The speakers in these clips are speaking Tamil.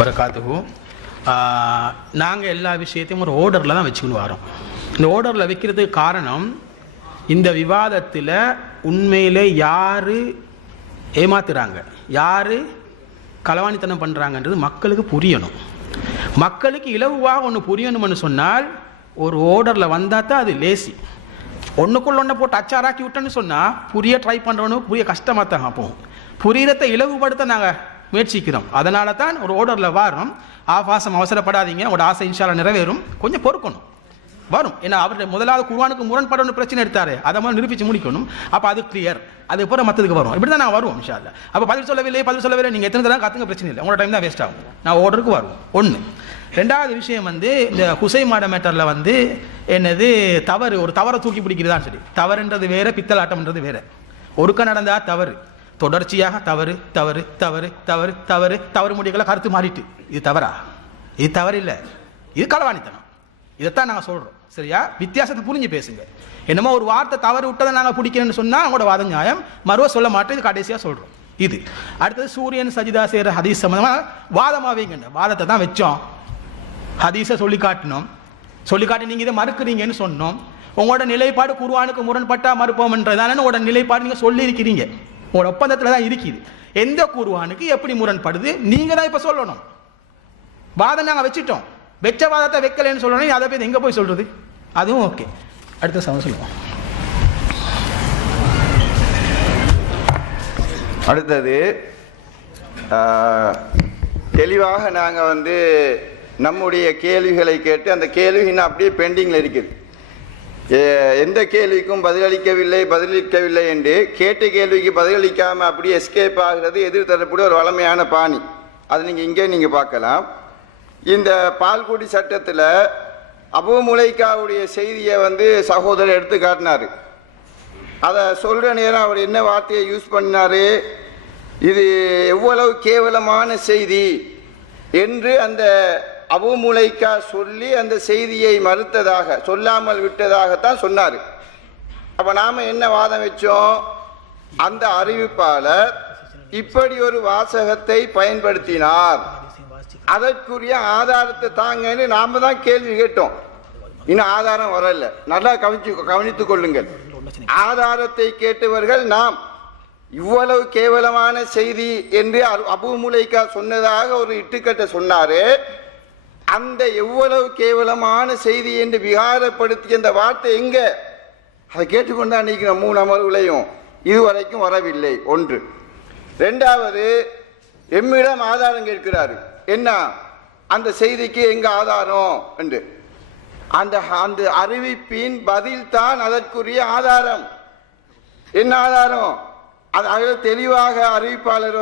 வரகாத்துகு. நாங்கள் எல்லா விஷயத்தையும் ஒரு ஓர்டரில் தான் வச்சுக்கணும் வரோம். இந்த ஓர்டரில் வைக்கிறதுக்கு காரணம், இந்த விவாதத்தில் உண்மையிலே யார் ஏமாத்துறாங்க, யார் களவாணித்தனம் பண்ணுறாங்கன்றது மக்களுக்கு புரியணும். மக்களுக்கு இலகுவாக ஒன்று புரியணும்னு சொன்னால் ஒரு ஓர்டரில் வந்தால் தான் அது லேசி. ஒன்றுக்குள்ள ஒன்றை போட்டு அச்சாராக்கி விட்டோன்னு சொன்னால் புரிய ட்ரை பண்ணுறவனு புரிய கஷ்டமாக தான் போகும். புரியறதை இலகுபடுத்த நாங்கள் முயற்சிக்கிறோம். அதனால தான் ஒரு ஓர்டரில் வரோம். ஆபாசம் அவசரப்படாதீங்க, உங்களோட ஆசை இன்ஷால்லா நிறைவேறும், கொஞ்சம் பொறுக்கணும் வரும். ஏன்னா அவர் முதலாவது குர்ஆனுக்கு முரண்பட பிரச்சனை எடுத்தாரு, அதை மாதிரி நிரூபித்து முடிக்கணும். அப்போ அது கிளியர், அதுக்கப்புறம் மற்றதுக்கு வரும். இப்படி தான் நான் வருவோம் இன்ஷால்லா. அப்போ பதில் சொல்லவில்லை, நீங்கள் எத்தனை தடவை கற்றுங்க, பிரச்சனை இல்லை, உங்களோட டைம் தான் வேஸ்ட் ஆகும். நான் ஓர்டருக்கு வருவோம். ஒன்று. ரெண்டாவது விஷயம் இந்த ஹுசைமாட மேட்டரில் என்னது தவறு, ஒரு தவறை தூக்கி பிடிக்கிறதான்னு சொல்லி. தவறுன்றது வேற, பித்தலாட்டம்ன்றது வேற. ஒருக்க நடந்தால் தவறு, தொடர்ச்சியாக தவறு தவறு தவறு தவறு தவறு தவறு முடிவுகளை கருத்து மாறிட்டு, இது தவறா? இது தவறு இல்லை, இது களவாணித்தனம். இதைத்தான் நாங்கள் சொல்கிறோம். சரியா? வித்தியாசத்தை புரிஞ்சு பேசுங்க. என்னமோ ஒரு வார்த்தை தவறு விட்டதை நாங்கள் பிடிக்கிறேன்னு சொன்னால் அவங்களோட வாதம் நியாயம், மறுவ சொல்ல மாட்டேன், இது கடைசியாக சொல்கிறோம். இது அடுத்தது சூரியன் சஜிதா செய்கிற ஹதீஸ் சம்மந்தமாக வாதமாகவேங்க. வாதத்தை தான் வச்சோம், ஹதீஸை சொல்லி காட்டி நீங்கள் இதை மறுக்கிறீங்கன்னு சொன்னோம். உங்களோட நிலைப்பாடு குர்ஆனுக்கு முரண்பட்டா மறுப்போம்ன்றதான உங்களோட நிலைப்பாடு நீங்கள் சொல்லியிருக்கிறீங்க, உங்களோட ஒப்பந்தத்தில் தான் இருக்குது. எந்த குர்ஆனுக்கு எப்படி முரண்படுது நீங்கள் தான் இப்போ சொல்லணும். வாதம் நாங்கள் வச்சுட்டோம், வெச்ச வாதத்தை வைக்கலன்னு சொல்லணும். அதை போய் எங்கே போய் சொல்கிறது? அதுவும் ஓகே. அடுத்த சமயம் சொல்லுவோம். அடுத்தது தெளிவாக நாங்கள் நம்முடைய கேள்விகளை கேட்டு அந்த கேள்வி இன்னும் அப்படியே பெண்டிங்கில் இருக்குது. எந்த கேள்விக்கும் பதிலளிக்கவில்லை என்று கேட்ட கேள்விக்கு பதிலளிக்காமல் அப்படியே எஸ்கேப் ஆகிறது எதிர்த்தரக்கூடிய ஒரு வளமையான பாணி. அது நீங்கள் பார்க்கலாம். இந்த பால்குடி சட்டத்தில் அபூ முலைக்காவுடைய செய்தியை சகோதரர் எடுத்து காட்டினார். அதை சொல்கிற நேரம் அவர் என்ன வார்த்தையை யூஸ் பண்ணினார், இது எவ்வளவு கேவலமான செய்தி என்று அந்த அபூ முலைக்கா சொல்லி அந்த செய்தியை மறுத்ததாக, சொல்லாமல் விட்டதாகத்தான் சொன்னார். அப்போ நாம் என்ன வாதம் வச்சோம், அந்த அறிவிப்பாளர் இப்படி ஒரு வாசகத்தை பயன்படுத்தினார், அதற்குரிய ஆதாரத்தை தாங்கன்னு நாம தான் கேள்வி கேட்டோம். இன்னும் ஆதாரம் வரல, நல்லா கவனித்துக் கொள்ளுங்கள். ஆதாரத்தை கேட்டவர்கள் நாம். இவ்வளவு கேவலமான செய்தி என்று அபூ முலைக்கா சொன்னதாக ஒரு இட்டுக்கட்டை சொன்னாரு. அந்த எவ்வளவு கேவலமான செய்தி என்று விகாரப்படுத்திய அந்த வார்த்தை எங்க, அதை கேட்டுக்கொண்டா நிற்கிற 3 அமர்வுகளையும் இதுவரைக்கும் வரவில்லை. ஒன்று. ரெண்டாவது, எம்மிடம் ஆதாரம் கேட்கிறாரு. என்ன அந்த செய்திக்கு எங்க ஆதாரம் என்று. அந்த அறிவிப்பின் பதில் தான் அதற்குரிய ஆதாரம். என்ன ஆதாரம்? அது தெளிவாக அறிவிப்பாளர்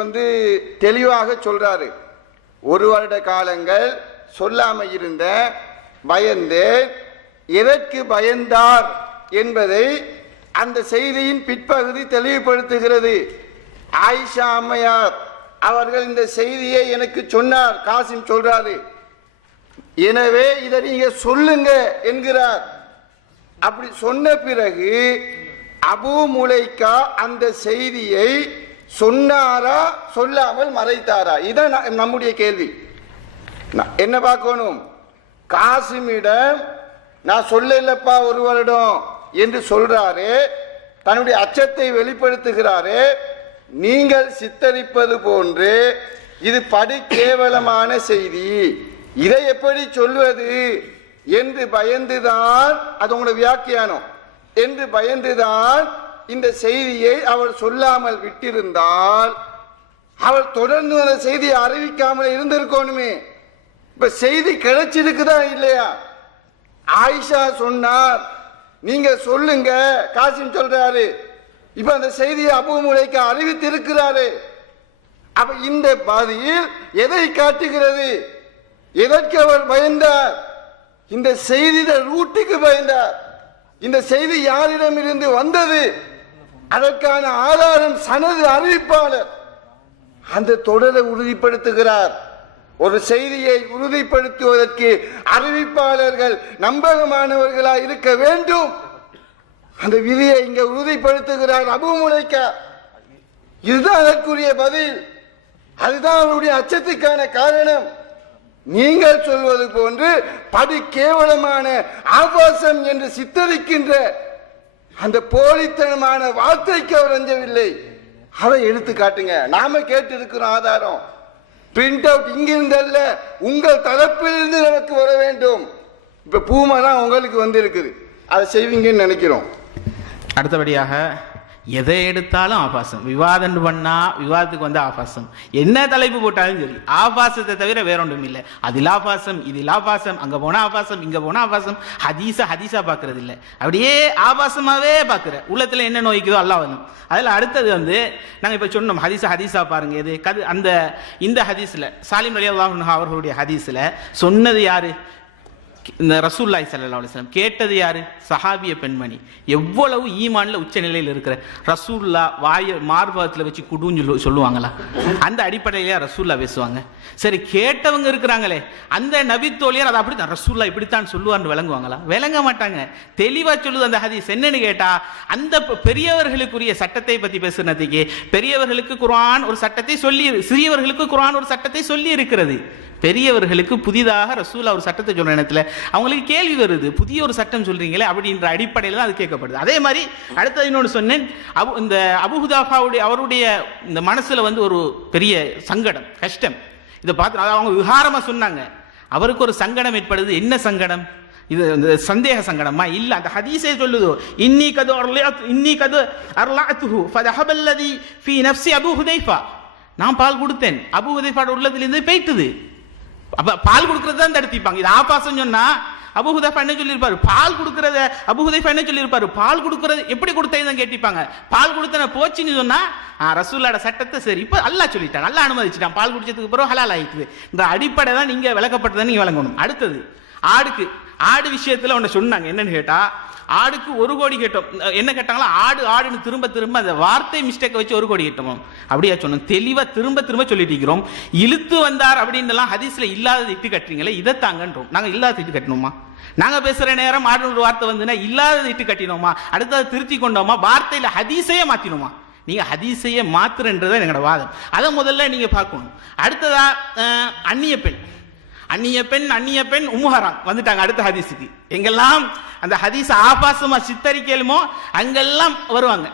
தெளிவாக சொல்றாரு. 1 வருட காலங்கள் சொல்லாம இருந்த பயந்தேன், எதற்கு பயந்தார் என்பதை அந்த செய்தியின் பிற்பகுதி தெளிவுபடுத்துகிறது. ஆயிஷா அம்மையார் அவர்கள் இந்த செய்தியை எனக்கு சொன்னார், காசிம் சொல்றாரு, எனவே இதை நீங்க சொல்லுங்க என்கிறார். அப்படி சொன்ன பிறகு அபூ முலைக்கா அந்த செய்தியை சொன்னாரா சொல்லாமல் மறைத்தாரா? இதான் நம்முடைய கேள்வி. என்ன பார்க்கணும், காசிமிடம் நான் சொல்லலப்பா 1 வருடம் என்று சொல்றாரு, தன்னுடைய அச்சத்தை வெளிப்படுத்துகிறாரு. நீங்கள் சித்தரிப்பது போன்று இது படு கேவலமான செய்தி, இதை எப்படி சொல்வது என்று பயந்துதான், அது உங்களோட வியாக்கியானம் என்று பயந்துதான் இந்த செய்தியை அவர் சொல்லாமல் விட்டிருந்தால் அவர் தொடர்ந்து அந்த செய்தியை அறிவிக்காமல் இருந்திருக்கணுமே. இப்ப செய்தி கிடைச்சிருக்குதா இல்லையா? ஆயிஷா சொன்னார், நீங்க சொல்லுங்க, காசிம் சொல்றாரு. இப்ப அந்த செய்தியை அபூ முலைக்கா அறிவித்திருக்கிறாரு. அப்ப இந்த பதில் எதை காட்டுகிறது? எதற்கு அவர் பயந்தார்? இந்த செய்தி ரூட்டுக்கு பயந்தார். இந்த செய்தி யாரிடம் இருந்து வந்தது, அதற்கான ஆதாரம் சனது அறிவிப்பாளர் அந்த தொடரை உறுதிப்படுத்துகிறார். ஒரு செய்தியை உறுதிப்படுத்துவதற்கு அறிவிப்பாளர்கள் நம்பகமானவர்களாக இருக்க வேண்டும். அந்த விதியை இங்க உறுதிப்படுத்துகிறார் அபூ முலைக்கா. இதுதான் அதற்குரிய பதில். அதுதான் அவருடைய அச்சத்துக்கான காரணம். நீங்கள் சொல்வது போன்று படு கேவலமான ஆபாசம் என்று சித்தரிக்கின்ற அந்த போலித்தனமான வார்த்தைக்கு அவர் அஞ்சவில்லை. அதை எடுத்து காட்டுங்க. நாம கேட்டு இருக்கிறோம் ஆதாரம். பிரிண்ட் அவுட் இங்கிருந்தல்ல, உங்கள் தரப்பிலிருந்து நமக்கு வர வேண்டும். இப்ப பூமரம் உங்களுக்கு வந்து இருக்குது, அதை செய்வீங்கன்னு நினைக்கிறோம். அடுத்தபடியாக எதை எடுத்தாலும் ஆபாசம். விவாதம் பண்ணா விவாதத்துக்கு வந்து ஆபாசம். என்ன தலைப்பு போட்டாலும் சரி ஆபாசத்தை தவிர வேற ஒன்றும் இல்லை. அதில் ஆபாசம், இதில் ஆபாசம், அங்க போனா ஆபாசம், இங்க போனா ஆபாசம். ஹதீஸா பாக்குறது இல்லை, அப்படியே ஆபாசமாவே பாக்குற. உள்ளத்துல என்ன நோய்க்குதோ அல்லாஹ் வரும். அதில் அடுத்தது வந்து நாங்க இப்ப சொன்னோம் ஹதீஸா பாருங்க. இது அந்த இந்த ஹதீஸ்ல சாலிம் ரலியல்லாஹு அன்ஹு அவர்களுடைய ஹதீஸ்ல சொன்னது யாரு? இந்த ரசூலுல்லாஹி ஸல்லல்லாஹு அலைஹி வஸல்லம். கேட்டது யாரு? சஹாபிய பெண்மணி. எவ்வளவு ஈமான்ல உச்ச நிலையில் இருக்கிற ரசூல்லா வாய மார்பகத்தில் வச்சு குடுன்னு சொல்லுவாங்களா? அந்த அடிப்படையிலே ரசூல்லா பேசுவாங்க. சரி, கேட்டவங்க இருக்கிறாங்களே அந்த நபித்தோழியார் அதை அப்படித்தான் ரசூல்லா இப்படித்தான் சொல்லுவார்னு விளங்குவாங்களா? விளங்க மாட்டாங்க. தெளிவா சொல்லுது அந்த ஹதீஸ். என்னன்னு கேட்டா, அந்த பெரியவர்களுக்குரிய சட்டத்தை பத்தி பேசுனதுக்கு பெரியவர்களுக்கு குர்ஆன் ஒரு சட்டத்தை சொல்லி, சிறியவர்களுக்கு குர்ஆன் ஒரு சட்டத்தை சொல்லி இருக்கிறது. பெரியவர்களுக்கு புதிதாக ரசூலா ஒரு சட்டத்தை சொல்ற இடத்துல அவங்களுக்கு கேள்வி வருது, புதிய ஒரு சட்டம் சொல்றீங்களே அப்படின்ற அடிப்படையில் தான் அது கேட்கப்படுது. அதே மாதிரி அடுத்தது இன்னொன்று சொன்னேன். இந்த அபூஹுதாஃபாவுடைய அவருடைய இந்த மனசுல வந்து ஒரு பெரிய சங்கடம், கஷ்டம். இதை பார்த்து அவங்க விகாரமா சொன்னாங்க. அவருக்கு ஒரு சங்கடம் ஏற்படுது. என்ன சங்கடம்? இது சந்தேக சங்கடமா? இல்ல, அந்த ஹதீஸே சொல்லுதோ, இன்னி கது அர்லாத்துஹு ஃபதஹபல்லதி ஃபீ நஃப்ஸி அபூ ஹுதைஃபா. நான் பால் கொடுத்தேன், அபூ ஹுதைஃபாவோட உள்ளத்திலிருந்து போயிட்டுது. அப்ப பால் கொடுக்கறது தான் தடுத்திப்பாங்க. இது ஆபாசம் சொன்னா அபூ ஹுதைஃபா என்ன சொல்லியிருப்பாரு? பால் கொடுக்கறத அபூ ஹுதைஃபா என்ன சொல்லியிருப்பாரு? பால் கொடுக்கறது எப்படி கொடுத்தேன்னு கேட்டிப்பாங்க. பால் கொடுத்தன போச்சுன்னு சொன்னா ரசூலுல்லாஹ்வோட சட்டத்தை சரி இப்ப அல்லாஹ் சொல்லிட்டாங்க, அல்லாஹ் அனுமதிச்சிட்டான். பால் குடிச்சதுக்கு பிறகு ஹலால் ஆயிடுது. இந்த அடிப்படை தான் நீங்க விளக்கப்பட்டதை நீங்க விளங்கணும். அடுத்தது ஆடு விஷயத்துல ஒன்று சொன்னாங்க. என்னன்னு கேட்டா, ஆடுக்கு 1 கோடி கேட்டோம். என்ன கேட்டாங்களா? ஆடுன்னு திரும்ப அந்த வார்த்தை மிஸ்டேக் வச்சு 1 கோடி கேட்டோம். அப்படியா சொன்னோம்? தெளிவா திரும்ப சொல்லிட்டு இருக்கிறோம். இழுத்து வந்தார் அப்படின்னு ஹதீஸ்ல இல்லாதது இட்டு கட்டுறீங்களே, இதை தாங்கன்றோம். நாங்க இல்லாத இட்டு கட்டணுமா? நாங்க பேசுற நேரம் ஆடுன்னு ஒரு வார்த்தை வந்துன்னா இல்லாதது இட்டு கட்டினோமா? அடுத்தது திருத்தி கொண்டோமா? வார்த்தையில ஹதீஸையே மாத்தினோமா? நீங்க ஹதீஸையே மாத்துறன்றத எங்களோட வாதம். அதை முதல்ல நீங்க பார்க்கணும். அடுத்ததா அந்நிய பெண் உம்முஹராம் வந்துட்டாங்க அடுத்த ஹதீஸுக்கு. எங்கெல்லாம் அந்த ஹதீஸ் ஆபாசமா சித்தரிக்கலுமோ அங்கெல்லாம் வருவாங்க.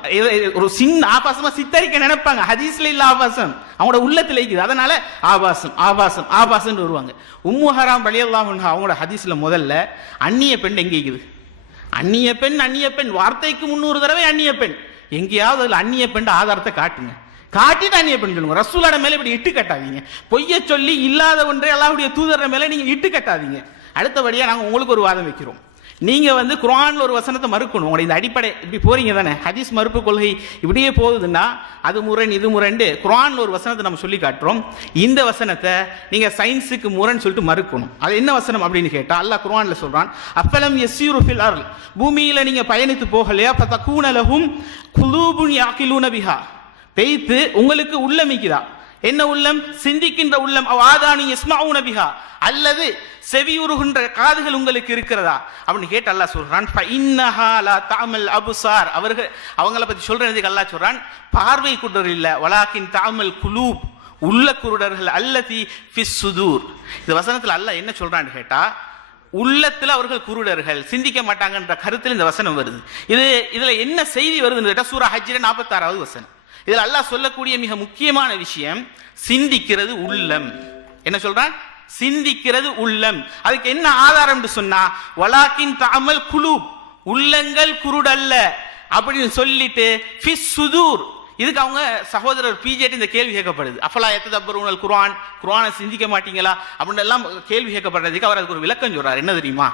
ஒரு சின்ன ஆபாசமா சித்தரிக்க நினைப்பாங்க. ஹதீஸ்ல இல்ல ஆபாசம், அவங்களோட உள்ளத்துல இருக்குது. அதனால ஆபாசம் வருவாங்க. உம்முஹராம் ரலியல்லாஹு அன்ஹா அவங்களோட ஹதீஸ்ல முதல்ல அந்நிய பெண் எங்க இருக்குது? அந்நிய பெண் வார்த்தைக்கு 300 தடவை அந்நிய பெண். எங்கேயாவது அதுல அந்நிய பெண் ஆதாரத்தை காட்டிட்டு அந்நிய பெண் சொல்லுங்க. ரசூலோட மேல இப்படி இட்டு கட்டாதீங்க. பொய்ய சொல்லி இல்லாத ஒன்றை அல்லாஹ்வுடைய தூதர் மேல நீங்க இட்டு கட்டாதீங்க. அடுத்தபடியா நாங்க உங்களுக்கு ஒரு வாதம் வைக்கிறோம். நீங்க வந்து குர்ஆன்ல ஒரு வசனத்தை மறுக்கணும். உங்களுடைய இந்த அடிப்படை இப்படி போறீங்க தானே, ஹதீஸ் மறுப்பு கொள்கை இப்படியே போகுதுன்னா அது முரண் இது முரண்டு. குர்ஆன்ல ஒரு வசனத்தை நம்ம சொல்லி காட்டுறோம். இந்த வசனத்தை நீங்க சயின்ஸுக்கு முரண் சொல்லிட்டு மறுக்கணும். அது என்ன வசனம் அப்படின்னு கேட்டா, அல்லாஹ் குர்ஆன்ல சொல்றான், அஃபலம் யஸீரு ஃபில் அர்ல், பூமியில நீங்க பயணித்து போகலையா, ஃபதகூன லஹும் குலூபுன் யாகிலூன பிஹா, பெய்த்து உங்களுக்கு உள்ளம் இருக்குதா? என்ன உள்ளம்? சிந்திக்கின்ற உள்ளம். ஆதானி யஸ்மஊன பிஹா, அல்லது செவியுறுகின்ற காதுகள் உங்களுக்கு இருக்கிறதா அப்படின்னு கேட்டு அல்லாஹ் சொல்றான், ஃபஇன்னஹா லா தஅமல் அப்சார், அவங்கள பத்தி சொல்றதுக்கு அல்லாஹ் சொல்றான், பார்வை குருடர் இல்ல, வலாக்கின் தஅமல் குலூப், உள்ள குருடர்கள், அல்லதி ஃபிஸ் சுதூர். இந்த வசனத்துல அல்லாஹ் என்ன சொல்றான்னு கேட்டா, உள்ளத்துல அவர்கள் குருடர்கள், சிந்திக்க மாட்டாங்கன்ற கருத்தில் இந்த வசனம் வருது. இதுல என்ன செய்தி வருதுன்னு கேட்டா, சூரா ஹஜ்ஜில 46வது வசனம். இதுல அல்லாஹ் சொல்லக்கூடிய மிக முக்கியமான விஷயம் சிந்திக்கிறது உள்ளம். என்ன சொல்றான்? சிந்திக்கிறது உள்ளம். அதுக்கு என்ன ஆதாரம் சொன்னா, வலாக்கின் தஅமல் குலூப், உள்ளங்கள் குருடல்ல அப்படின்னு சொல்லிட்டு ஃபிஸ் சுதூர். இதுக்கு அவங்க சகோதரர் பிஜேடி இந்த கேள்வி கேட்கப்படுது, அஃபலா யத்ததப்பரூனல் குர்ஆனை சிந்திக்க மாட்டீங்களா அப்படின்னு எல்லாம் கேள்வி கேட்கப்படுறதுக்கு அவர் அதுக்கு ஒரு விளக்கம் சொல்றாரு. என்ன தெரியுமா?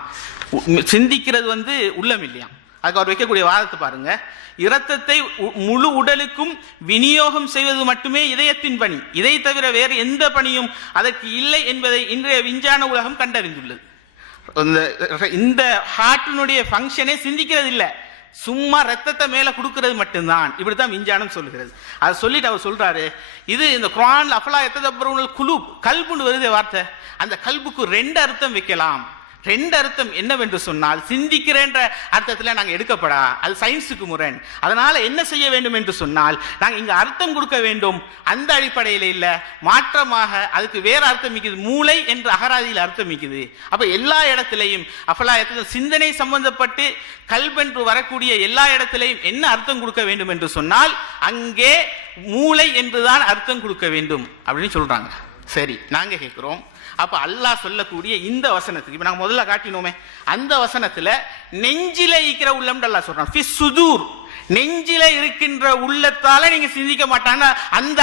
சிந்திக்கிறது வந்து உள்ளம் இல்லையா? அதுக்கு அவர் வைக்கக்கூடிய வாதத்தை பாருங்க. இரத்தத்தை முழு உடலுக்கும் விநியோகம் செய்வது மட்டுமே இதயத்தின் பணி, இதை தவிர வேறு எந்த பணியும் அதற்கு இல்லை என்பதை இன்றைய விஞ்ஞான உலகம் கண்டறிந்துள்ளது. இந்த ஹார்ட்டினுடைய ஃபங்க்ஷனே சிந்திக்கிறது இல்லை, சும்மா ரத்தத்தை மேல கொடுக்கிறது மட்டும்தான். இப்படித்தான் விஞ்ஞானம் சொல்லுகிறது. அதை சொல்லிட்டு அவர் சொல்றாரு, இது இந்த குர்ஆன்ல அஃபலா யத்ததப்பரூனல் குலூப், கல்புன்னு வருது வார்த்தை, அந்த கல்புக்கு 2 அர்த்தம் வைக்கலாம். ரெண்டு அர்த்தம் என்னவென்று சொன்னால், சிந்திக்கிறேன்ற அர்த்தத்தில் நாங்கள் எடுக்கப்படா, அது சயின்ஸுக்கு முரண். அதனால என்ன செய்ய வேண்டும் என்று சொன்னால், நாங்கள் இங்க அர்த்தம் கொடுக்க வேண்டும், அந்த அடிப்படையில் இல்ல, மாற்றமாக அதுக்கு வேற அர்த்தம் மிக்குது. மூளை என்று அகராதியில் அர்த்தம் மிக்குது. அப்ப எல்லா இடத்திலையும் அஃபலாயத்தில் சிந்தனை சம்பந்தப்பட்டு கல்வென்று வரக்கூடிய எல்லா இடத்திலையும் என்ன அர்த்தம் கொடுக்க வேண்டும் என்று சொன்னால், அங்கே மூளை என்றுதான் அர்த்தம் கொடுக்க வேண்டும் அப்படின்னு சொல்றாங்க. சரி, நாங்க கேட்கிறோம், அப்ப அல்லாஹ் சொல்லக்கூடிய இந்த வசனத்துக்கு இப்ப நாங்க முதல்ல காட்டினோமே, அந்த வசனத்துல நெஞ்சில இருக்கிற உள்ளம் அல்லாஹ் சொல்றான், ஃபி சுதூர், நெஞ்சில இருக்கின்ற உள்ளத்தால நீங்க சிந்திக்க மாட்டாங்க. அந்த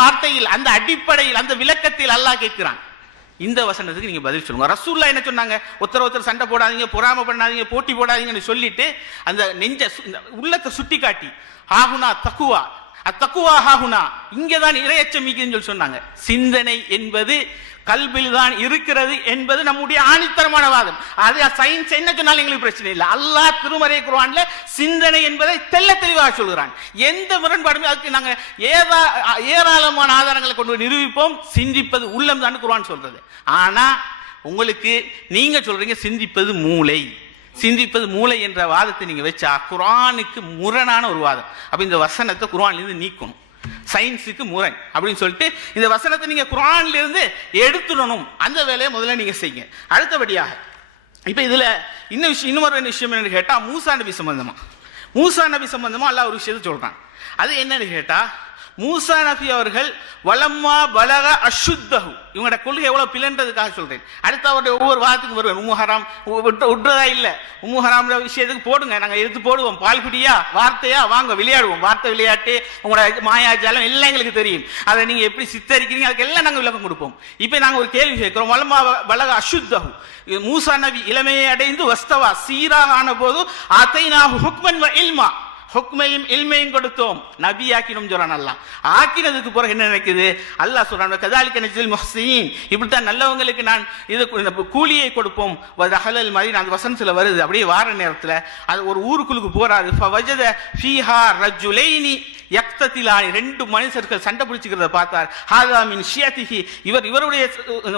வார்த்தையில், அந்த அடிப்படையில், அந்த விளக்கத்தில் அல்லாஹ் கேட்கிறான். இந்த வசனத்துக்கு நீங்க பதில் சொல்லுங்க. ரசூலுல்லாஹ் என்ன சொன்னாங்க? ஒருத்தர் சண்டை போடாதீங்க, பொறாம பண்ணாதீங்க, போட்டி போடாதீங்கன்னு சொல்லிட்டு அந்த நெஞ்ச உள்ளத்தை சுட்டி காட்டி ஆகுனா தக்குவா, அத்தக்குவா ஹாகுனா, இங்கதான் இறையச்சம் மிகுதுன்னு சொன்னாங்க. சிந்தனை என்பது கல்பில் தான் இருக்கிறது என்பது நம்முடைய ஆணித்தரமான வாதம். அது சயின்ஸ் என்ன சொன்னாலும் எங்களுக்கு பிரச்சனை இல்லை. அல்லாஹ் திருமறை குர்ஆன்ல சிந்தனை என்பதை தெள்ள தெளிவாக சொல்கிறான். எந்த முரண்பாடுமே அதுக்கு நாங்க ஏராளமான ஆதாரங்களை கொண்டு நிரூபிப்போம். சிந்திப்பது உள்ளம் தான் குர்ஆன் சொல்றது. ஆனா உங்களுக்கு நீங்க சொல்றீங்க சிந்திப்பது மூளை, சிந்திப்பது மூளை என்ற வாதத்தை நீங்க வச்சா குர்ஆனுக்கு முரணான ஒரு வாதம். அப்ப இந்த வசனத்தை குர்ஆன்ல இருந்து நீக்கணும், சயின்ஸுக்கு முரண் அப்படின்னு சொல்லிட்டு இந்த வசனத்தை நீங்க குர்ஆன்ல இருந்து எடுத்துடணும். அந்த வேலையை முதல்ல நீங்க செய்யுங்க. அடுத்தபடியாக இப்ப இதுல இன்னொரு விஷயம் என்னன்னு கேட்டா, மூசா நபி சம்பந்தமா அல்லாஹ் ஒரு விஷயத்தை சொல்றான். அது என்னன்னு கேட்டா, மூசா நபி அவர்கள் வலம்மா பலக அசுத்தஹு, இவங்களோட கொள்கை எவ்வளவு பிளன்றதுக்காக சொல்றேன். அடுத்து அவருடைய ஒவ்வொரு வாதத்துக்கும் வருவேன். உம்முஹராம் விட்டுறதா இல்ல, உம்முஹராம் விஷயத்துக்கு போடுங்க, நாங்க எடுத்து போடுவோம். பால்குடியா வார்த்தையா வாங்க விளையாடுவோம். வார்த்தை விளையாட்டு, உங்களோட மாயாஜாலம் எல்லாம் எங்களுக்கு தெரியும். அதை நீங்க எப்படி சித்தரிக்கிறீங்க அதுக்கு எல்லாம் நாங்க விளக்கம் கொடுப்போம். இப்ப நாங்க ஒரு கேள்வி கேட்கிறோம். வலம்மா பலக அசுத்தஹு, மூசா நபி இளமையை அடைந்து வஸ்தவா சீராக ஆன போது அதைனாஹு ஹுக்மன் வ இல்மா, ஹுக்மையும் இல்மையும் கொடுத்தோம், நபி ஆக்கினோம் சொல்றான் அல்லாஹ். ஆக்கினதுக்கு பிறகு என்ன நினைக்குது? அல்லாஹ் சொல்றான், கதாலிக நஜ்ஸில் முஹ்ஸினீன், இப்படித்தான் நல்லவங்களுக்கு நான் இது கூலியை கொடுப்போம். வதஹலல் மதீனா, அந்த வசனத்துல வருது. அப்படியே வார நேரத்துல அது ஒரு ஊருக்குள்ளுக்கு போறாரு. ஃபவஜத ஃபீஹா ரஜுலைனி யக்ததிலானி, ரெண்டு மனுஷர்கள் சண்டை பிடிச்சுக்கிறத பார்த்தார். ஹாதா மின் ஷியதிஹி, இவருடைய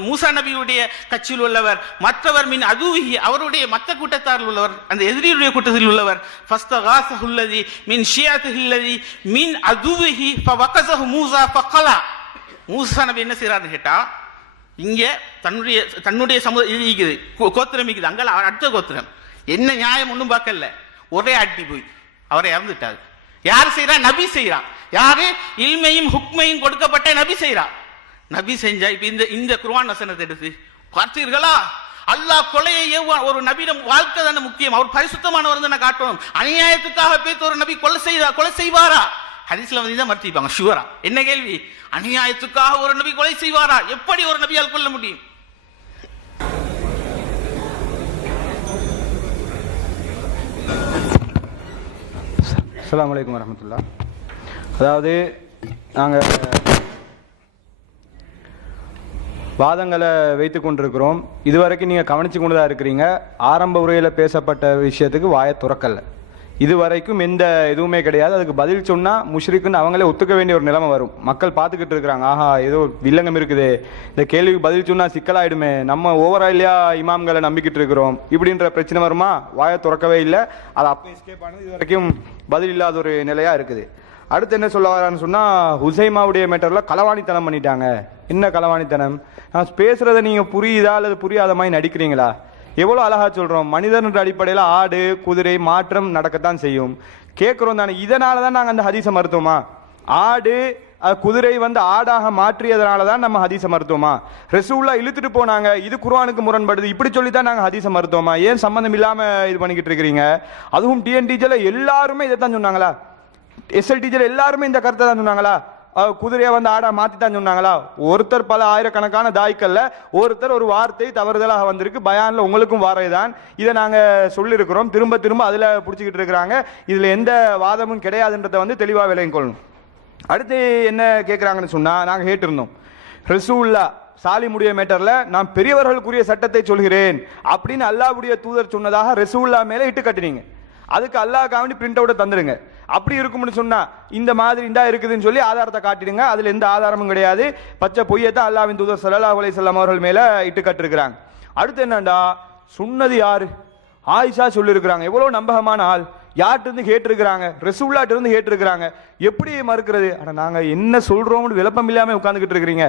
மூசா நபியுடைய கட்சியில் உள்ளவர், மற்றவர் மின் அதுஹி, அவருடைய மற்ற கூட்டத்தாரில் உள்ளவர், அந்த எதிரியுடைய கூட்டத்தில் உள்ளவர். ஃபஸ்தகாஸஹுல்லதி மின் ஷியதிஹில்லதி மின் அதுஹி ஃபவகஸஹு மூசா ஃபகலா. மூசா நபி என்ன செய்யறாருன்னு கேட்டா, இங்க தன்னுடைய இது இருக்குது, கோத்திரம் இருக்குது, அங்க அடுத்த கோத்திரம் என்ன நியாயம் ஒன்றும் பார்க்கல, ஒரே அட்டி போய் அவரை இறந்துட்டாரு. யார் செய்யறா? நபி செய்யறா. யாரு? இல்மையும் ஹுக்மையும் கொடுக்கப்பட்ட நபி செய்யறா. நபி செஞ்சா இப்ப இந்த குர்ஆன் வசனத்தை எடுத்து பார்த்தீர்களா, அல்லாஹ் கொலையை ஒரு நபியிடம் வாழ்க்கை தானே முக்கியம், அவர் பரிசுத்தமானவர் தானே காட்டணும். அநியாயத்துக்காக பேத்து ஒரு நபி கொலை செய்வாரா? ஹதீஸ்ல வந்து தான் மறுத்திப்பாங்க ஷுவரா. என்ன கேள்வி? அநியாயத்துக்காக ஒரு நபி கொலை செய்வாரா? எப்படி ஒரு நபியால் கொல்ல முடியும்? அஸ்ஸலாமு அலைக்கும் வரஹ்மத்துல்லாஹ். அதாவது நாங்கள் வாதங்களை வைத்து கொண்டிருக்கிறோம். இதுவரைக்கும் நீங்கள் கவனித்து கொண்டு தான் இருக்கிறீங்க. ஆரம்ப உரையில் பேசப்பட்ட விஷயத்துக்கு வாயை துறக்கலை. இதுவரைக்கும் எந்த இதுவுமே கிடையாது. அதுக்கு பதில் சொன்னால் முஷ்ரிக்குன்னு அவங்களே ஒத்துக்க வேண்டிய ஒரு நிலைமை வரும். மக்கள் பார்த்துக்கிட்டு இருக்கிறாங்க, ஆஹா ஏதோ வில்லங்கம் இருக்குது, இந்த கேள்விக்கு பதில் சொன்னால் சிக்கலாயிடுமே, நம்ம ஓவரா இல்லையா இமாம்களை நம்பிக்கிட்டு இருக்கிறோம், இப்படின்ற பிரச்சனை வருமா? வாயை துறக்கவே இல்லை. அது அப்போ எஸ்கேப் ஆனது இது வரைக்கும் பதில் இல்லாத ஒரு நிலையாக இருக்குது. அடுத்து என்ன சொல்ல வரான்னு சொன்னால், ஹுசைமாவுடைய மேட்டரில் களவாணித்தனம் பண்ணிட்டாங்க. என்ன களவாணித்தனம்? நான் பேசுகிறத நீங்கள் புரியுதா அல்லது புரியாத மாதிரி நடிக்கிறீங்களா? எவ்வளோ அழகா சொல்கிறோம். மனிதன்ற அடிப்படையில் ஆடு குதிரை மாற்றம் நடக்கத்தான் செய்யும். கேட்குறோம் தானே, இதனால தான் நாங்கள் அந்த ஹதீஸை மறுத்தோமா? ஆடு குதிரை வந்து ஆடாக மாற்றியதனால தான் நம்ம ஹதீஸை மறுத்தோமா? ரசூலுல்லாஹ் இழுத்துட்டு போனாங்க, இது குர்ஆனுக்கு முரண்படுது, இப்படி சொல்லி தான் நாங்கள் ஹதீஸை மறுத்தோமா? ஏன் சம்மந்தம் இல்லாமல் இது பண்ணிக்கிட்டு இருக்கிறீங்க? அதுவும் டிஎன்டிஜியில் எல்லாருமே இதை தான் சொன்னாங்களா? எஸ்எல்டிஜியில் எல்லாருமே இந்த கருத்தை தான் சொன்னாங்களா? குதிரையை வந்து ஆடா மாற்றி தான் சொன்னாங்களா? ஒருத்தர் பல ஆயிரக்கணக்கான தாய்க்கல்ல ஒருத்தர் ஒரு வார்த்தை தவறுதலாக வந்திருக்கு, பயானில் உங்களுக்கும் வாரைதான். இதை நாங்கள் சொல்லியிருக்கிறோம், திரும்ப திரும்ப அதில் பிடிச்சிக்கிட்டு இருக்கிறாங்க. இதில் எந்த வாதமும் கிடையாதுன்றதை வந்து தெளிவாக விளங்கிக் கொள்ளணும். அடுத்து என்ன கேட்குறாங்கன்னு சொன்னால், நாங்கள் கேட்டிருந்தோம், ரசூலுல்லாஹ் சாலிமுடைய மேட்டரில் நான் பெரியவர்களுக்குரிய சட்டத்தை சொல்கிறேன் அப்படின்னு அல்லாஹ்வுடைய தூதர் சொன்னதாக ரசூலுல்லாஹ் மேலே இட்டு கட்டினீங்க. அதுக்கு அல்லாஹ்க்காக வேண்டி பிரிண்ட் அவுட்டை தந்துடுங்க. அப்படி இருக்கும்னு சொன்னா இந்த மாதிரி இந்தா இருக்குதுன்னு சொல்லி ஆதாரத்தை காட்டிடுங்க. அதுல எந்த ஆதாரமும் கிடையாது, பச்சை பொய்யத்தான் அல்லாஹ்வின் தூதர் ஸல்லல்லாஹு அலைஹி வஸல்லம் அவர்கள் மேல இட்டு கட்டிருக்கிறாங்க. அடுத்து என்னண்டா, சொன்னது யாரு? ஆயிஷா சொல்லியிருக்கிறாங்க. எவ்வளவு நம்பகமான ஆள், யார்கிட்ட இருந்து கேட்டிருக்கிறாங்க, ரசூலுல்லாஹ்ட்ட இருந்து கேட்டிருக்கிறாங்க. எப்படி மறுக்கிறது? ஆனா நாங்க என்ன சொல்றோம்னு விளப்பம் இல்லாம உட்கார்ந்துகிட்டு இருக்கிறீங்க.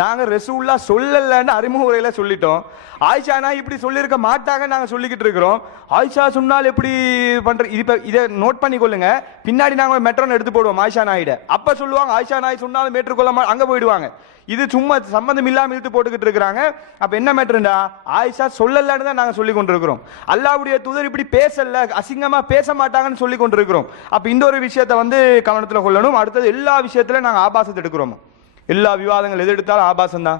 நாங்க ரசூலுல்லாஹ் சொல்லலன்னு அறிமுக உரையில சொல்லிட்டோம். ஆயிஷா நான் இப்படி சொல்லியிருக்க மாட்டாங்க நாங்க சொல்லிக்கிட்டு இருக்கிறோம். ஆயிஷா சொன்னால் எப்படி பண்ற? இதை நோட் பண்ணி கொள்ளுங்க. பின்னாடி நாங்க மெட்ரோன் எடுத்து போடுவோம் ஆயிஷா நாயிட. அப்ப சொல்லுவாங்க ஆயிஷா நாய் சொன்னாலும் மேற்றுக்கொள்ள அங்க போயிடுவாங்க. இது சும்மா சம்பந்தம் இல்லாம இழுத்து போட்டுக்கிட்டு இருக்கிறாங்க. அப்ப என்ன மேட்டர்டா? ஆயிஷா சொல்லலன்னு தான் நாங்க சொல்லி கொண்டிருக்கிறோம். அல்லாஹ்வுடைய தூதர் இப்படி பேசல, அசிங்கமா பேச மாட்டாங்கன்னு சொல்லி கொண்டிருக்கிறோம். அப்ப இந்த ஒரு விஷயத்தை கவனத்துல கொள்ளணும். அடுத்தது எல்லா விஷயத்துல நாங்க ஆபாசத்தை எடுக்கிறோம். எல்லா விவாதங்கள் எது எடுத்தாலும் ஆபாசம் தான்.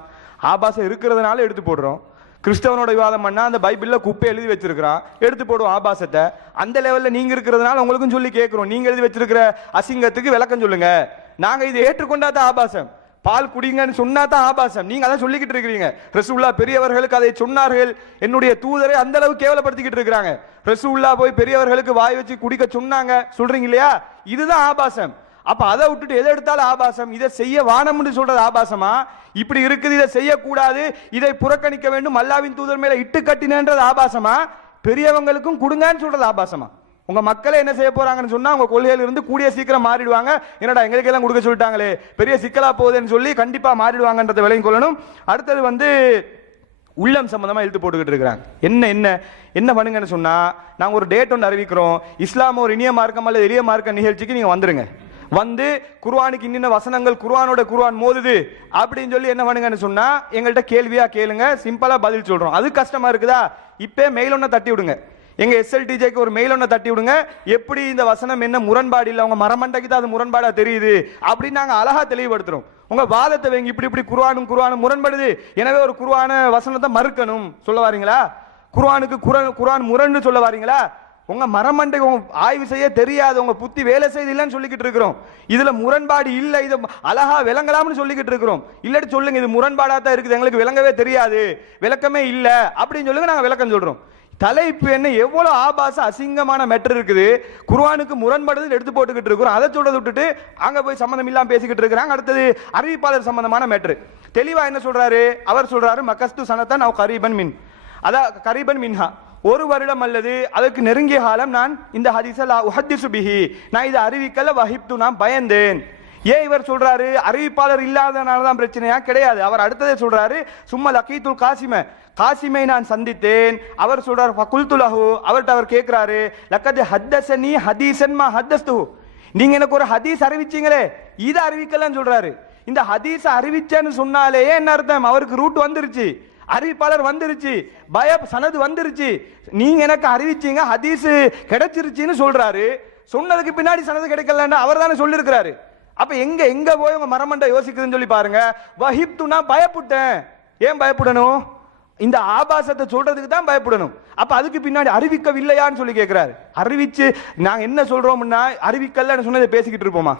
ஆபாசம் இருக்கிறதுனால எடுத்து போடுறோம். கிறிஸ்தவனோட விவாதம் பண்ணா அந்த பைபிள்ல குப்பை எழுதி வச்சிருக்கிறான், எடுத்து போடுவோம் ஆபாசத்தை. அந்த லெவல்ல நீங்க இருக்கிறதுனால உங்களுக்கும் சொல்லி கேட்கிறோம், நீங்க எழுதி வச்சிருக்கிற அசிங்கத்துக்கு விளக்கம் சொல்லுங்க. நாங்க இதை ஏற்றுக்கொண்டாதான் ஆபாசம். பால் குடிங்கன்னு சொன்னா தான் ஆபாசம். நீங்க அதான் சொல்லிக்கிட்டு இருக்கிறீங்க. ரசூலுல்லாஹ் பெரியவர்களுக்கு அதை சொன்னார்கள், என்னுடைய தூதரை அந்த அளவு கேவலப்படுத்திக்கிட்டு இருக்கிறாங்க. ரசூலுல்லாஹ் போய் பெரியவர்களுக்கு வாய் வச்சு குடிக்க சொன்னாங்க சொல்றீங்க இல்லையா? இதுதான் ஆபாசம். அப்ப அதை விட்டுட்டு எதை எடுத்தாலும் ஆபாசம். இதை செய்ய வானம்னு சொல்றது ஆபாசமா? இப்படி இருக்குது, இதை செய்யக்கூடாது, இதை புறக்கணிக்க வேண்டும், அல்லாஹ்வின் தூதர் மேல இட்டு கட்டினன்றது ஆபாசமா? பெரியவங்களுக்கும் கொடுங்கன்னு சொல்றது ஆபாசமா? உங்க மக்களை என்ன செய்ய போறாங்கன்னு சொன்னா உங்க கொள்கையில இருந்து கூடிய சீக்கிரம் மாறிடுவாங்க. என்னடா எங்களுக்கு எல்லாம் கொடுக்க சொல்லிட்டாங்களே, பெரிய சிக்கலா போகுதுன்னு சொல்லி கண்டிப்பா மாறிடுவாங்கன்றதை விளங்கிக் கொள்ளணும். அடுத்தது உள்ளம் சம்பந்தமா இழுத்து போட்டுக்கிட்டு இருக்கிறாங்க. என்ன பண்ணுங்கன்னு சொன்னா, நாங்க ஒரு டேட் ஒன்று அறிவிக்கிறோம். இஸ்லாம் ஒரு இனிய மார்க்கம் அல்லது எளிய மார்க்க நிகழ்ச்சிக்கு நீங்க வந்துருங்க. குர்ஆனுக்கு இன்னின்ன வசனங்கள் குர்ஆன் மோதுது அப்படின்னு சொல்லி என்ன பண்ணுங்கன்னு சொன்னா எங்கள்கிட்ட கேள்வியா கேளுங்க, சிம்பிளா பதில் சொல்றோம். அது கஷ்டமா இருக்குதா? இப்ப மெயில் ஒன்ன தட்டி விடுங்க. எங்க SLTJக்கு ஒரு மெயில் ஒன்ன தட்டி விடுங்க. எப்படி இந்த வசனம் என்ன முரண்பாடு இல்ல, உங்க மரமண்டைக்கு தான் அது முரண்பாடா தெரியுது அப்படின்னு நாங்க அழகா தெளிவுபடுத்துறோம். உங்க வாதத்தை வைங்க. இப்படி குர்ஆனும் முரண்படுது, எனவே ஒரு குர்ஆன வசனத்தை மறுக்கணும் சொல்ல வாரீங்களா? குர்ஆன் முரண்னு சொல்ல வாரீங்களா? உங்க மரமண்டை ஆய்வு செய்ய தெரியாது, உங்க புத்தி வேலை செய்து இல்லைன்னு சொல்லிக்கிட்டு இருக்கிறோம். இதுல முரண்பாடு இல்ல, இது அழகா விளங்கலாம்னு சொல்லிக்கிட்டு இருக்கிறோம். இல்லாட்டி சொல்லுங்க இது முரண்பாடா தான் இருக்குது, எங்களுக்கு விளங்கவே தெரியாது, விளக்கமே இல்ல அப்படின்னு சொல்லுங்க, நாங்க விளக்கம் சொல்றோம். தலைப்பு என்ன? எவ்வளவு ஆபாச அசிங்கமான மேட்டர் இருக்குது. குர்ஆனுக்கு முரண்படுது எடுத்து போட்டுக்கிட்டு இருக்கிறோம். அதை சொல்றதை விட்டுட்டு அங்க போய் சம்பந்தம் இல்லாம பேசிக்கிட்டு இருக்கிறாங்க. அடுத்தது அறிவிப்பாளர் சம்பந்தமான மேட்டர். தெளிவா என்ன சொல்றாரு? அவர் சொல்றாரு மக்கஸ்து சனத்தன் அவ் கரீபன் மின்ஹா, ஒரு வருடம் அல்லது அதற்கு நெருங்கிய காலம் நான் இந்த ஹதீஸ லா உஹத்திஸு பிஹி, நான் இதை அறிவிக்கல, வஹிப்து நான் பயந்தேன். ஏன் இவர் சொல்றாரு? அறிவிப்பாளர் இல்லாதனால தான் பிரச்சனையா? கிடையாது. அவர் அடுத்ததே சொல்றாரு, சும்மா லகீத்துல் காசிமை நான் சந்தித்தேன். அவர் சொல்றாரு ஃபகுல்து லஹு, அவர்ட்ட அவர் கேட்கிறாரு, லக்கத் ஹத்தஸனி ஹதீஸன் மா ஹத்தஸ்து, நீங்க எனக்கு ஒரு ஹதீஸ் அறிவிச்சீங்களே, இதை அறிவிக்கலன்னு சொல்றாரு. இந்த ஹதீஸ் அறிவிச்சேன்னு சொன்னாலே என்ன அர்த்தம்? அவருக்கு ரூட் வந்துருச்சு, அறிவிப்பாளர் வந்துருச்சு, சனது வந்துருச்சு. நீங்க எனக்கு அறிவிச்சீங்க, ஹதீஸ் கிடைச்சிருச்சுன்னு சொல்றாரு. சொன்னதுக்கு பின்னாடி சனது கிடைக்கலன்னு அவர் தானே சொல்லியிருக்கிறாரு. அப்ப எங்க போய் உங்க மரமண்டை யோசிக்குதுன்னு சொல்லி பாருங்க. வஹிப்துனா பயப்பட்டேன். ஏன் பயப்படணும்? இந்த ஆபாசத்தை சொல்றதுக்கு தான் பயப்படணும். அப்ப அதுக்கு பின்னாடி அறிவிக்கவில்லையான்னு சொல்லி கேட்கிறாரு. அறிவிச்சு நாங்க என்ன சொல்றோம்னா அறிவிக்கலன்னு சொன்னதை பேசிக்கிட்டு இருப்போமா?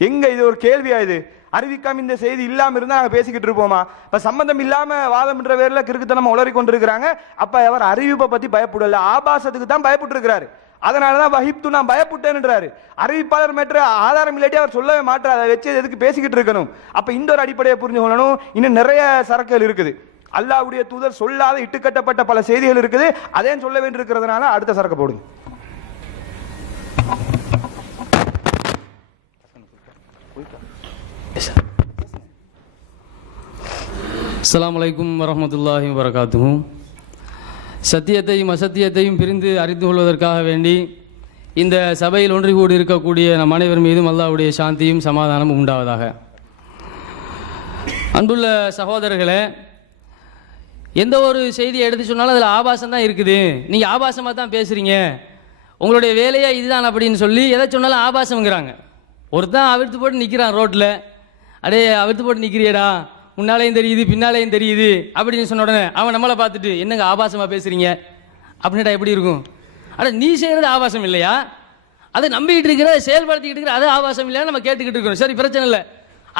எங்க இது ஒரு கேள்வியா? இது அறிவிக்காம இந்த செய்தி இல்லாம இருந்தா நாங்க பேசிக்கிட்டு இருப்போமா? இப்ப சம்பந்தம் இல்லாம வாதம் என்ற பேர்ல கிறுக்குத்தனமா உளறி கொண்டிருக்கிறாங்க. அப்ப அவர் அறிவிப்பை பத்தி பயப்படல, ஆபாசத்துக்கு தான் பயப்பட்டு இருக்கிறாரு. அதனாலதான் வஹிப்து நான் பயப்பட்டேன்ன்றாரு. அறிவிப்பாளர் மேற்ற ஆதாரம் இல்லாட்டி அவர் சொல்லவே மாட்டார். அதை வச்சு எதுக்கு பேசிக்கிட்டு இருக்கணும்? அப்ப இந்த ஒரு அடிப்படையை புரிஞ்சு கொள்ளணும். இன்னும் நிறைய சரக்குகள் இருக்குது. அல்லாஹ்வுடைய தூதர் சொல்லாத இட்டுக்கட்டப்பட்ட பல செய்திகள் இருக்குது. அதே சொல்ல வேண்டியிருக்கிறதுனால அடுத்த சரக்கு போடுங்க. அஸ்ஸலாமு அலைக்கும் வரஹ்மத்துல்லாஹி வபரகாத்துஹு. சத்தியத்தையும் அசத்தியத்தையும் பிரிந்து அறிந்து கொள்வதற்காக வேண்டி இந்த சபையில் ஒன்று கூடி இருக்கக்கூடிய நம் அனைவர் மீதும் அல்லாஹ்வுடைய சாந்தியும் சமாதானமும் உண்டாவதாக. அன்புள்ள சகோதரர்களே, எந்த ஒரு செய்தியை எடுத்து சொன்னாலும் அதில் ஆபாசம் தான் இருக்குது, நீங்கள் ஆபாசமாக தான் பேசுகிறீங்க, உங்களுடைய வேலையா இதுதான் அப்படின்னு சொல்லி எதை சொன்னாலும் ஆபாசம்ங்கிறாங்க. ஒருத்தன் அவிழ்த்து போட்டு நிற்கிறான் ரோட்டில், அடே அவிழ்த்து போட்டு நிற்கிறியடா, முன்னாலேயும் தெரியுது பின்னாலேயும் தெரியுது அப்படின்னு சொன்ன உடனே அவன் நம்மளை பார்த்துட்டு என்னங்க ஆபாசமாக பேசுகிறீங்க அப்படின்டா எப்படி இருக்கும்? அட நீ செய்கிறது ஆபாசம் இல்லையா? அதை நம்பிக்கிட்டு இருக்கிற செயல்படுத்திக்கிட்டு இருக்கிற அது ஆபாசம் இல்லையா? நம்ம கேட்டுக்கிட்டு இருக்கிறோம். சரி, பிரச்சனை இல்லை,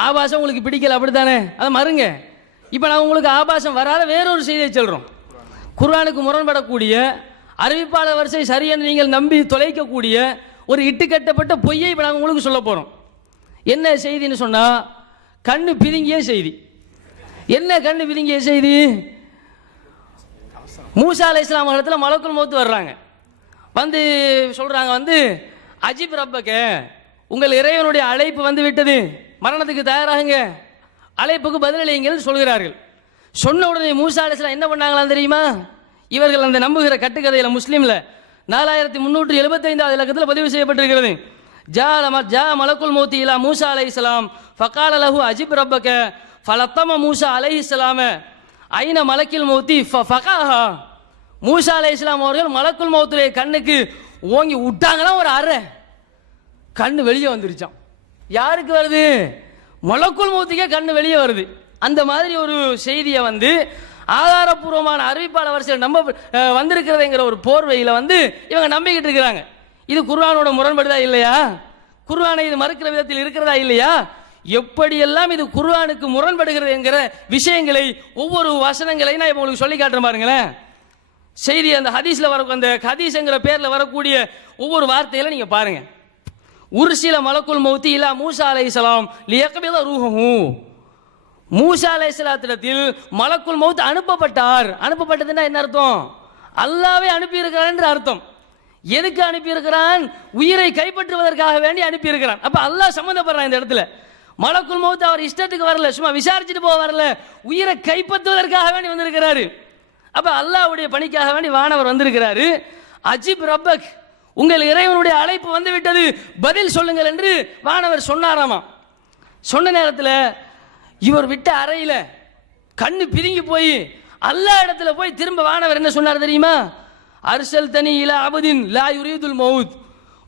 ஆபாசம் உங்களுக்கு பிடிக்கல அப்படித்தானே, அதை மறுங்க. இப்போ நான் உங்களுக்கு ஆபாசம் வராத வேறொரு செய்தியை சொல்கிறோம். குர்ஆனுக்கு முரண்படக்கூடிய அறிவிப்பாளர் வரிசை சரியென்று நீங்கள் நம்பி தொலைக்கக்கூடிய ஒரு இட்டுக்கட்டப்பட்ட பொய்யை இப்போ நாங்கள் உங்களுக்கு சொல்ல போகிறோம். என்ன செய்தின்னு சொன்னால் கண்ணு பிதுங்கிய செய்தி. என்ன கண்ணு பிதுங்கிய செய்தி? மூசா அலைஹிஸ்ஸலாம் இடத்துல மலக்குல் மௌத் வர்றாங்க, வந்து சொல்றாங்க வந்து அஜிப் ரப்பக, உங்கள் இறைவனுடைய அழைப்பு வந்து விட்டது, மரணத்துக்கு தயாராகுங்க, அழைப்புக்கு பதிலளிங்கன்னு சொல்கிறார்கள். சொன்ன உடனே மூசா அலைஹிஸ்ஸலாம் என்ன பண்ணாங்களாம் தெரியுமா? இவர்கள் அந்த நம்புகிற கட்டுக்கதையில முஸ்லீம்ல 4375வது இலக்கத்தில் பதிவு செய்யப்பட்டிருக்கிறது. ஜா மலக்குல் மௌத்தி இலா மூசா அலைஹிஸ்ஸலாம் ஃபகால லஹு அஜிப் ரப்பக ஃபலத்தம மூசா அலைஹிஸ்ஸலாம ஐன மலக்கில் மௌத்தி ஃபகாஹா. மூசா அலைஹிஸ்ஸலாம் அவர்கள் மலக்குல் மௌத்துடைய கண்ணுக்கு ஓங்கி விட்டாங்களாம், ஒரு அறை கண்ணு வெளியே வந்துருச்சான். யாருக்கு வருது? மலக்குல் மௌத்துக்கே கண்ணு வெளியே வருது. அந்த மாதிரி ஒரு செய்தியை வந்து ஆதாரப்பூர்வமான அறிவிப்பாளர் வரிசையில் நம்ப வந்திருக்கிறதுங்கிற ஒரு போர்வையில் வந்து இவங்க நம்பிக்கிட்டு இருக்கிறாங்க. இது குர்ஆனோட முரண்படுதா இல்லையா? குர்ஆனை இது மறுக்கிற விதத்தில் இருக்கிறதா இல்லையா? எப்படியெல்லாம் இது குர்ஆனுக்கு முரண்படுகிறது என்கிற விஷயங்களை ஒவ்வொரு வசனங்களையும் நான் உங்களுக்கு சொல்லி காட்டுறேன் பாருங்களேன். செய்தி அந்த ஹதீஸ்ல வர அந்த ஹதீஸ்ங்கிற பேர்ல வரக்கூடிய ஒவ்வொரு வார்த்தையில நீங்க பாருங்க. உர்சில மலக்குல் மௌத்தி இலா மூசா அலைஹிஸ்ஸலாம் லியக்பித ரூஹு. மூசா அலைஹிஸ்ஸலாத்திடத்தில் மலக்குல் மௌத் அனுப்பப்பட்டார். அனுப்பப்பட்டதுன்னா என்ன அர்த்தம்? அல்லாஹ்வே அனுப்பி இருக்கிறான் என்று அர்த்தம். எதுக்கு அனுப்பி இருக்கிறான்? உயிரை கைப்பற்றுவதற்காக வேண்டி அனுப்பி இருக்கிறான். அப்ப அல்லாஹ் சம்பந்தப்படுறான் இந்த இடத்துல. மலக்குல் மௌத் அவர் இஷ்டத்துக்கு வரல, சும்மா விசாரிச்சுட்டு போக வரல, உயிரை கைப்பற்றுவதற்காக வேண்டி வந்திருக்கிறாரு. அப்ப அல்லாஹ்வுடைய பணிக்காக வேண்டி வானவர் வந்திருக்கிறாரு. அஜிப் ரப்பக், உங்கள் இறைவனுடைய அழைப்பு வந்து விட்டது, பதில் சொல்லுங்கள் என்று வானவர் சொன்னாராமா. சொன்ன நேரத்தில் இவர் விட்ட அறையில கண்ணு பிதுங்கி போய் அல்லாஹ் இடத்துல போய் திரும்ப வானவர் என்ன சொன்னார் தெரியுமா? அர்சல் தனி இலா அபதின் லா யுரீதுல் மௌத்,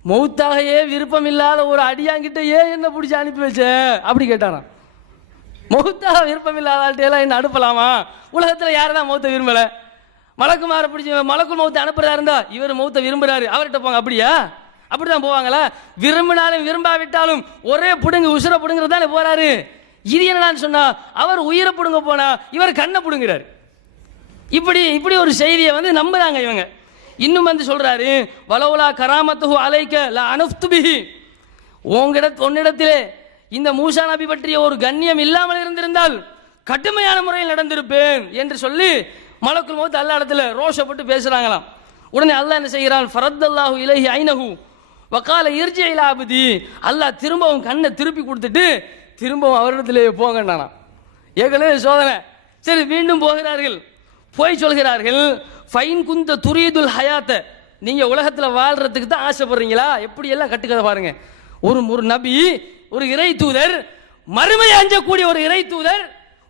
மௌத்தாகையே விருப்பம் இல்லாத ஒரு அடியாங்கிட்ட ஏன் என்ன பிடிச்சி அனுப்பி வச்ச அப்படி கேட்டாராம். மௌத்தாக விருப்பம் இல்லாதால்ட்டெல்லாம் என்ன அனுப்பலாமா? உலகத்தில் யாரும் மௌத்தை விரும்பல. மலக்குமார பிடிச்சி மலக்குள் மௌத்தை அனுப்புறதா இருந்தா இவர் மௌத்தை விரும்புறாரு, அவர்கிட்ட போங்க. அப்படியா? அப்படிதான் போவாங்களா? விரும்பினாலும் விரும்பாவிட்டாலும் ஒரே புடுங்கு உசுர புடுங்கிறது தானே போறாரு. இது என்னன்னு சொன்னா அவர் உயிரை புடுங்க போனா இவர் கண்ணை புடுங்கிறாரு. இப்படி இப்படி ஒரு செய்தியை வந்து நம்புறாங்க இவங்க. இன்னும் வந்து சொல்றாரு, வலவுலா கராமத்துஹு அலைக்க லா அனுஃப்து பிஹி, உன்னிடத்திலே இந்த மூசா நபி பற்றிய ஒரு கண்ணியம் இல்லாமல் இருந்திருந்தால் கடுமையான முறையில் நடந்திருப்பேன் என்று சொல்லி மலக்குல் மௌத் அல்லாஹ் இடத்துல ரோஷப்பட்டு பேசுறாங்களாம். உடனே அல்லாஹ் என்ன செய்கிறான்? ஃபரத்தல்லாஹு இலைஹி ஐனஹு வகால இர்ஜி இலா அப்தி, அல்லாஹ் திரும்பவும் கண்ணை திருப்பி கொடுத்துட்டு திரும்பவும் அவரிடத்திலே போங்கன்னானா. ஏற்கனவே சோதனை. சரி, மீண்டும் போகிறார்கள். போய் சொல்கிறார்கள், ஃபைன் குந்த துரீதுல் ஹயாத்த, நீங்க உலகத்தில் வாழ்றதுக்கு தான் ஆசைப்படுறீங்களா? எப்படி எல்லாம் கட்டுக்கதை பாருங்க. ஒரு நபி, ஒரு இறை தூதர், மறுமையை அஞ்சக்கூடிய ஒரு இறை தூதர்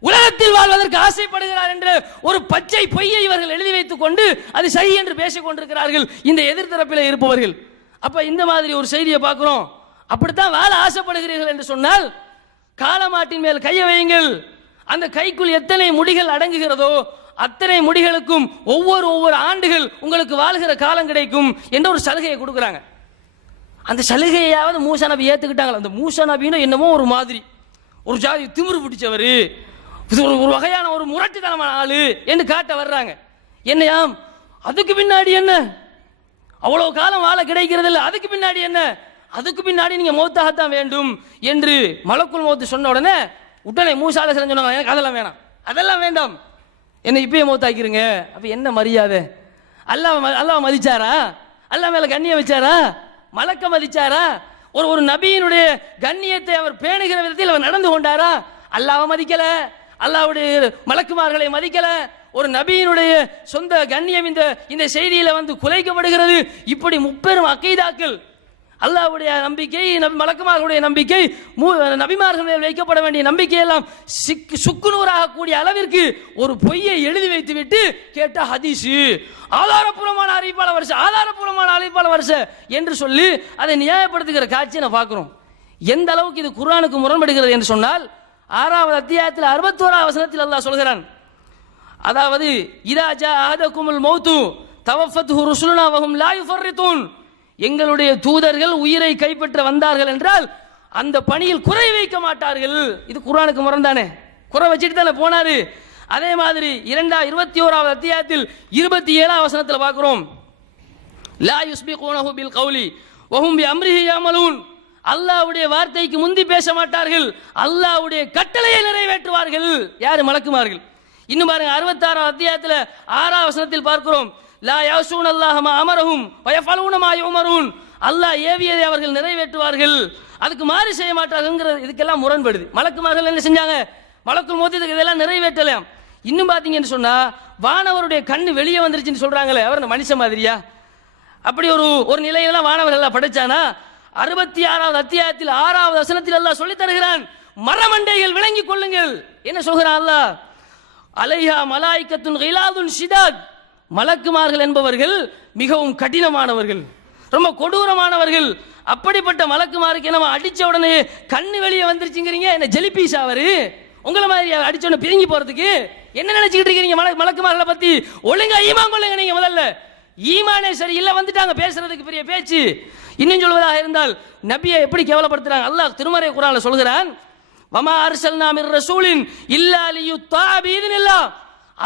உலகத்தில் வாழ்வதற்கு ஆசைப்படுகிறார் என்ற ஒரு பச்சை பொய்யை இவர்கள் எழுதி வைத்துக் கொண்டு அது சரி என்று பேசிக் கொண்டிருக்கிறார்கள் இந்த எதிர்த்தரப்பில் இருப்பவர்கள். அப்ப இந்த மாதிரி ஒரு செய்தியை பார்க்கிறோம். அப்படித்தான் வாழ ஆசைப்படுகிறீர்கள் என்று சொன்னால் காலமாட்டின் மேல் கையை வையுங்கள். அந்த கைக்குள் எத்தனை முடிகள் அடங்குகிறதோ அத்தனை முடிகளுக்கும் ஒவ்வொரு ஆண்டுகள் உங்களுக்கு வாழ்கிற காலம் கிடைக்கும் என்ற ஒரு சலுகையை கொடுக்குறாங்க. அந்த சலுகையாவது மூசா நபி ஏத்துக்கிட்டாங்களா? அந்த மூசா நபின்னு என்னமோ ஒரு மாதிரி ஒரு ஜாதி திமிரு பிடிச்சவர், ஒரு வகையான ஒரு முரட்டுத்தனமான ஆளு என்று காட்ட வர்றாங்க. என்னையாம் அதுக்கு பின்னாடி என்ன? அவ்வளவு காலம் வாழ கிடைக்கிறது இல்லை, அதுக்கு பின்னாடி என்ன? அதுக்கு பின்னாடி நீங்க மௌத்தாகத்தான் வேண்டும் என்று மலக்குல் மௌத் சொன்ன உடனே மூசா அலைஹிஸ்ஸலாம் சொன்னாங்க, எனக்கு அதெல்லாம் வேணாம், அதெல்லாம் வேண்டாம், என்ன இப்பயே மௌத்தாக்கிருங்க. அப்ப என்ன மரியாதை? அல்லாஹ் மதிச்சாரா? அல்லாஹ் மேல கண்ணியம் வச்சாரா? மலக்க மதிச்சாரா? ஒரு நபியினுடைய கண்ணியத்தை அவர் பேணுகிற விதத்தில் அவர் நடந்து கொண்டாரா? அல்லாஹ்வை மதிக்கல, அல்லாஹ்வுடைய மலக்குமார்களை மதிக்கல. ஒரு நபியினுடைய சொந்த கண்ணியம் இந்த செய்தியில வந்து குலைக்கப்படுகிறது. இப்படி முப்பெரும் அக்கீதாக்கள், அல்லாஹ்வுடைய நம்பிக்கை, மலக்குமார்களுடைய நம்பிக்கை, நபிமார்கள் மேல் வைக்கப்பட வேண்டிய நம்பிக்கை எல்லாம் சுக்குநூறாக கூடிய அளவிற்கு ஒரு பொய்யை எழுதி வைத்து விட்டு கேட்ட ஹதீஸ் ஆதாரபூர்வமான அறிவிப்பாளர் வரிசை என்று சொல்லி அதை நியாயப்படுத்துகிற காட்சியை நான் பார்க்கிறோம். எந்த அளவுக்கு இது குர்ஆனுக்கு முரண்படுகிறது என்று சொன்னால் 6வது அத்தியாயத்தில் 61வது வசனத்தில் அல்லாஹ் சொல்கிறான், அதாவது இதா ஜா அஹதகுமுல் மௌத்து தவஃபத்துஹு ருசுலுனா வஹும் லா யுஃபர்ரிதூன், எங்களுடைய தூதர்கள் உயிரை கைப்பற்ற வந்தார்கள் என்றால் அந்த பணியில் குறை வைக்க மாட்டார்கள். இது குர்ஆனுக்கு முரண் தானே? குறை வச்சுட்டு தானே போனாரு. அதே மாதிரி 21வது அத்தியாயத்தில் 27வது வசனத்தில் பார்க்கிறோம், லா யுஸ்பிகுனஹு பில் கௌலி வஹும் பிஅம்ரிஹி யஅமலூன், அல்லாஹ்வுடைய வார்த்தைக்கு முந்தி பேச மாட்டார்கள், அல்லாஹ்வுடைய கட்டளையை நிறைவேற்றுவார்கள். யாரு? மலக்குமார்கள். இன்னும் பாருங்க 66 அத்தியாயத்தில் 6 வசனத்தில் பார்க்கிறோம், லா யஸூன அல்லாஹ மா அமரஹும் வ யஃபலூன மா யுமரூன். அல்லாஹ் ஏவியதை அவர்கள் நிறைவேற்றுவார்கள், அதுக்கு மாறு செய்ய மாட்டாங்கங்கிறது இதுக்கெல்லாம் முரண்படுது. மலக்குமார்கள் என்ன செஞ்சாங்க? மலக்குல் மௌத் இதெல்லாம் நிறைவேற்றலாம். இன்னும் பார்த்தீங்கன்னு சொன்னா வானவருடைய கண்ணு வெளியே வந்துருச்சுன்னு சொல்றாங்களே, அவர் இந்த மனுஷன் மாதிரியா? அப்படி ஒரு நிலையெல்லாம் வானவர்கள் படைச்சானா? 66 அத்தியாயத்தில் 6 வசனத்தில் அல்லாஹ் சொல்லி தருகிறான், மரமண்டைகள் விளங்கிக் கொள்ளுங்கள். என்ன சொல்கிறான் அல்லாஹ்? அலைஹா மலாயிக்கத்துன் கிலாதுன் ஷிதாத். மலக்குமார்கள் என்பவர்கள் மிகவும் கடினமானவர்கள், ரொம்ப கொடூரமானவர்கள். அப்படிப்பட்ட மலக்குமாருக்கு நம்ம அடிச்ச உடனே கண்ணு வெளியே வந்துருச்சுங்கிறீங்க? என்ன ஜெலிபீஸ் அவரு? உங்களை மாதிரி அடிச்ச உடனே பிரிஞ்சு போறதுக்கு என்ன நினைச்சுக்கிட்டு இருக்கீங்க? மலக்குமார்களை பத்தி ஒழுங்கா ஈமான் கொள்ளுங்க. நீங்க முதல்ல ஈமானே சரி இல்ல, வந்துட்டாங்க பேசுறதுக்கு பெரிய பேச்சு. இன்னும் சொல்வதாக இருந்தால் நபியை எப்படி கேவலப்படுத்துறாங்க? அல்லாஹ் திருமறை குர்ஆன்ல சொல்கிறான், வமா அர்சல்னா மிர் ரசூலின் இல்லா லியுத்தா பிஇذنில்லாஹ்.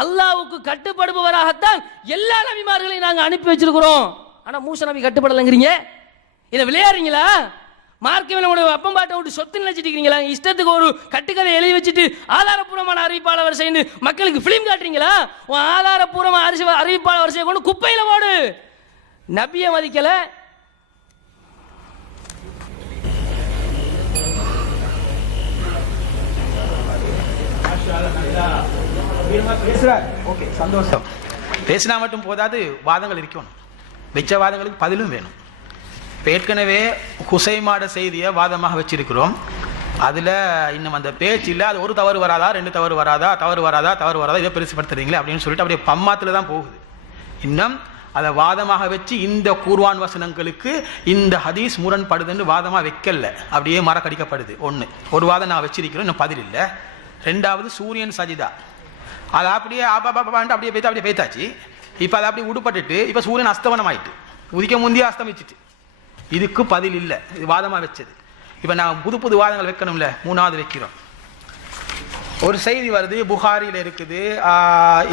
அல்லாஹ்வுக்கு கட்டுப்படுபவராகத்தான் எல்லா நபிமார்களையும் நாங்க அனுப்பி வச்சிருக்கிறோம். ஆனா மூசா நபி கட்டுப்படலைங்கிறீங்க. இதை விளையாடுறீங்களா? மார்க்கமே உங்களுடைய அப்பம் பாட்டை விட்டு சொத்து நினைச்சிட்டு இருக்கீங்களா? இஷ்டத்துக்கு ஒரு கட்டுக்கதை எழுதி வச்சுட்டு ஆதாரப்பூர்வமான அறிவிப்பாளர் வரிசைன்னு மக்களுக்கு பிலிம் காட்டுறீங்களா? உன் ஆதாரப்பூர்வமான அறிவிப்பாளர் வரிசையை கொண்டு குப்பையில போடு. நபியை மதிக்கல. ஓகே, சந்தோஷம். பேசினா மட்டும் போதாது, வாதங்கள் இருக்கணும். வெச்ச வாதங்களுக்கு பதிலும் வேணும். ஏற்கனவே ஹுசைமாட செய்தியை வாதமாக வச்சிருக்கிறோம். அதில் இன்னும் அந்த பேச்சு இல்லை. அது ஒரு தவறு வராதா, 2 தவறு வராதா, தவறு வராதா, இதை பெருசுப்படுத்துறீங்களே அப்படின்னு சொல்லிட்டு அப்படியே பம்மாத்தில் தான் போகுது. இன்னும் அதை வாதமாக வச்சு இந்த குர்ஆன் வசனங்களுக்கு இந்த ஹதீஸ் முரண்படுதுன்னு வாதமாக வைக்கல, அப்படியே மறக்கடிக்கப்படுது. ஒரு வாதம் நான் வச்சிருக்கிறோம், இன்னும் பதில் இல்லை. 2வது சூரியன் சஜிதா, அதை அப்படியே அப்படியே பேத்தாச்சு. இப்போ அதை அப்படி உடுப்பட்டுட்டு இப்போ சூரியன் அஸ்தமனம் ஆயிட்டு, உதிக்க முந்தைய அஸ்தமிச்சிட்டு. இதுக்கு பதில் இல்லை, இது வாதமாக வச்சது. இப்போ நான் புது வாதங்கள் வைக்கணும்ல, 3வது வைக்கிறோம். ஒரு செய்தி வருது, புகாரியில் இருக்குது,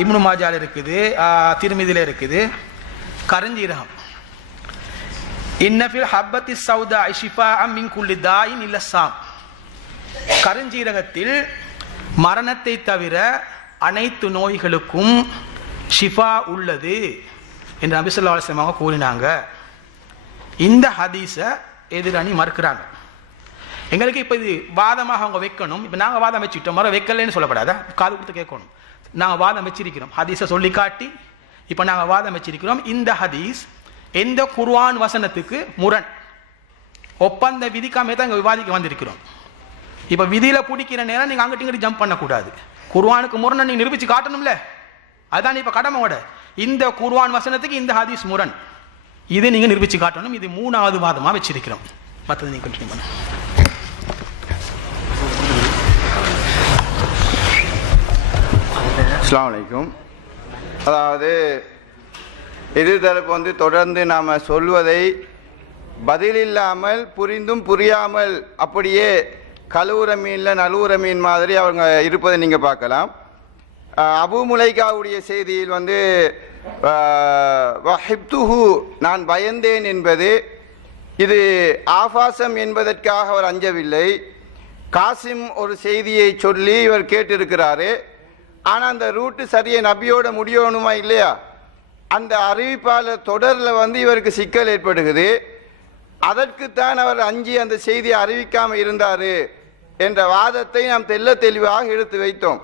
இப்னு மாஜால இருக்குது, திர்மிதில இருக்குது. கருஞ்சீரகம், இன்னஃபில் ஹப்பத்தி சௌதா ஷிஃபாஅம் மின் குல்லி தாயின் இல்லஸ்ஸாம். கருஞ்சீரகத்தில் மரணத்தை தவிர அனைத்து நோய்களுக்கும் ஷிஃபா உள்ளது என்று நபி ஸல்லல்லாஹு அலைஹி வஸல்லம் கூறினாங்க. இந்த ஹதீஸை எதிரணி மறுக்கிறாங்க. எங்களுக்கு இப்போ இது வாதமாக அவங்க வைக்கணும். இப்போ நாங்கள் வாதம் வச்சுட்டோம், மறு வைக்கலன்னு சொல்லப்படாதா? காது கொடுத்து கேட்கணும். நாங்கள் வாதம் வச்சிருக்கிறோம், ஹதீஸை சொல்லி காட்டி இப்போ நாங்கள் வாதம் வச்சிருக்கிறோம். இந்த ஹதீஸ் எந்த குர்ஆன் வசனத்துக்கு முரண், ஒப்பந்த விதிக்காமே தான் இங்கே விவாதிக்க வந்திருக்கிறோம். இப்போ விதியில் பிடிக்கிற நேரம் நீங்கள் அங்கிட்டு இங்கிட்டு ஜம்ப் பண்ணக்கூடாது. குர்ஆனுக்கு முரணை நீங்கள் நிரூபித்து காட்டணும்ல, அதுதான் இப்போ கடமையோட. இந்த குர்ஆன் வசனத்துக்கு இந்த ஹதீஸ் முரண், இதை நீங்கள் நிரூபித்து காட்டணும். இது 3வது வாதமாக வச்சிருக்கிறோம். மற்றது நீங்கள் கண்டினியூ பண்ண. அஸ்ஸலாமு அலைக்கும். அதாவது எதிர்தரப்பு தொடர்ந்து நாம் சொல்வதை பதிலில்லாமல் புரிந்தும் புரியாமல் அப்படியே கழுவுற மீனில் நழுவுற மீன் மாதிரி அவங்க இருப்பதை நீங்கள் பார்க்கலாம். அபு முலைகாவுடைய செய்தியில் வஹிப்துஹு, நான் பயந்தேன் என்பது இது ஆபாசம் என்பதற்காக அவர் அஞ்சவில்லை. காசிம் ஒரு செய்தியை சொல்லி இவர் கேட்டிருக்கிறாரு. ஆனால் அந்த ரூட்டு சரியை நபியோட முடியணுமா இல்லையா? அந்த அறிவிப்பாளர் தொடரில் இவருக்கு சிக்கல் ஏற்படுகிறது. அதற்குத்தான் அவர் அஞ்சி அந்த செய்தியை அறிவிக்காமல் இருந்தார் என்ற வாதத்தை நாம் தெளிவாக எடுத்து வைத்தோம்.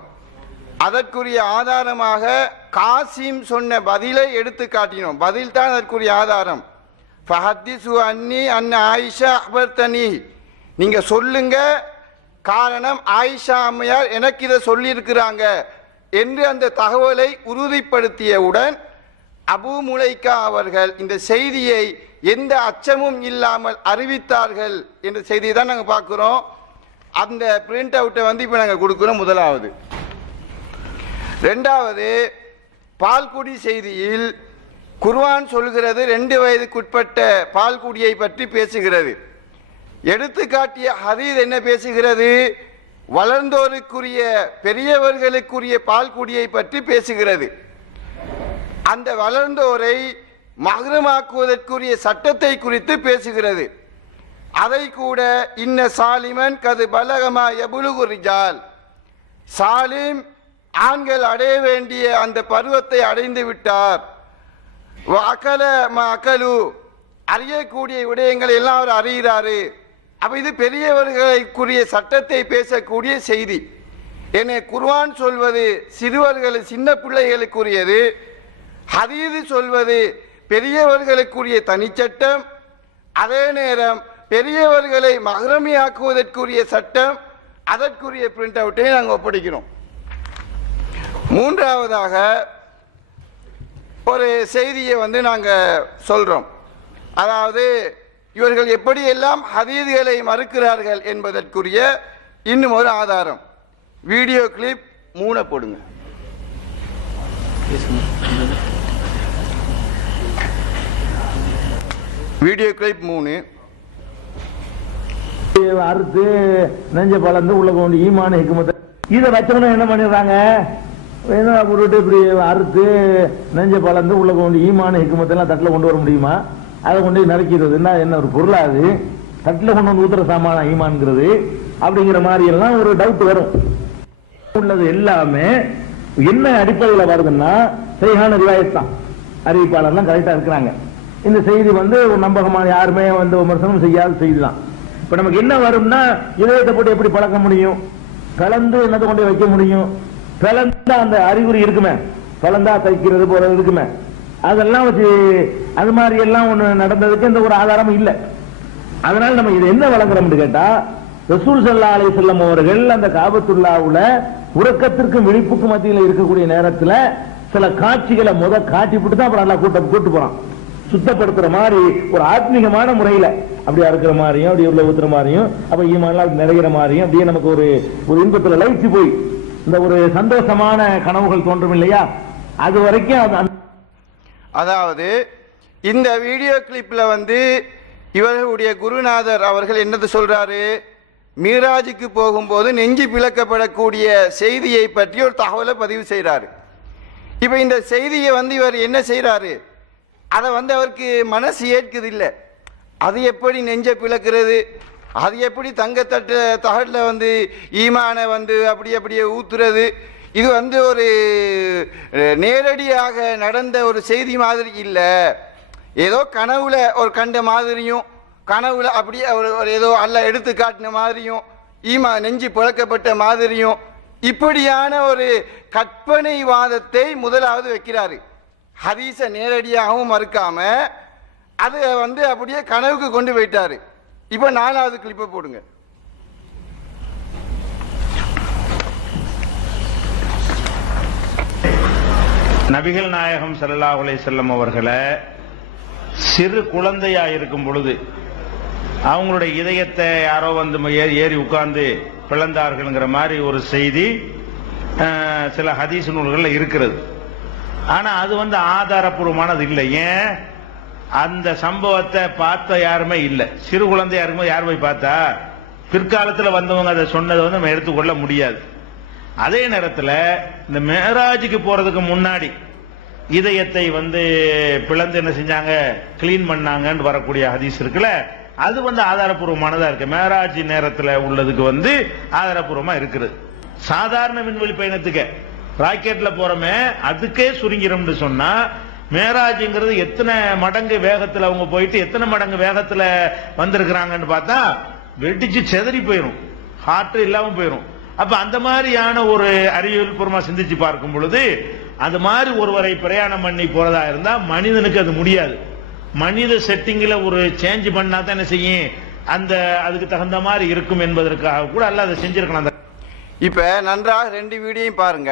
அதற்குரிய ஆதாரமாக காசிம் சொன்ன பதிலை எடுத்து காட்டினோம். பதில் தான் அதற்குரிய ஆதாரம். ஃபஹத்திசு அன்னி அன்ன ஆயிஷா அபர்தனி, நீங்கள் சொல்லுங்க, காரணம் ஆயிஷா அம்மையார் எனக்கு இதை சொல்லியிருக்கிறாங்க என்று அந்த தகவலை உறுதிப்படுத்தியவுடன் அபு முலைகா அவர்கள் இந்த செய்தியை எந்த அச்சமும் இல்லாமல் அறிவித்தார்கள் என்ற செய்தியை தான் நாங்கள் பார்க்குறோம். அந்த பிரிண்ட் அவுட்டை இப்போ நாங்கள் கொடுக்குறோம். முதலாவது. 2வது, பால்குடி செய்தியில் குர்ஆன் சொல்கிறது 2 வயதுக்குட்பட்ட பால்குடியை பற்றி பேசுகிறது. எடுத்துக்காட்டிய ஹதீஸ் என்ன பேசுகிறது? வளர்ந்தோருக்குரிய பெரியவர்களுக்குரிய பால்குடியை பற்றி பேசுகிறது. அந்த வளர்ந்தோரை மஹ்ரமாக்குவதற்குரிய சட்டத்தை குறித்து பேசுகிறது. அதை கூட இன்ன சாலிமன் கது பலகமா யபுலுகு ரிஜால், சாலிம் ஆண்கள் அடைய வேண்டிய அந்த பருவத்தை அடைந்து விட்டார். அகல அகலு அறியக்கூடிய விடயங்களை எல்லாம் அவர் அறிகிறாரு. அப்ப இது பெரியவர்களுக்குரிய சட்டத்தை பேசக்கூடிய செய்தி. என்ன குர்ஆன் சொல்வது சிறுவர்கள் சின்ன பிள்ளைகளுக்குரியது, ஹதீஸ் சொல்வது பெரியவர்களுக்குரிய தனிச்சட்டம், அதே நேரம் பெரியவர்களை மஹ்ரமியாக்குவதற்குரிய சட்டம், அதற்குரிய பிரிண்ட் அவுட்டை நாங்கள் ஒப்படைக்கிறோம். மூன்றாவதாக ஒரு செய்தியை நாங்கள் சொல்றோம். அதாவது இவர்கள் எப்படியெல்லாம் ஹதீஸ்களை மறுக்கிறார்கள் என்பதற்குரிய இன்னும் ஒரு ஆதாரம். வீடியோ கிளிப் 3 போடுங்க. Video clip 3. அறுத்து நெஞ்ச பலந்து உள்ள கொண்டு ஈமான ஹிக்மத்தை இதை வச்சவன என்ன பண்ணிடுறாங்க, இப்படி அறுத்து நெஞ்ச பலந்து உள்ள கொண்டு ஈமான ஹிக்மத்தெல்லாம் தட்டில் கொண்டு வர முடியுமா? அதை கொண்டு நறுக்கிறது என்ன ஒரு பொருளாது? தட்டில் கொண்டு வந்து ஊத்துற சாமான ஈமான்ங்கிறது அப்படிங்கிற மாதிரி எல்லாம் ஒரு டவுட் வரும். உள்ளது எல்லாமே என்ன அடிப்படையில் வருதுன்னா சரியான ரிவாயத் தான். அறிவிப்பாளர்லாம் கரெக்டா இருக்கிறாங்க. இந்த செய்தி ஒரு நம்பகமான யாருமே விமர்சனம் செய்யாத செய்தி தான். இப்ப நமக்கு என்ன வரும்னா இதயத்தை போட்டு எப்படி பழக்க முடியும்? கலந்து என்னத்தை கொண்டு வைக்க முடியும்? கலந்தா அந்த அறிகுறி இருக்குமே, கலந்தா தைக்கிறது போறது இருக்குமே, அதெல்லாம் வச்சு அது மாதிரி எல்லாம் ஒண்ணு நடந்ததுக்கு எந்த ஒரு ஆதாரமும் இல்லை. அதனால நம்ம இது என்ன வழங்குறோம்னு கேட்டா, ரசூல் ஸல்லல்லாஹு அலைஹி வஸல்லம் அவர்கள் அந்த காபத்துல்லாஹ்வுல உறக்கத்திற்கும் விழிப்புக்கும் மத்தியில் இருக்கக்கூடிய நேரத்துல சில காட்சிகளை காட்டிவிட்டு தான் அப்புறம் நல்லா கூட்டு போறான். சுத்தப்படுத்துற மாதிரி ஒரு ஆத்மீகமான முறையில அப்படியே இருக்கிற மாதிரியும் அப்படியே உள்ள ஊத்துற மாதிரியும் அப்ப ஈமான்லாம் நிறைகிற மாதிரியும் அப்படியே நமக்கு ஒரு இன்பத்துல லயிச்சு போய் இந்த ஒரு சந்தோஷமான கனவுகள் தோன்றும் இல்லையா? அது வரைக்கும் அதாவது இந்த வீடியோ கிளிப்ல இவர்களுடைய குருநாதர் அவர்கள் என்னது சொல்றாரு, மீராஜுக்கு போகும்போது நெஞ்சு பிளக்கப்படக்கூடிய செய்தியை பற்றி ஒரு தகவலை பதிவு செய்கிறாரு. இப்ப இந்த செய்தியை இவர் என்ன செய்யறாரு, அதை அவருக்கு மனசு ஏற்குது இல்லை. அது எப்படி நெஞ்ச பிளக்கிறது, அது எப்படி தகட்டில் ஈமான அப்படியே ஊத்துறது, இது ஒரு நேரடியாக நடந்த ஒரு செய்தி மாதிரி இல்லை. ஏதோ கனவுல ஒரு கண்ட மாதிரியும், கனவுல அப்படியே ஏதோ அல்ல எடுத்து காட்டின மாதிரியும், ஈமா நெஞ்சு பிளக்கப்பட்ட மாதிரியும், இப்படியான ஒரு கற்பனை வாதத்தை முதலாவது வைக்கிறாரு. ஹதீஸ நேரடியாகவும் மறுக்காம அதை அப்படியே கனவுக்கு கொண்டு போயிட்டாரு. இப்ப 4வது கிளிப்பை போடுங்க. நபிகள் நாயகம் ஸல்லல்லாஹு அலைஹி வஸல்லம் அவர்களை சிறு குழந்தையா இருக்கும் பொழுது அவங்களுடைய இதயத்தை யாரோ ஏறி உட்கார்ந்து பிளந்தார்கள்ங்கிற மாதிரி ஒரு செய்தி சில ஹதீஸ் நூல்கள்ல இருக்கிறது. ஆனா அது ஆதாரப்பூர்வமானது இல்லை. ஏன்? அந்த சம்பவத்தை பார்த்த யாருமே இல்லை. சிறு குழந்தையா இருக்கும்போது யார் போய் பார்த்தா? பிற்காலத்துல வந்தவங்க அதை சொன்னதை நம்ம எடுத்துக்கொள்ள முடியாது. அதே நேரத்தில் இந்த மேராஜுக்கு போறதுக்கு முன்னாடி இதயத்தை பிளந்து என்ன செஞ்சாங்க, கிளீன் பண்ணாங்கன்னு வரக்கூடிய ஹதீஸ் இருக்குல்ல, அது ஆதாரப்பூர்வமானதா இருக்கு. மேராஜ் நேரத்தில் உள்ளதுக்கு ஆதாரப்பூர்வமா இருக்குது. சாதாரண விண்வெளி பயணத்துக்கு ராக்கெட்ல போறோமே அதுக்கே சுருங்கிறோம்னு சொன்னா, மேராஜ்ங்கிறது எத்தனை மடங்கு வேகத்துல அவங்க போயிட்டு எத்தனை மடங்கு வேகத்துல வந்திருக்கிறாங்கன்னு பார்த்தா வெடிச்சு செதறி போயிடும், ஹார்ட் இல்லாம போயிடும். அப்ப அந்த மாதிரியான ஒரு அறிவியல் பூர்வமா சிந்திச்சு பார்க்கும் பொழுது அந்த மாதிரி ஒருவரை பிரயாணம் பண்ணி போறதா இருந்தா மனிதனுக்கு அது முடியாது. மனித செட்டிங்ல ஒரு சேஞ்ச் பண்ணா தான் என்ன செய்யும், அதுக்கு தகுந்த மாதிரி இருக்கும் என்பதற்காக கூட அல்ல அதை செஞ்சிருக்கலாம். இப்ப நன்றாக 2 வீடியோயும் பாருங்க.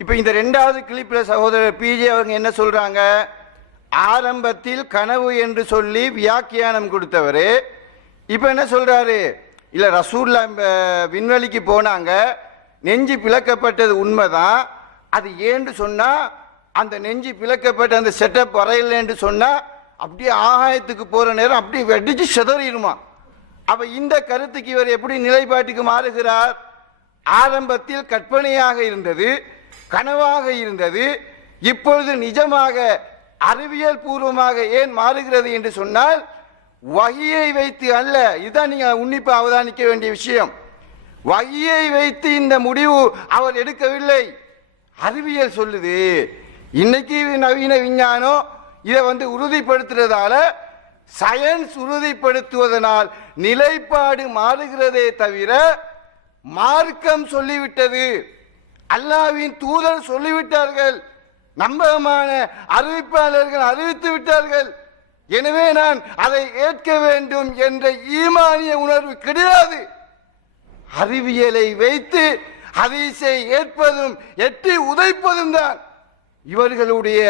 இப்ப இந்த 2வது கிளிப்ல சகோதரர் பிஜே அவங்க என்ன சொல்றாங்க, ஆரம்பத்தில் கனவு என்று சொல்லி வியாக்கியானம் கொடுத்தவரு இப்ப என்ன சொல்றாரு, இல்ல ரசூல்லா விண்வெளிக்கு போனாங்க, நெஞ்சு பிளக்கப்பட்டது உண்மைதான். அது ஏன்னு சொன்னா அந்த நெஞ்சு பிளக்கப்பட்ட அந்த செட்டப் வரையில்லைன்னு சொன்னா அப்படியே ஆகாயத்துக்கு போற நேரம் அப்படியே வெடிச்சு சிதறிடுமா. அப்ப இந்த கருத்துக்கு இவர் எப்படி நிலைப்பாட்டுக்கு மாறுகிறார்? ஆரம்பத்தில் கற்பனையாக இருந்தது, கனவாக இருந்தது, இப்பொழுது நிஜமாக அறிவியல் பூர்வமாக ஏன் மாறுகிறது என்று சொன்னால் வஹியை வைத்து அல்ல. இதுதான் நீங்க உன்னிப்பு அவதானிக்க வேண்டிய விஷயம். வஹியை வைத்து இந்த முடிவு அவர் எடுக்கவில்லை. அறிவியல் சொல்லுது. இன்னைக்கு நவீன விஞ்ஞானம் இதை உறுதிப்படுத்துறதால, சயின்ஸ் உறுதிப்படுத்துவதனால் நிலைப்பாடு மாறுகிறதே தவிர மார்க்கம் சொல்லிவிட்டது, அல்லாஹ்வின் தூதர் சொல்லிவிட்டார்கள், நம்பகமான அறிவிப்பாளர்கள் அறிவித்து விட்டார்கள், எனவே நான் அதை ஏற்க வேண்டும் என்ற ஈமானிய உணர்வு கிடையாது. அறிவியலை வைத்து ஹதீஸை ஏற்பதும் எட்டி உதைப்பதும் தான் இவர்களுடைய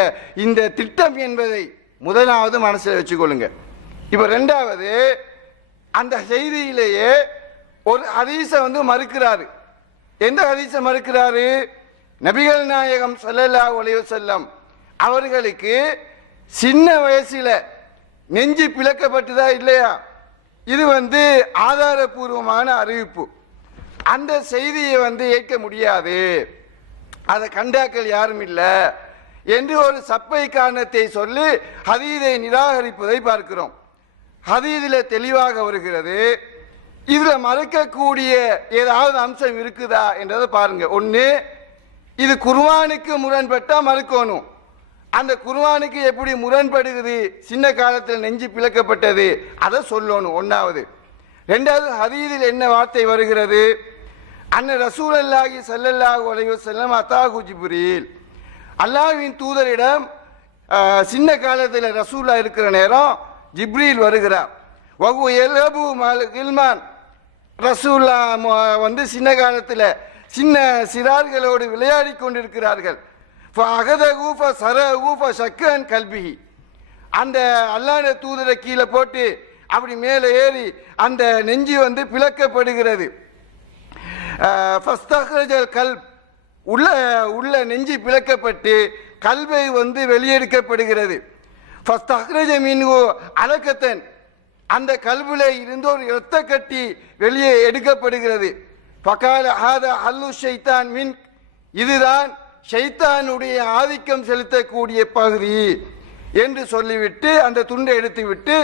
இந்த திட்டம் என்பதை முதலாவது மனசில் வச்சுக்கொள்ளுங்க. இப்ப ரெண்டாவது, அந்த செய்தியிலேயே ஒரு ஹதீஸை மறுக்கிறாரு. எந்த ஹதீஸை மறுக்கிறாரு? நபிகள் நாயகம் ஸல்லல்லாஹு அலைஹி வஸல்லம் அவர்களுக்கு சின்ன வயசுல நெஞ்சு பிளக்கப்பட்டதா இல்லையா? இது ஆதாரபூர்வமான அறிவிப்பு. அந்த செய்தியை ஏற்க முடியாது, அதை கண்டாக்கள் யாரும் இல்லை என்று ஒரு சப்பை காரணத்தை சொல்லி ஹதீஸை நிராகரிப்பதை பார்க்கிறோம். ஹதீஸில் தெளிவாக வருகிறது. இதுல மறுக்கக்கூடிய ஏதாவது அம்சம் இருக்குதா என்றதை பாருங்க. ஒன்று, இது குர்ஆனுக்கு முரண்பட்டா மறுக்கணும். அந்த குர்ஆனுக்கு எப்படி முரண்படுகிறது? சின்ன காலத்தில் நெஞ்சு பிளக்கப்பட்டது, அதை சொல்லணும் ஒன்னாவது. ரெண்டாவது, ஹதீஸில் என்ன வார்த்தை வருகிறது? அன்ன ரசூலுல்லாஹி ஸல்லல்லாஹு அலைஹி வஸல்லம் அத்தாஹு ஜிப்ரீல், அல்லாஹ்வின் தூதரிடம் சின்ன காலத்தில் ரசூலா இருக்கிற நேரம் ஜிப்ரீல் வருகிறார். வகு எலபு மல் கில்மான், ரசூல்லா சின்ன காலத்தில் சின்ன சிறார்களோடு விளையாடி கொண்டிருக்கிறார்கள். கல்பிஹி, அந்த அல்லாஹ்வுடைய தூதரை கீழே போட்டு அப்படி மேலே ஏறி அந்த நெஞ்சு பிளக்கப்படுகிறது. கல்ப், உள்ள நெஞ்சு பிளக்கப்பட்டு கல்வை வெளியெடுக்கப்படுகிறது. அலக்கத்தன், அந்த கல்வில இருந்து ஒரு இரத்த கட்டி வெளியே எடுக்கப்படுகிறது. பகால ஹாதா அல்லு ஷைத்தான் மின், இதுதான் ஷைத்தானுடைய ஆதிக்கம் செலுத்தக்கூடிய பகுதி என்று சொல்லிவிட்டு அந்த துண்டை எடுத்துவிட்டு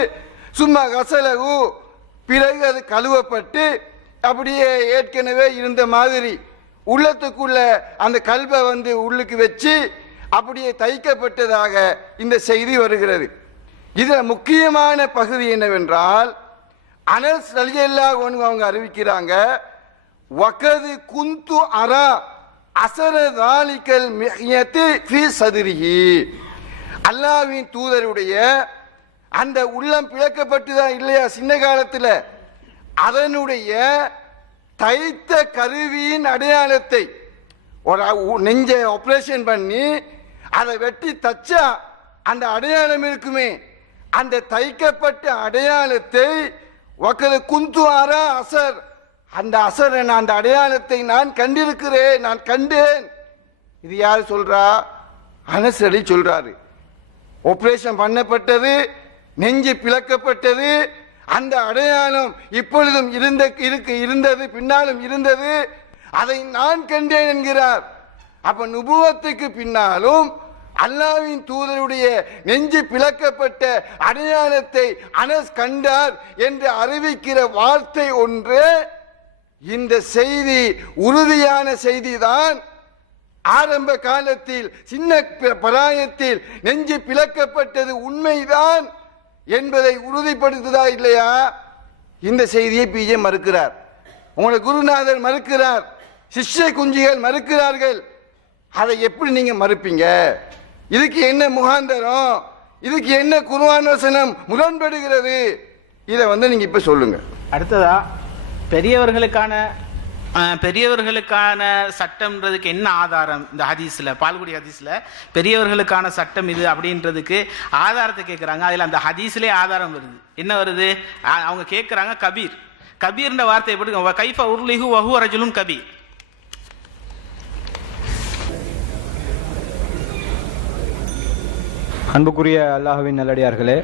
சும்மா கசலகு, பிறகு அது கழுவப்பட்டு அப்படியே ஏற்கனவே இருந்த மாதிரி உள்ளத்துக்குள்ள அந்த கல்வை உள்ளுக்கு வச்சு அப்படியே தைக்கப்பட்டதாக இந்த செய்தி வருகிறது. இதுல முக்கியமான பகுதி என்னவென்றால், அனஸ் ரலியல்லாஹு அன்ஹு அவங்க அறிவிக்கிறாங்க, வகது குந்து அரா அசர தாலிகல் மிஹ்யதி ஃபீ சத்ரிஹி, அல்லாஹ்வின் தூதருடைய அந்த உள்ளம் பிளக்கப்பட்டுதான் இல்லையா சின்ன காலத்தில், அதனுடைய தைத்த கருவியின் அடையாளத்தை, ஒரு நெஞ்சை ஆபரேஷன் பண்ணி அதை வெட்டி தச்சா அந்த அடையாளம் இருக்குமே, அந்த தைக்கப்பட்ட அடையாளத்தை வக்கது குந்து அரா அசர், அந்த அசர், அந்த அடையாளத்தை நான் கண்டிருக்கிறேன், நான் கண்டேன். இது யார் சொல்றா? அனஸ் அலி சொல்றாரு. ஆபரேஷன் பண்ணப்பட்டது, நெஞ்சு பிளக்கப்பட்டது, அந்த அடையாளம் இப்பொழுதும் இருந்தது, பின்னாலும் இருந்தது, அதை நான் கண்டேன் என்கிறார். அப்ப நுபுவத்துக்கு பின்னாலும் அல்லாஹ்வின் தூதருடைய நெஞ்சு பிளக்கப்பட்ட அடையாளத்தை அனஸ் கண்டார் என்று அறிவிக்கிற வார்த்தை ஒன்று. இந்த செய்தி உறுதியான செய்திதான். ஆரம்ப காலத்தில் சின்ன பராயத்தில் நெஞ்சு பிளக்கப்பட்டது உண்மைதான் என்பதை உறுதிப்படுத்துதா இல்லையா? இந்த செய்தியை பிஜே மறுக்கிறார், உங்களை குருநாதர் மறுக்கிறார், சிஷ்ய குஞ்சிகள் மறுக்கிறார்கள். அதை எப்படி நீங்க மறுப்பீங்க? இதுக்கு என்ன முகாந்தரம்? இதுக்கு என்ன குர்ஆன் வசனம் முரண்படுகிறது? இதை நீங்க இப்ப சொல்லுங்க. அடுத்ததா, பெரியவர்களுக்கான சட்டம்ன்றதுக்கு என்ன ஆதாரம்? இந்த ஹதீஸ்ல, பால்குடி ஹதீஸ்ல பெரியவர்களுக்கான சட்டம் இது அப்படின்றதுக்கு ஆதாரத்தை கேட்கிறாங்க. அதுல அந்த ஹதீஸ்லயே ஆதாரம் வருது. என்ன வருது? அவங்க கேட்கிறாங்க கபீர், கபீர்ன்ற வார்த்தை எப்படி கைஃப உர்லிஹு வஹுவ ரஜுலுன் கபீர். அன்புக்குரிய அல்லாஹ்வின் நல்லடியார்களே,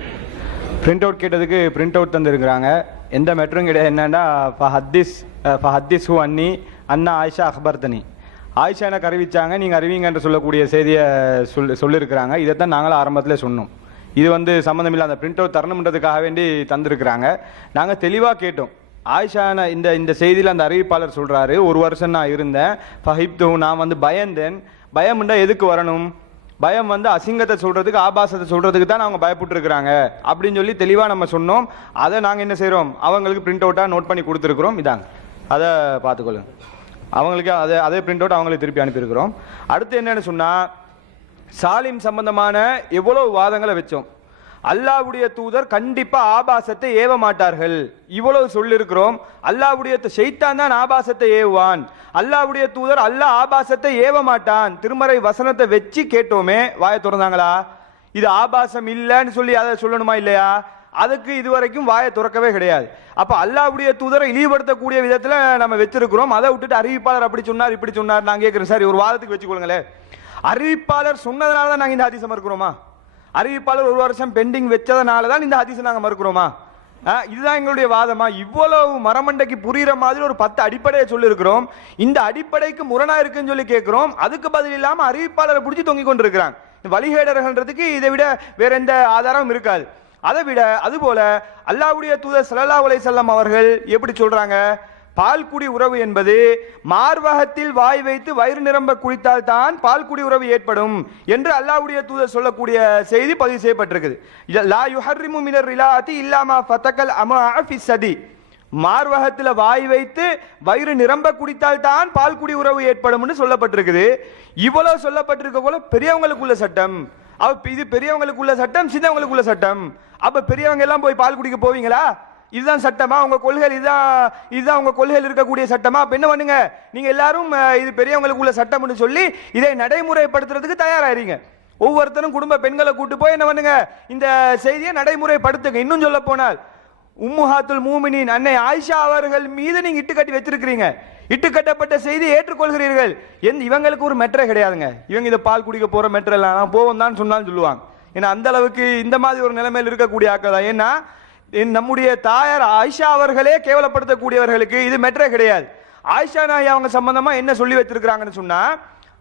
பிரிண்ட் அவுட் கேட்டதுக்கு பிரிண்ட் அவுட் தந்துருக்குறாங்க. எந்த மெட்ரும் கிடையாது. என்னன்னா ஃபஹத்திஸ் அன்னி அண்ணா ஆயிஷா அக்பர்தனி, ஆயிஷா எனக்கு அறிவிச்சாங்க, நீங்கள் அறிவிங்கன்னு சொல்லக்கூடிய செய்தியை சொல்லியிருக்கிறாங்க. இதைத்தான் நாங்களும் ஆரம்பத்தில் சொன்னோம். இது சம்மந்தமில்லை, அந்த பிரிண்ட் அவுட் தரணுன்றதுக்காக வேண்டி தந்திருக்கிறாங்க. நாங்கள் தெளிவாக கேட்டோம். ஆயிஷா இந்த செய்தியில் அந்த அறிவிப்பாளர் சொல்கிறாரு, ஒரு வருஷம் நான் இருந்தேன், ஃபஹிப்து, நான் பயந்தேன், பயம்ண்டா எதுக்கு வரணும்? பயம் வந்து அசிங்கத்தை சொல்றதுக்கு, ஆபாசத்தை சொல்றதுக்கு தான் அவங்க பயப்பட்டு இருக்கிறாங்க அப்படின்னு சொல்லி தெளிவா நம்ம சொன்னோம். அதை நாங்க என்ன செய்றோம், அவங்களுக்கு பிரிண்ட் அவுட்டா நோட் பண்ணி கொடுத்துருக்கிறோம். இதாங்க, அதை பார்த்துக்கொள்ளுங்க. அவங்களுக்கு அதே பிரிண்ட் அவுட் அவங்களுக்கு திருப்பி அனுப்பியிருக்கிறோம். அடுத்து என்னன்னு சொன்னா, சாலிம் சம்பந்தமான எவ்வளவு வாதங்களை வச்சோம். அல்லாஹ்வுடைய தூதர் கண்டிப்பா ஆபாசத்தை ஏவ மாட்டார்கள் இவ்வளவு சொல்லிருக்கிறோம். அல்லாஹ்வுடைய ஷைத்தான் தான் ஆபாசத்தை ஏவுவான். அல்லாஹ்வுடைய தூதர் அல்லாஹ் ஆபாசத்தை ஏவ மாட்டான் திருமறை வசனத்தை வச்சு கேட்டோமே, வாய திறந்தாங்களா? இது ஆபாசம் இல்லைன்னு சொல்லி அதை சொல்லணுமா இல்லையா? அதுக்கு இதுவரைக்கும் வாயை திறக்கவே கிடையாது. அப்ப அல்லாஹ்வுடைய தூதரை இழிவுபடுத்தக்கூடிய விதத்துல நம்ம வச்சிருக்கிறோம். அதை விட்டுட்டு அறிவிப்பாளர் அப்படி சொன்னார் இப்படி சொன்னார் நான் கேட்கிறேன். சரி, ஒரு வாதத்துக்கு வச்சுக்கொள்ளுங்களேன். அறிவிப்பாளர் சொன்னதுனால தான் நாங்க இந்த ஹதீஸை மறுக்கிறோமா? அறிவிப்பாளர் ஒரு வருஷம் பெண்டிங் வச்சதுனால தான் இந்த ஹதீஸை நாங்க மறுக்கிறோமா? இதுதான் எங்களுடைய வாதமா? இவ்வளவு மரமண்டைக்கு புரியுற மாதிரி ஒரு 10 அடிப்படையை சொல்லி இருக்கிறோம். இந்த அடிப்படைக்கு முரணா இருக்குன்னு சொல்லி கேட்கிறோம். அதுக்கு பதில் இல்லாம அறிவிப்பாளரை பிடிச்சி தொங்கிக் கொண்டிருக்கிறாங்க. வழிகேடர்கள்ன்றதுக்கு இதை விட வேற எந்த ஆதாரமும் இருக்காது. அதை விட அதுபோல அல்லாஹ்வுடைய தூதர் ஸல்லல்லாஹு அலைஹி வஸல்லம் அவர்கள் எப்படி சொல்றாங்க, பால்குடி உறவு என்பது மார்வகத்தில் வாய் வைத்து வயிறு நிரம்ப குடித்தால் தான் பால்குடி உறவு ஏற்படும் என்று அல்லாஹ்வுடைய தூதர் சொல்லக்கூடிய செய்தி பதிவு செய்யப்பட்டிருக்குது. லா யுஹர்ரிமு மினர் ரிலாஅத்தி இல்லா மா ஃபதகல் அமா ஃபி ஸதி, மார்வகத்தில் வாய் வைத்து வயிறு நிரம்ப குடித்தால் தான் பால்குடி உறவு ஏற்படும் சொல்லப்பட்டிருக்குது. இவ்வளவு சொல்லப்பட்டிருக்க போல பெரியவங்களுக்குள்ள சட்டம். இது பெரியவங்களுக்குள்ள சட்டம், சின்னவங்களுக்குள்ள சட்டம். அப்ப பெரியவங்க எல்லாம் போய் பால் குடிக்க போவீங்களா? இதுதான் சட்டமா? உங்க கொள்கைகள் இதுதான் உங்க கொள்கையில் இருக்கக்கூடிய சட்டமா? அப்ப என்ன பண்ணுங்க, நீங்க எல்லாரும் இது பெரியவங்களுக்குள்ள சட்டம்னு சொல்லி இதை நடைமுறைப்படுத்துறதுக்கு தயாராகிறீங்க. ஒவ்வொருத்தரும் குடும்ப பெண்களை கூட்டு போய் என்ன பண்ணுங்க, இந்த செய்தியை நடைமுறைப்படுத்துங்க. இன்னும் சொல்ல போனால் உம்முஹாத்துல் மூமினின் அன்னை ஆயிஷா அவர்கள் மீது நீங்க இட்டுக்கட்டி வச்சிருக்கிறீங்க. இட்டுக்கட்டப்பட்ட செய்தி ஏற்றுக்கொள்கிறீர்கள். இவங்களுக்கு ஒரு மெட்ரே கிடையாதுங்க. இவங்க இதை பால் குடிக்க போற மெட்ரே எல்லாம் போவோம் தான் சொன்னாலும் சொல்லுவாங்க. ஏன்னா அந்த அளவுக்கு இந்த மாதிரி ஒரு நிலைமையில் இருக்கக்கூடிய ஆக்கள் தான். ஏன்னா நம்முடைய தாயார் ஆயிஷா அவர்களே கேவலப்படுத்தக்கூடியவர்களுக்கு இது மெட்ரே கிடையாது. ஆயிஷா நாய் அவங்க சம்பந்தமா என்ன சொல்லி வச்சிருக்கிறாங்கன்னு சொன்னா,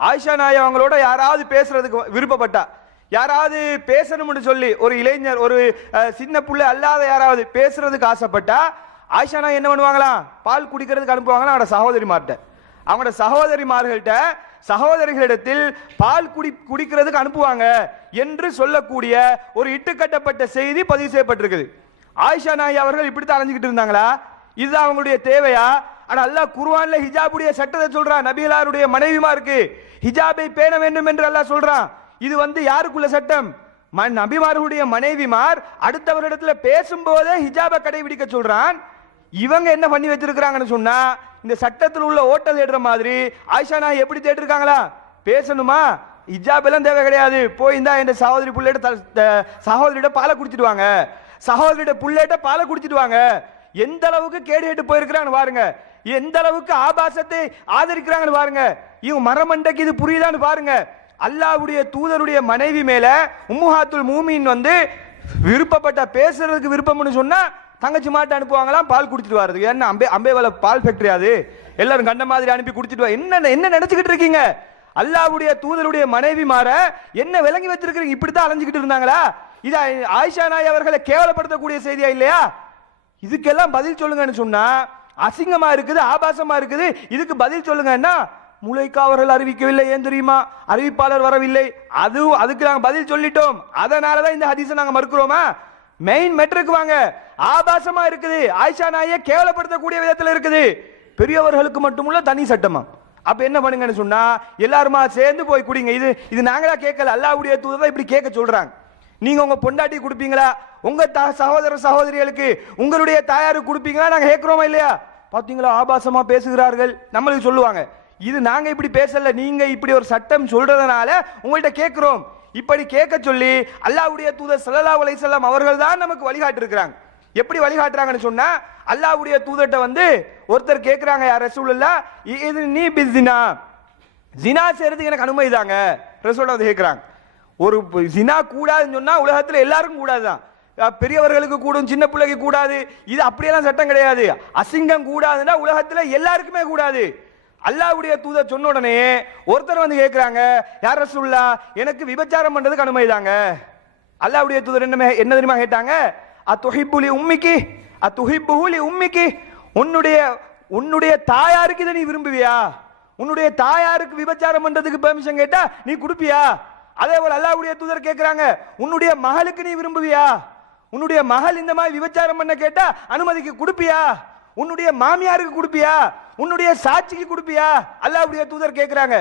ஆயிஷா நாய் அவங்களோட யாராவது பேசுறதுக்கு விருப்பப்பட்டா, யாராவது பேசணும்னு சொல்லி ஒரு இளைஞர், ஒரு சின்ன புள்ள அல்லாத யாராவது பேசுறதுக்கு ஆசைப்பட்டா ஆயிஷா நாய் என்ன பண்ணுவாங்களாம், பால் குடிக்கிறதுக்கு அனுப்புவாங்களாம் அவங்களோட சகோதரிமார்கிட்ட. அவங்களோட சகோதரிமார்கள்ட்ட சகோதரிகளிடத்தில் பால் குடிக்கிறதுக்கு அனுப்புவாங்க என்று சொல்லக்கூடிய ஒரு இட்டுக்கட்டப்பட்ட செய்தி பதிவு செய்யப்பட்டிருக்குது. ஆயிஷா நாய் அவர்கள் இப்படித்தான் அலைஞ்சிக்கிட்டு இருந்தாங்களா? இதுதான் அவங்களுடைய தேவையா? ஆனா அல்லாஹ் குர்ஆன்ல ஹிஜாபுடைய சட்டத்தை சொல்றான். நபிகளாருடைய மனைவிமாருக்கு ஹிஜாபை பேண வேண்டும் என்று அல்லாஹ் சொல்றான். இது யாருக்குள்ள சட்டம்? நபிமார்களுடைய மனைவிமார் அடுத்தவரிடத்துல பேசும்போதே ஹிஜாபை கடைபிடிக்க சொல்றான். இவங்க என்ன பண்ணி வச்சிருக்கிறாங்கன்னு சொன்னா, இந்த சட்டத்தில் உள்ள ஓட்ட தேடுற மாதிரி ஆயிஷா நாய் எப்படி தேடிருக்காங்களா? பேசணுமா, ஹிஜாப் எல்லாம் தேவை கிடையாது, போய் இந்தா என் சகோதரி சகோதரியிட பாலை குடிச்சிடுவாங்க, சகோதரியிட புள்ளேட்ட பாலை குடிச்சிடுவாங்க. எந்த அளவுக்கு கேடு கேட்டு போயிருக்கிறான்னு பாருங்க. எந்த அளவுக்கு ஆபாசத்தை ஆதரிக்கிறாங்கன்னு பாருங்க. இவங்க மரமண்டைக்கு இது புரியுதான்னு பாருங்க. அல்லாஹ்வுடைய தூதருடைய மனைவி மேல உம்முஹாத்துல் மூமின் விருப்பப்பட்ட பேசுறதுக்கு விருப்பம்னு சொன்னா தங்கச்சி மாட்ட அனுப்புவாங்களாம் பால் குடிச்சிட்டு வரது. என்ன அம்பேவல பால் ஃபேக்டரி அது? எல்லாரும் கண்ட மாதிரி அனுப்பி குடிச்சிட்டு வா. என்ன நினைச்சுக்கிட்டு இருக்கீங்க? அல்லாஹ்வுடைய தூதருடைய மனைவி மாற என்ன விளங்கி வச்சிருக்கீங்க? இப்படித்தான் அலைஞ்சுக்கிட்டு இருந்தாங்களா? இது ஆயிஷா நாய் அவர்களை கேவலப்படுத்தக்கூடிய செய்தியா இல்லையா? இதுக்கெல்லாம் பதில் சொல்லுங்கன்னு சொன்னா அசிங்கமா இருக்குது, ஆபாசமா இருக்குது. இதுக்கு பதில் சொல்லுங்கன்னா முலைக்கா அவர்கள் அறிவிக்கவில்லை. ஏன் தெரியுமா? அறிவிப்பாளர் வரவில்லை. அதுக்கு நாங்க பதில் சொல்லிட்டோம். அதனாலதான் இந்த ஹதீஸை நாங்க மறுக்கிறோமா? மெயின் மெட்ருக்கு வாங்க. ஆபாசமா இருக்குது, ஆயிஷா நாயை கேவலப்படுத்தக்கூடிய விதத்தில் இருக்குது. பெரியவர்களுக்கு மட்டுமுள்ள தனி சட்டமா? அப்ப என்ன பண்ணுங்கன்னு சொன்னா எல்லாருமா சேர்ந்து போய் குடிங்க. இது நாங்களா கேட்கல, அல்லாஹ்வுடைய தூதர் இப்படி கேட்க சொல்றாங்க. நீங்க உங்க பொண்டாட்டி கொடுப்பீங்களா? உங்க சகோதர சகோதரிகளுக்கு உங்களுடைய தாயாருக்கு கொடுப்பீங்களா? நாங்க கேட்கிறோமா இல்லையா? பாத்தீங்களா ஆபாசமா பேசுகிறார்கள் நம்மளுக்கு சொல்லுவாங்க. இது நாங்க இப்படி பேசல, நீங்க இப்படி ஒரு சட்டம் சொல்றதுனால உங்கள்கிட்ட கேட்கிறோம். இப்படி கேட்க சொல்லி அல்லாஹ்வுடைய தூதர் ஸல்லல்லாஹு அலைஹி வஸல்லம் அவர்கள் தான் நமக்கு வழிகாட்டி இருக்கிறாங்க. எப்படி வழிகாட்டுறாங்கன்னு சொன்னா, அல்லாஹ்வுடைய தூதர்ட்ட ஒருத்தர் கேட்கிறாங்க, யா ரசூலுல்லாஹ் இது நீ பிஸினா, ஜினா செய்யறதுக்கு எனக்கு அனுமதி தாங்க ரசூலுல்லாஹ் கேட்கிறாங்க. ஒரு ஜினா கூடாதுன்னு சொன்னா உலகத்துல எல்லாருக்கும் கூடாதுதான். பெரியவர்களுக்கு கூடும், சின்ன பிள்ளைக்கு கூடாது. இது அப்படியெல்லாம் சட்டம் கிடையாது. அசிங்கம் கூடாதுன்னா உலகத்துல எல்லாருக்குமே கூடாது. அல்லாஹ்வுடைய தூதர் சொன்ன உடனே ஒருத்தர் கேட்கிறாங்க, யார் ரசூலுல்லாஹ் எனக்கு விபச்சாரம் பண்றதுக்கு அனுமதி தாங்க. அல்லாஹ்வுடைய தூதர் என்ன தெரியுமா கேட்டாங்க? அத்துஹிப்புலி உம்மிக்கி அத்துஹிப்புஹு லி உம்மிக்கி, உன்னுடைய தாயாருக்கு இதை நீ விரும்புவியா? உன்னுடைய தாயாருக்கு விபச்சாரம் பண்றதுக்கு பெர்மிஷன் கேட்டா நீ கொடுப்பியா? அதே போல அல்லாஹ்வுடைய தூதர் கேட்கிறாங்க, உன்னுடைய மகளுக்கு நீ விரும்புவியா? உன்னுடைய மகள் இந்த மாதிரி விபச்சாரம் பண்ண கேட்டா அனுமதிக்கு கொடுப்பியா? உன்னுடைய மாமியாருக்கு கொடுப்பியா? உன்னுடைய சாட்சிக்கு கொடுப்பியா? அல்லாஹ்வுடைய தூதர் கேட்கிறாங்க.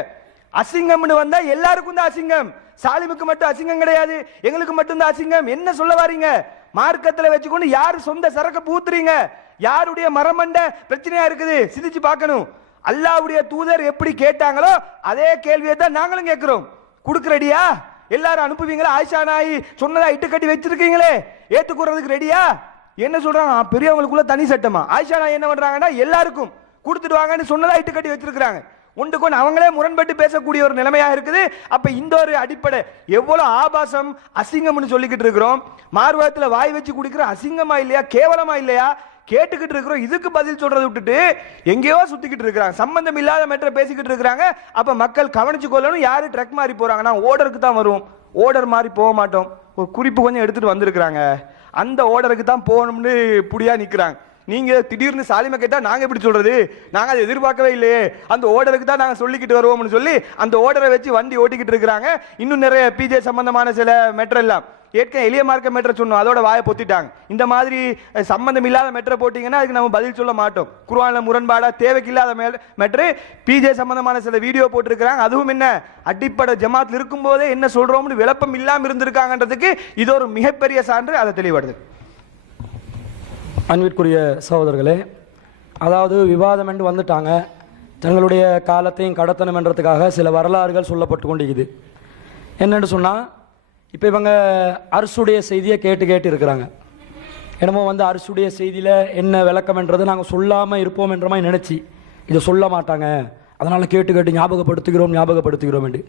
அசிங்கம்னு வந்தா எல்லாருக்கும் தான் அசிங்கம், சாலிமுக்கு மட்டும் அசிங்கம் கிடையாது, எங்களுக்கு மட்டும் தான் அசிங்கம். என்ன சொல்ல வாரீங்க? மார்க்கத்தில் வச்சுக்கொண்டு யாரு சொந்த சரக்கு பூத்துறீங்க? யாருடைய மரமண்ட பிரச்சனையா இருக்குது? சிந்திச்சு பார்க்கணும். அல்லாஹ்வுடைய தூதர் எப்படி கேட்டாங்களோ அதே கேள்வியை தான் நாங்களும் கேட்கிறோம். கொடுக்க ரெடியா? எல்லாரும் அனுப்புவீங்களா? ஆயிஷா நாயி சொன்னதா இட்டு கட்டி வச்சிருக்கீங்களே, ஏத்துக்குறதுக்கு ரெடியா? என்ன சொல்றாங்க? பெரியவங்களுக்குள்ள தனி சட்டமா? ஆயிஷா நாயி என்ன பண்றாங்கன்னா எல்லாருக்கும் கொடுத்துட்டு வாங்கன்னு சொன்னதா இட்டு கட்டி வச்சிருக்காங்க. ஒன்று கொண்டு அவங்களே முரண்பட்டு பேசக்கூடிய ஒரு நிலைமையா இருக்குது. அப்ப இந்த ஒரு அடிப்படை எவ்வளவு ஆபாசம் அசிங்கம்னு சொல்லிக்கிட்டு இருக்கிறோம். மார்வகத்தில் வாய் வச்சு குடிக்கிற அசிங்கமா இல்லையா, கேவலமா இல்லையா கேட்டுக்கிட்டு இருக்கிறோம். இதுக்கு பதில் சொல்றதை விட்டுட்டு எங்கேயோ சுத்திக்கிட்டு இருக்கிறாங்க, சம்பந்தம் இல்லாத மேட்டரை பேசிக்கிட்டு இருக்கிறாங்க. அப்ப மக்கள் கவனிச்சு கொள்ளணும். யாரு ட்ரக் மாதிரி போறாங்க? நான் ஓர்டருக்கு தான் வருவோம், ஓர்டர் மாதிரி போக மாட்டோம். ஒரு குறிப்பு கொஞ்சம் எடுத்துட்டு வந்திருக்கிறாங்க, அந்த ஓர்டருக்கு தான் போகணும்னு புடியா நிக்கிறாங்க. நீங்க திடீர்னு சாலிமை கேட்டா நாங்க எப்படி சொல்றது? நாங்க அதை எதிர்பார்க்கவே இல்லையே, அந்த ஓர்டருக்கு தான் நாங்க சொல்லிக்கிட்டு வருவோம்னு சொல்லி அந்த ஓர்டரை வச்சு வண்டி ஓட்டிக்கிட்டு இருக்கிறாங்க. இன்னும் நிறைய பிஜே சம்பந்தமான சில மெட்ரோ எல்லாம் ஏற்கனவே எளிய மார்க்க மெட்ரோ சொன்னோம், அதோட வாயை பொத்திட்டாங்க. இந்த மாதிரி சம்பந்தம் இல்லாத மெட்ரோ போட்டீங்கன்னா அதுக்கு நம்ம பதில் சொல்ல மாட்டோம். குர்ஆன்ல முரண்பாடா தேவைக்கு இல்லாத மெட்ரோ பிஜே சம்பந்தமான சில வீடியோ போட்டிருக்கிறாங்க. அதுவும் என்ன அடிப்படை ஜமாத்தில் இருக்கும் போதே என்ன சொல்றோம்னு விளப்பம் இல்லாம இருந்திருக்காங்கன்றதுக்கு இது ஒரு மிகப்பெரிய சான்று. அதை தெளிவடுது. அன்பிற்குரிய சகோதரர்களே, அதாவது விவாதம் என்று வந்துட்டாங்க, தங்களுடைய காலத்தையும் கடத்தணும் என்றதுக்காக சில வரலாறுகள் சொல்லப்பட்டு கொண்டிருக்குது. என்னென்னு சொன்னால், இப்போ இவங்க அரசுடைய செய்தியை கேட்டு இருக்கிறாங்க. என்னமோ அரசுடைய செய்தியில் என்ன விளக்கம்ன்றது நாங்கள் சொல்லாமல் இருப்போம் என்ற மாதிரி நினச்சி இதை சொல்ல மாட்டாங்க, அதனால் கேட்டு ஞாபகப்படுத்துகிறோம் என்று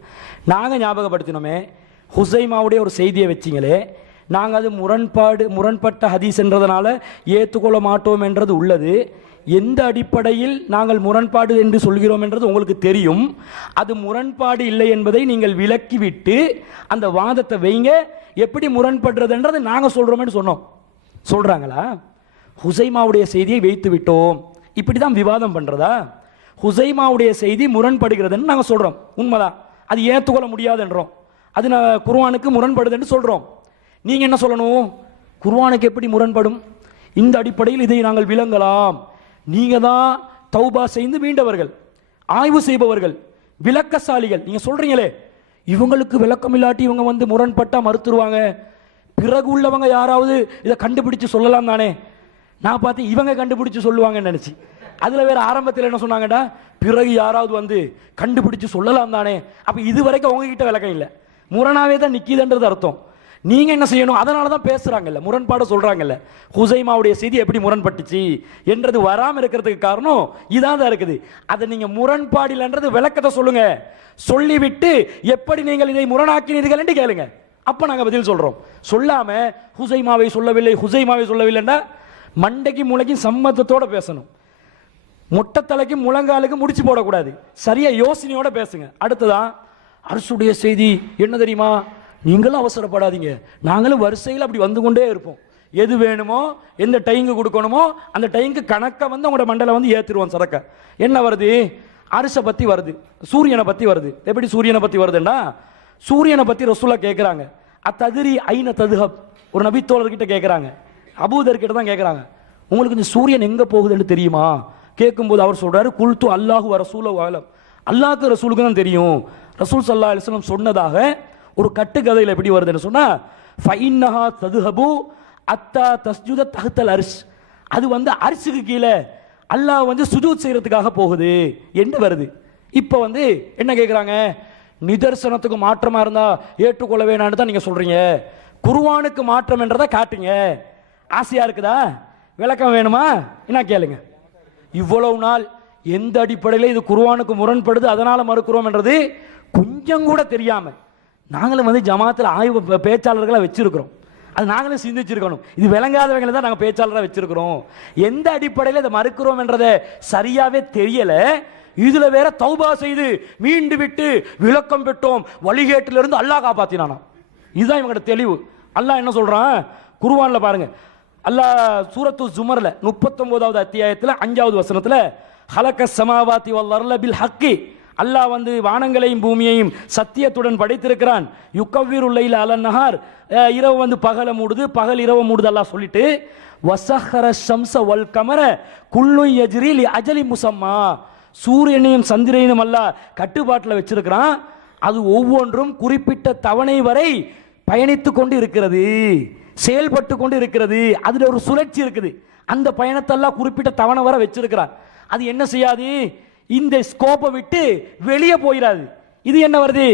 நாங்கள் ஞாபகப்படுத்தினோமே. ஹுசைமாவுடைய ஒரு செய்தியை வச்சிங்களே, நாங்கள் அது முரண்பட்ட ஹதீஸ் என்றதுனால ஏற்றுக்கொள்ள மாட்டோம் என்றது உள்ளது. எந்த அடிப்படையில் நாங்கள் முரண்பாடு என்று சொல்கிறோம் என்றது உங்களுக்கு தெரியும். அது முரண்பாடு இல்லை என்பதை நீங்கள் விலக்கிவிட்டு அந்த வாதத்தை வைங்க. எப்படி முரண்படுறதுன்றது நாங்கள் சொல்கிறோம்னு சொன்னோம். சொல்கிறாங்களா? ஹுசைமாவுடைய செய்தியை வைத்து விட்டோம், இப்படி தான் விவாதம் பண்ணுறதா? ஹுசைமாவுடைய செய்தி முரண்படுகிறதுன்னு நாங்கள் சொல்கிறோம், உண்மைதான். அது ஏற்றுக்கொள்ள முடியாதுன்றோம், அது குர்ஆனுக்கு முரண்படுதுன்னு சொல்கிறோம். நீங்க என்ன சொல்லணும்? குர்ஆனுக்கு எப்படி முரண்படும்? இந்த அடிப்படையில் இதை நாங்கள் விளங்கலாம். நீங்க தான் தௌபா செய்து மீண்டவர்கள், ஆய்வு செய்பவர்கள், விளக்கசாலிகள். நீங்க சொல்றீங்களே, இவங்களுக்கு விளக்கம் இல்லாட்டி இவங்க முரண்பட்டா மறுத்துருவாங்க, பிறகு உள்ளவங்க யாராவது இதை கண்டுபிடிச்சு சொல்லலாம் தானே. நான் பார்த்து இவங்க கண்டுபிடிச்சு சொல்லுவாங்கன்னு நினைச்சு, அதுல வேற ஆரம்பத்தில் என்ன சொன்னாங்கடா, பிறகு யாராவது கண்டுபிடிச்சு சொல்லலாம் தானே. அப்ப இது வரைக்கும் உங்ககிட்ட விளக்கம் இல்லை, முரணாவே தான் நிக்கிதுன்றது அர்த்தம். நீங்க என்ன செய்யணும்? அதனால தான் பேசுறாங்கல்ல, முரண்பாடு சொல்றாங்கல்ல. ஹுசைமாவுடைய செய்தி எப்படி முரண்பட்டுச்சு என்றது வராம இருக்கிறதுக்கு காரணம் இதான் தான் இருக்குது. அதை நீங்க முரண்பாடு இல்லைன்றது விளக்கத்தை சொல்லுங்க, சொல்லிவிட்டு எப்படி நீங்கள் இதை முரணாக்கினீர்கள் என்று கேளுங்க, அப்ப நாங்க பதில் சொல்றோம். சொல்லாம ஹுசைமாவை சொல்லவில்லைன்னா மண்டைக்கு முளைக்கு சம்மதத்தோட பேசணும், மொட்டத்தலைக்கு முழங்காலுக்கு முடிச்சு போடக்கூடாது, சரியா யோசனையோட பேசுங்க. அடுத்ததான் அரசுடைய செய்தி என்ன தெரியுமா? நீங்களும் அவசரப்படாதீங்க, நாங்களும் வரிசையில் அப்படி வந்து கொண்டே இருப்போம். எது வேணுமோ, எந்த டைங்கு கொடுக்கணுமோ அந்த டைங்கு கணக்கை உங்களோட மண்டல ஏற்றிடுவோம் சரக்க. என்ன வருது? அரிசை பற்றி வருது, சூரியனை பற்றி வருது. எப்படி சூரியனை பற்றி வருதுன்னா, சூரியனை பற்றி ரசூலா கேட்குறாங்க, அத்ததிரி ஐன ததுஹப், ஒரு நபித்தோழர்கிட்ட கேட்குறாங்க, அபூதர் கிட்ட தான் கேட்குறாங்க, உங்களுக்கு இந்த சூரியன் எங்கே போகுதுன்னு தெரியுமா? கேட்கும்போது அவர் சொல்றாரு, குல்து அல்லாஹு ரசூல ஆலம், அல்லாஹ்க்கு ரசூலுக்கு தான் தெரியும். ரசூல் ஸல்லல்லாஹு அலைஹி வஸல்லம் சொன்னதாக ஒரு கட்டுக்கதையில் எப்படி வருதுன்னு சொன்னா, ஃபைன்னஹா ததுஹபு அத்தா தஸ்ஜுத தஹ்தல் அர்ஷ், அது அரிசுக்கு கீழே அல்லாஹ் சுஜூத் செய்யறதுக்காக போகுது என்று வருது. இப்போ என்ன கேட்குறாங்க? நிதர்சனத்துக்கு மாற்றமா இருந்தா ஏற்றுக்கொள்ள வேணான்னு தான் நீங்க சொல்றீங்க, குர்ஆனுக்கு மாற்றம் என்றதை காட்டுங்க. ஆசையா இருக்குதா? விளக்கம் வேணுமா? என்ன கேளுங்க. இவ்வளவு நாள் எந்த அடிப்படையில் இது குர்ஆனுக்கு முரண்படுது அதனால மறுக்கிறோம் என்றது கொஞ்சம் கூட தெரியாம நாங்களும் ஜமாத்தில் ஆய்வு பேச்சாளர்களை வச்சிருக்கிறோம். அது நாங்களும் சிந்திச்சிருக்கணும். இது விளங்காதவங்களை தான் நாங்கள் பேச்சாளராக வச்சிருக்கிறோம். எந்த அடிப்படையில் இதை மறுக்கிறோம் என்றதை சரியாவே தெரியல. இதுல வேற தௌபா செய்து மீண்டு விட்டு விளக்கம் பெற்றோம், வழிகேட்டிலிருந்து அல்லாஹ் காப்பாத்தினானா. இதுதான் இவங்களோட தெளிவு. அல்லாஹ் என்ன சொல்றான் குர்ஆன்ல பாருங்க. அல்லாஹ் சூரத்து ஜுமர்ல 39வது அத்தியாயத்தில் 5வது வசனத்தில் ஹலக ஸமாவாதி வல் அர்ல பில் ஹக்கி அல்லாஹ் வந்து வானங்களையும் பூமியையும் சத்தியத்துடன் படைத்திருக்கிறான். யுக்கவ்விருள்ளையில் அலன்னஹார், இரவு வந்து பகலை மூடுது, பகல் இரவு மூடுது அல்லாஹ் சொல்லிட்டு, வசஹர ஷம்ஸ வல் கமர குல்லு யஜ்ரி லி அஜலி முசம்மா, சூரியனையும் சந்திரனையும் அல்லாஹ் கட்டுப்பாட்டில் வச்சிருக்கிறான். அது ஒவ்வொன்றும் குறிப்பிட்ட தவணை வரை பயணித்து கொண்டு இருக்கிறது, செயல்பட்டு கொண்டு இருக்கிறது. அதுல ஒரு சுழற்சி இருக்குது. அந்த பயணத்தெல்லாம் குறிப்பிட்ட தவணை வரை வச்சிருக்கிறான். அது என்ன செய்யாது, இந்த ஸ்கோப்பை விட்டு வெளியே போயிடாது. இது என்ன வருது,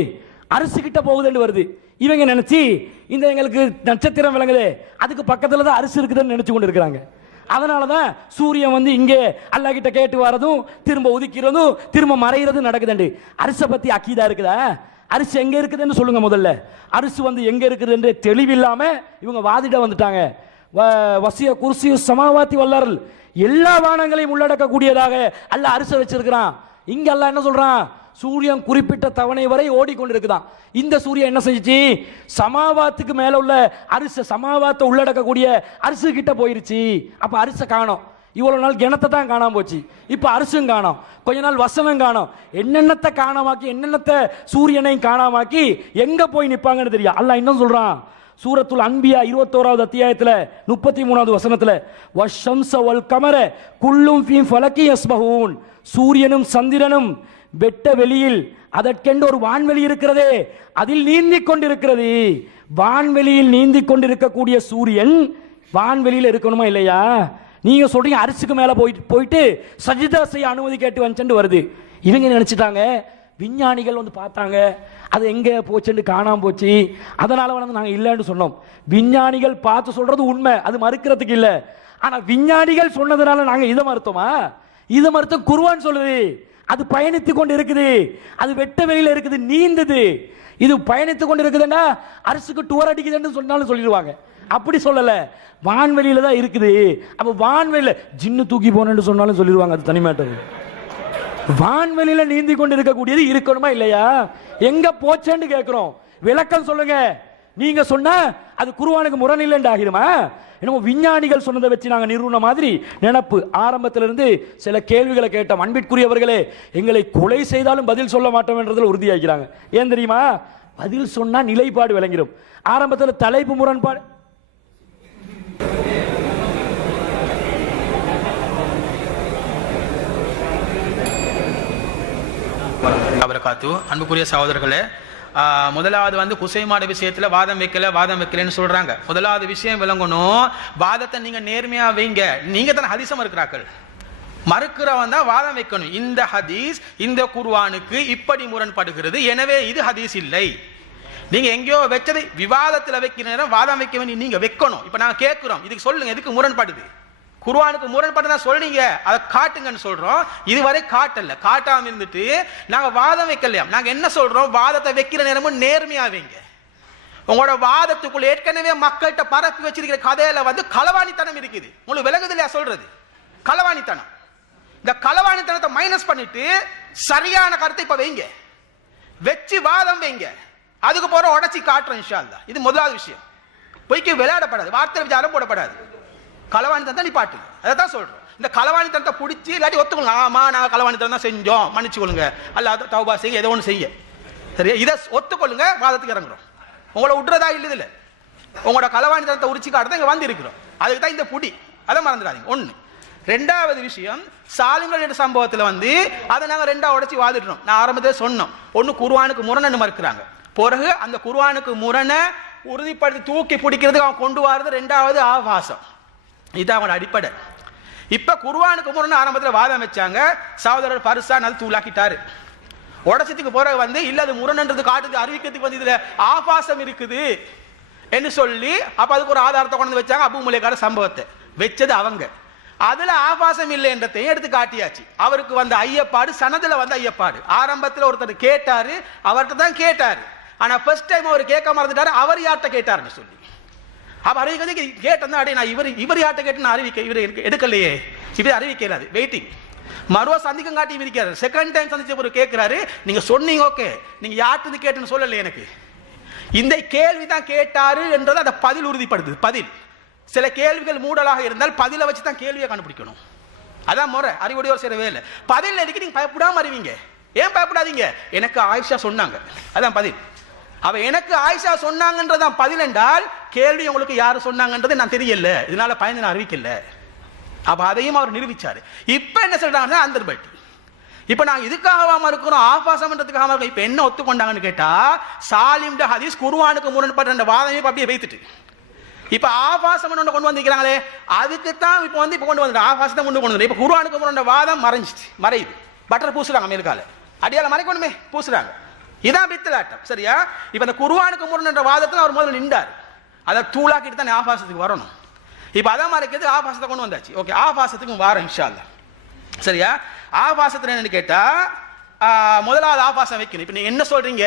அரசு கிட்ட போகுதுன்னு வருது. இவங்க நினைச்சு இந்த எங்களுக்கு நட்சத்திரம் விளங்குது, அதுக்கு பக்கத்துல தான் அரசு இருக்குதுன்னு நினைச்சு கொண்டு இருக்கிறாங்க. அதனாலதான் சூரியன் வந்து இங்கே அல்லாஹ் கிட்ட கேட்டு வரதும் திரும்ப உதிக்கிறதும் திரும்ப மறைகிறதும் நடக்குதுண்டு. அரசை பத்தி அக்கீதா இருக்குதா? அரிசி எங்க இருக்குதுன்னு சொல்லுங்க முதல்ல. அரிசி வந்து எங்க இருக்குது என்று தெளிவில்லாம இவங்க வாதிட வந்துட்டாங்க. வசிய குர்சியு சமாவாத்தி வல்லரல், எல்லா வானங்களையும் உள்ளடக்கக்கூடியதாக அல்லாஹ் அரிசி வச்சிருக்கிறான். இங்க அல்லாஹ் என்ன சொல்றான், சூரியன் குறிப்பிட்ட தவணை வரை ஓடிக்கொண்டிருக்குதான். இந்த சூரியன் என்ன செஞ்சிச்சு, சமாவாத்துக்கு மேல உள்ள அரிசி, சமாவாத்தை உள்ளடக்கக்கூடிய அரிசி கிட்ட போயிருச்சு. அப்ப அரிசி காணோம். இவ்வளவு நாள் கிணத்தை தான் காணாம போச்சு, இப்ப அரிசும் காணோம், கொஞ்ச நாள் வசனம் காணோம். என்னென்னத்தை காணாமாக்கி, என்னென்னத்தை சூரியனையும் காணாமாக்கி எங்க போய் நிப்பாங்கன்னு தெரியும். அல்லாஹ் இன்னும் சொல்றான் சூரத்துல் அன்பியா 21வது அத்தியாயத்துல 33வது வசனத்துல, வஷம்ஸ வல் கமர குல்லும் ஃபீ ஃபலக்கி யஸ்பஹூன், சூரியனும் சந்திரனும் வெட்ட வெளியில் அதற்கென்று ஒரு வான்வெளி இருக்கிறதே, அதில் நீந்தி கொண்டிருக்கிறது. வான்வெளியில் நீந்தி கொண்டிருக்கக்கூடிய சூரியன் வான்வெளியில் இருக்கணுமா இல்லையா? நீங்க சொல்றீங்க அரிசிக்கு மேல போயிட்டு சஜிதா செய்ய அனுமதி கேட்டு வந்துட்டு வருது. இவங்க நினைச்சிட்டாங்க, விஞ்ஞானிகள் வந்து பார்த்தாங்க, அது எங்க போச்சுன்னு காணாம போச்சு, அதனால வந்து நாங்க இல்லைன்னு சொன்னோம். விஞ்ஞானிகள் பார்த்து சொல்றது உண்மை, அது மறுக்கிறதுக்கு இல்லை. ஆனா விஞ்ஞானிகள் சொன்னதுனால நாங்க இதை மறுத்தோமா? இதை மறுத்தோம். குர்ஆன் சொல்லுது அது பயணித்து கொண்டு இருக்குது, அது வெட்ட வெளியில இருக்குது, நீந்தது. இது பயணித்து கொண்டு இருக்குதுன்னா அரசுக்கு டூர் அடிக்குதுன்னு சொன்னாலும் சொல்லிடுவாங்க. அப்படி சொல்லல, வான்வெளியில தான் இருக்குது. அப்ப வான்வெளியில ஜின்னு தூக்கி போனேன்னு சொன்னாலும் சொல்லிடுவாங்க, அது தனி மேட்டர். வான்வெளியில நீந்தி கொண்டு இருக்கக்கூடியது இருக்கணுமா இல்லையா? எங்க போச்சேன்னு கேட்கிறோம், விளக்கம் சொல்லுங்க. நீங்க சொன்னா அது குர்ஆனுக்கு முரணில்லைன்னு ஆகிருமா? என்னமோ விஞ்ஞானிகள் சொன்னதை வச்சு நாங்கள் நிறுவன மாதிரி நினப்பு. ஆரம்பத்திலிருந்து சில கேள்விகளை கேட்டோம். அன்பிற்குரியவர்களே, எங்களை கொலை செய்தாலும் பதில் சொல்ல மாட்டோம் என்றதில் உறுதியாகிறாங்க. ஏன் தெரியுமா? பதில் சொன்னா நிலைப்பாடு விளங்கிடும். ஆரம்பத்தில் தலைப்பு முரண்பாடு. அன்புக்குரிய சகோதரர்களே, முதலாவது வந்து குசைமாட விஷயத்துல வாதம் வைக்கலன்னு சொல்றாங்க. முதலாவது விஷயம் விளங்கணும், வாதத்தை நீங்க நேர்மையா வைங்க. நீங்க தான் ஹதீஸை மறுக்கிறார்கள், மறுக்கிறவன் தான் வாதம் வைக்கணும். இந்த ஹதீஸ் இந்த குர்ஆனுக்கு இப்படி முரண்படுகிறது, எனவே இது ஹதீஸ் இல்லை. நீங்க எங்கேயோ வச்சதை விவாதத்தில் வைக்கிற நேரம் வாதம் வைக்க வேண்டிய நீங்க வைக்கணும். இப்ப நாங்க கேட்கிறோம், இதுக்கு சொல்லுங்க, எதுக்கு முரண்படுது, குர்ஆனுக்கு முரண்படுதா சொல்றீங்க, அதை காட்டுங்கன்னு சொல்றோம். இதுவரை காட்டல, காட்டாம இருந்துட்டு நாங்க வாதம் வைக்கலையா? நாங்க என்ன சொல்றோம், வாதத்தை வைக்கிற நேரமும் நேர்மையா வைங்க. உங்களோட வாதத்துக்குள்ள ஏற்கனவே மக்கள்கிட்ட பரப்பி வச்சிருக்கிற கதையில வந்து களவாணித்தனம் இருக்குது. உங்களுக்கு விலகுது இல்லையா சொல்றது? களவாணித்தனம். இந்த களவாணித்தனத்தை மைனஸ் பண்ணிட்டு சரியான கருத்தை இப்ப வைங்க, வச்சு வாதம் வைங்க. அதுக்கு போற உடச்சி காட்டுறோம் இன்ஷா அல்லாஹ். இது முதலாவது விஷயம். பொய்க்கு விளையாடப்படாது, வார்த்தை விசாரம் போடப்படாது. களவாணித்தனத்தை நிப்பாட்டு, அதை தான் சொல்றோம். இந்த களவாணித்தனத்தை பிடிச்சி இல்லாட்டி ஒத்துக்கொள்ளுங்க, ஆமா நாங்கள் களவாணித்தனம் தான் செஞ்சோம், மன்னிச்சுக்கொள்ளுங்க, அல்லாஹ் தௌபா செய்ய, ஏதோ ஒன்று செய்ய, சரியா? இதை ஒத்துக்கொள்ளுங்க, வாதத்துக்கு இறங்குறோம். உங்களை விட்டுறதா இல்லதில்ல, உங்களோட களவாணித்தனத்தை உரிச்சு காட்டுறத இங்கே வந்து இருக்கிறோம். அதுக்கு தான் இந்த புடி, அதை மறந்துடாதீங்க. ஒன்று. ரெண்டாவது விஷயம், சாலிம்கள் என்ற சம்பவத்தில் வந்து அதை நாங்கள் ரெண்டா உடச்சி வாதிடுறோம். நான் ஆரம்பத்தில் சொன்னோம், ஒன்று குர்ஆனுக்கு முரணன்னு மறுக்கிறாங்க, பிறகு அந்த குர்ஆனுக்கு முரணை உறுதிப்படுத்தி தூக்கி பிடிக்கிறதுக்கு அவன் கொண்டு வரது ரெண்டாவது ஆபாசம். இதுதான் அவனோட அடிப்படை. இப்ப குர்ஆனுக்கு முரண் ஆரம்பத்தில் வாதம் வச்சாங்க, சகோதரர் பரிசா நல்ல தூளாக்கிட்டாரு. உடச்சத்துக்கு பிறகு வந்து இல்ல அது முரண்ன்றது காட்டுது, அறிவிக்கிறதுக்கு வந்து இதுல ஆபாசம் இருக்குது என்று சொல்லி அப்ப அதுக்கு ஒரு ஆதாரத்தை கொண்டு வச்சாங்க. அபூ முலைக்கார சம்பவத்தை வச்சது அவங்க, அதுல ஆபாசம் இல்லை என்றதையும் எடுத்து காட்டியாச்சு. அவருக்கு வந்த ஐயப்பாடு சனதுல வந்து ஐயப்பாடு. ஆரம்பத்தில் ஒருத்தர் கேட்டாரு, அவர்கிட்ட தான் கேட்டாரு. ஆனா ஃபர்ஸ்ட் டைம் அவர் கேட்க மறந்துட்டாரு, அவர் யார்கிட்ட கேட்டாருன்னு சொல்லி. அப்ப அறிவிக்கிறதுக்கு கேட்டா அடே நான் இவர் யார்கிட்ட கேட்டு நான் அறிவிக்க, இவர் எடுக்கலையே, இவர் அறிவிக்கிறாரு, வெயிட்டிங். மறுவா சந்திக்கம் காட்டி இருக்கிறாரு. செகண்ட் டைம் சந்திச்ச ஒரு கேட்கிறாரு, நீங்க சொன்னீங்க ஓகே, நீங்க யார்கிட்ட கேட்டுன்னு சொல்லல, எனக்கு இந்த கேள்வி தான் கேட்டாரு என்றது அந்த பதில் உறுதிப்படுது. பதில் சில கேள்விகள் மூடலாக இருந்தால் பதிலை வச்சு தான் கேள்வியை கண்டுபிடிக்கணும். அதான் முறை, அறிவுடையோர் செய்ற வேலை. பதில் எதுக்கு நீங்க பயப்படாம அறிவிங்க, ஏன் பயப்படாதீங்க, எனக்கு ஆயிஷா சொன்னாங்க, அதான் பதில். அவ எனக்கு ஆயிஷா சொன்னாங்கன்றதான் பதில் என்றால் கேள்வி உங்களுக்கு யாரு சொன்னாங்கன்றது நான் தெரியல, இதனால பயந்து நான் அறிவிக்கல. அப்ப அதையும் அவர் நிரூபிச்சாரு. இப்ப என்ன சொல்றாங்கன்னா அந்தர்பட்டி, இப்ப நாங்க இதுக்காகவாம இருக்கிறோம், ஆபாசம்ன்றதுக்காக இருக்கோம். இப்ப என்ன ஒத்துக்கொண்டாங்கன்னு கேட்டா சாலிம் ஹதீஸ் குர்ஆனுக்கு முரண்பட்ட வாதமே அப்படியே வைத்துட்டு இப்ப ஆபாசம் கொண்டு வந்திருக்கிறாங்களே, அதுக்கு தான் இப்ப கொண்டு வந்து ஆபாசத்தை கொண்டு வந்து இப்ப குர்ஆனுக்கு முரண்ட வாதம் மறையுது. பட்டர் பூசுறாங்க, மேலுக்கால அடியால மறைக்கணுமே பூசுறாங்க. இதான் பித்தலாட்டம். சரியா? இப்ப இந்த குர்ஆனுக்கு முரண்ட வாதத்தில் அவர் முதல்ல நின்றார், அதை தூளாக்கிட்டு தான் ஆபாசத்துக்கு வரணும். இப்ப அதை மறைக்கிறது ஆபாசத்தை கொண்டு வந்தாச்சு. ஓகே, ஆபாசத்துக்கும் வாரம் இன்ஷா அல்லாஹ். சரியா? ஆபாசத்துல என்னன்னு கேட்டா முதலாவது ஆபாசம் வைக்கணும். இப்ப நீங்க என்ன சொல்றீங்க,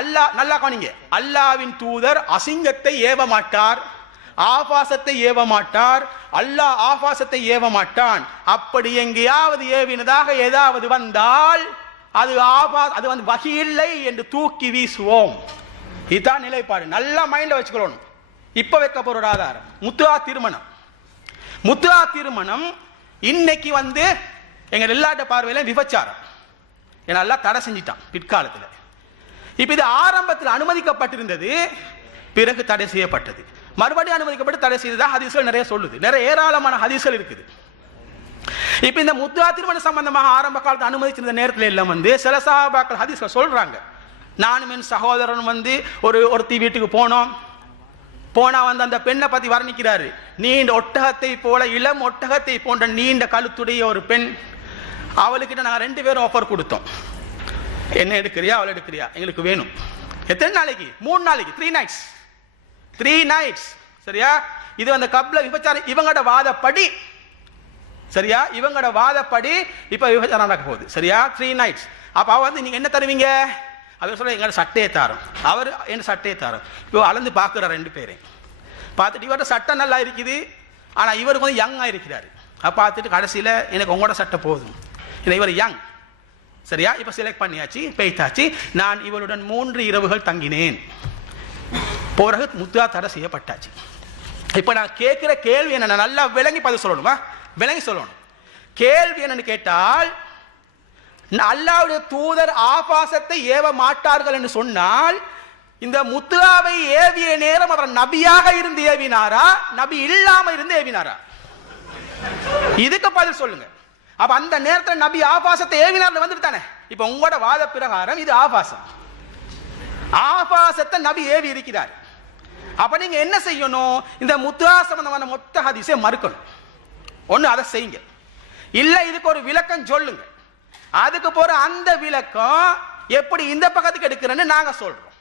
அல்லாஹ் நல்லா கவனிங்க, அல்லாஹ்வின் தூதர் அசிங்கத்தை ஏவ மாட்டார், ஆபாசத்தை ஏவ மாட்டார், அல்லாஹ் ஆபாசத்தை ஏவ மாட்டான். அப்படி எங்கேயாவது ஏவினதாக ஏதாவது வந்தால் அது அது வகி இல்லை என்று தூக்கி வீசுவோம். இதுதான் நிலைப்பாடு. நல்லா மைண்ட்ல வச்சுக்கணும். இப்ப வைக்க போற ஒரு ஆதாரம் முத்துஆ திருமணம். முத்துஆ திருமணம் இன்னைக்கு எங்க எல்லாட்ட பார்வையில விபச்சாரம், எல்லாம் தடை செஞ்சிட்டான் பிற்காலத்தில். இப்ப இது ஆரம்பத்தில் அனுமதிக்கப்பட்டிருந்தது, பிறகு தடை செய்யப்பட்டது, மறுபடியும் அனுமதிக்கப்பட்டு தடை செய்ததா ஹதீஸ்கள் நிறைய சொல்லுது, நிறைய ஏராளமான ஹதீஸ்கள் இருக்குது. இப்ப இந்த முத்துஆ திருமணம் சம்பந்தமாக ஆரம்ப காலத்தில் அனுமதிச்சிருந்த நேரத்தில் எல்லாம் சில சஹாபாக்கள் ஹதீஸ்கள் சொல்றாங்க, நானும் என் சகோதரன் ஒருத்தி வீட்டுக்கு போனா அந்த பெண்ணை பத்தி வர்ணிக்கிறாரு, நீண்ட ஒட்டகத்தை போல இளம் ஒட்டகத்தை போன்ற நீண்ட கழுத்துடைய ஒரு பெண், அவளுக்கிட்ட நாங்கள் 2 பேரும் ஆஃபர் கொடுத்தோம், என்ன எடுக்கிறியா அவள் எடுக்கிறியா, எங்களுக்கு வேணும். எத்தனை நாளைக்கு? 3 நாளைக்கு, 3 nights. சரியா? இது கப்ல விபச்சாரம் இவங்களோட வாதப்படி. சரியா? இவங்களோட வாதப்படி இப்ப விபச்சாரம் நடக்க போகுது. சரியா? 3 nights. அப்ப நீங்க என்ன தருவீங்க? அவர் சொல்ல எங்களோட சட்டையை தாரோம், அவர் என்ன சட்டையை தாரோம். இப்போ அளந்து பார்க்குற 2 பேரையும் பார்த்துட்டு இவரோட சட்டை நல்லா இருக்குது, ஆனா இவர் யங்கா இருக்கிறாரு. பார்த்துட்டு கடைசியில எனக்கு உங்களோட சட்டை போதும், இவர் யங். சரியா? இப்ப செலக்ட் பண்ணியாச்சு, பேய்த்தாச்சு. நான் இவருடன் 3 இரவுகள் தங்கினேன், பிறகு முத்துஆ தடை செய்யப்பட்டாச்சு. இப்ப நான் கேட்கிற கேள்வி என்ன, நல்லா விளங்கி பதில் சொல்லணுமா? விளங்கி சொல்லணும். கேள்வி என்னன்னு கேட்டால், அல்லாஹ்வுடைய தூதர் ஆபாசத்தை ஏவ மாட்டார்கள் என்று சொன்னால் இந்த முத்துஆவை ஏவிய நேரம் அவர் நபியாக இருந்து ஏவினாரா, நபி இல்லாம இருந்து ஏவினாரா? இதுக்கு பதில் சொல்லுங்க. அப்ப அந்த நேரத்தில் நபி ஆபாசத்தை ஏவினார் வந்துட்டானே. இப்ப உங்களோட வாத பிரகாரம் இது ஆபாசம், ஆபாசத்தை நபி ஏவி இருக்கிறார். அப்ப நீங்க என்ன செய்யணும்? இந்த முத்துஆ சம்பந்தமான மொத்த ஹதீஸை மறுக்கணும். ஒண்ணு அதை செய்யுங்க, இல்ல இதுக்கு ஒரு விளக்கம் சொல்லுங்க. அதுக்கு போற அந்த விளக்கம் எப்படி இந்த பக்கத்துக்கு எடுக்கிறேன்னு நாங்க சொல்றோம்.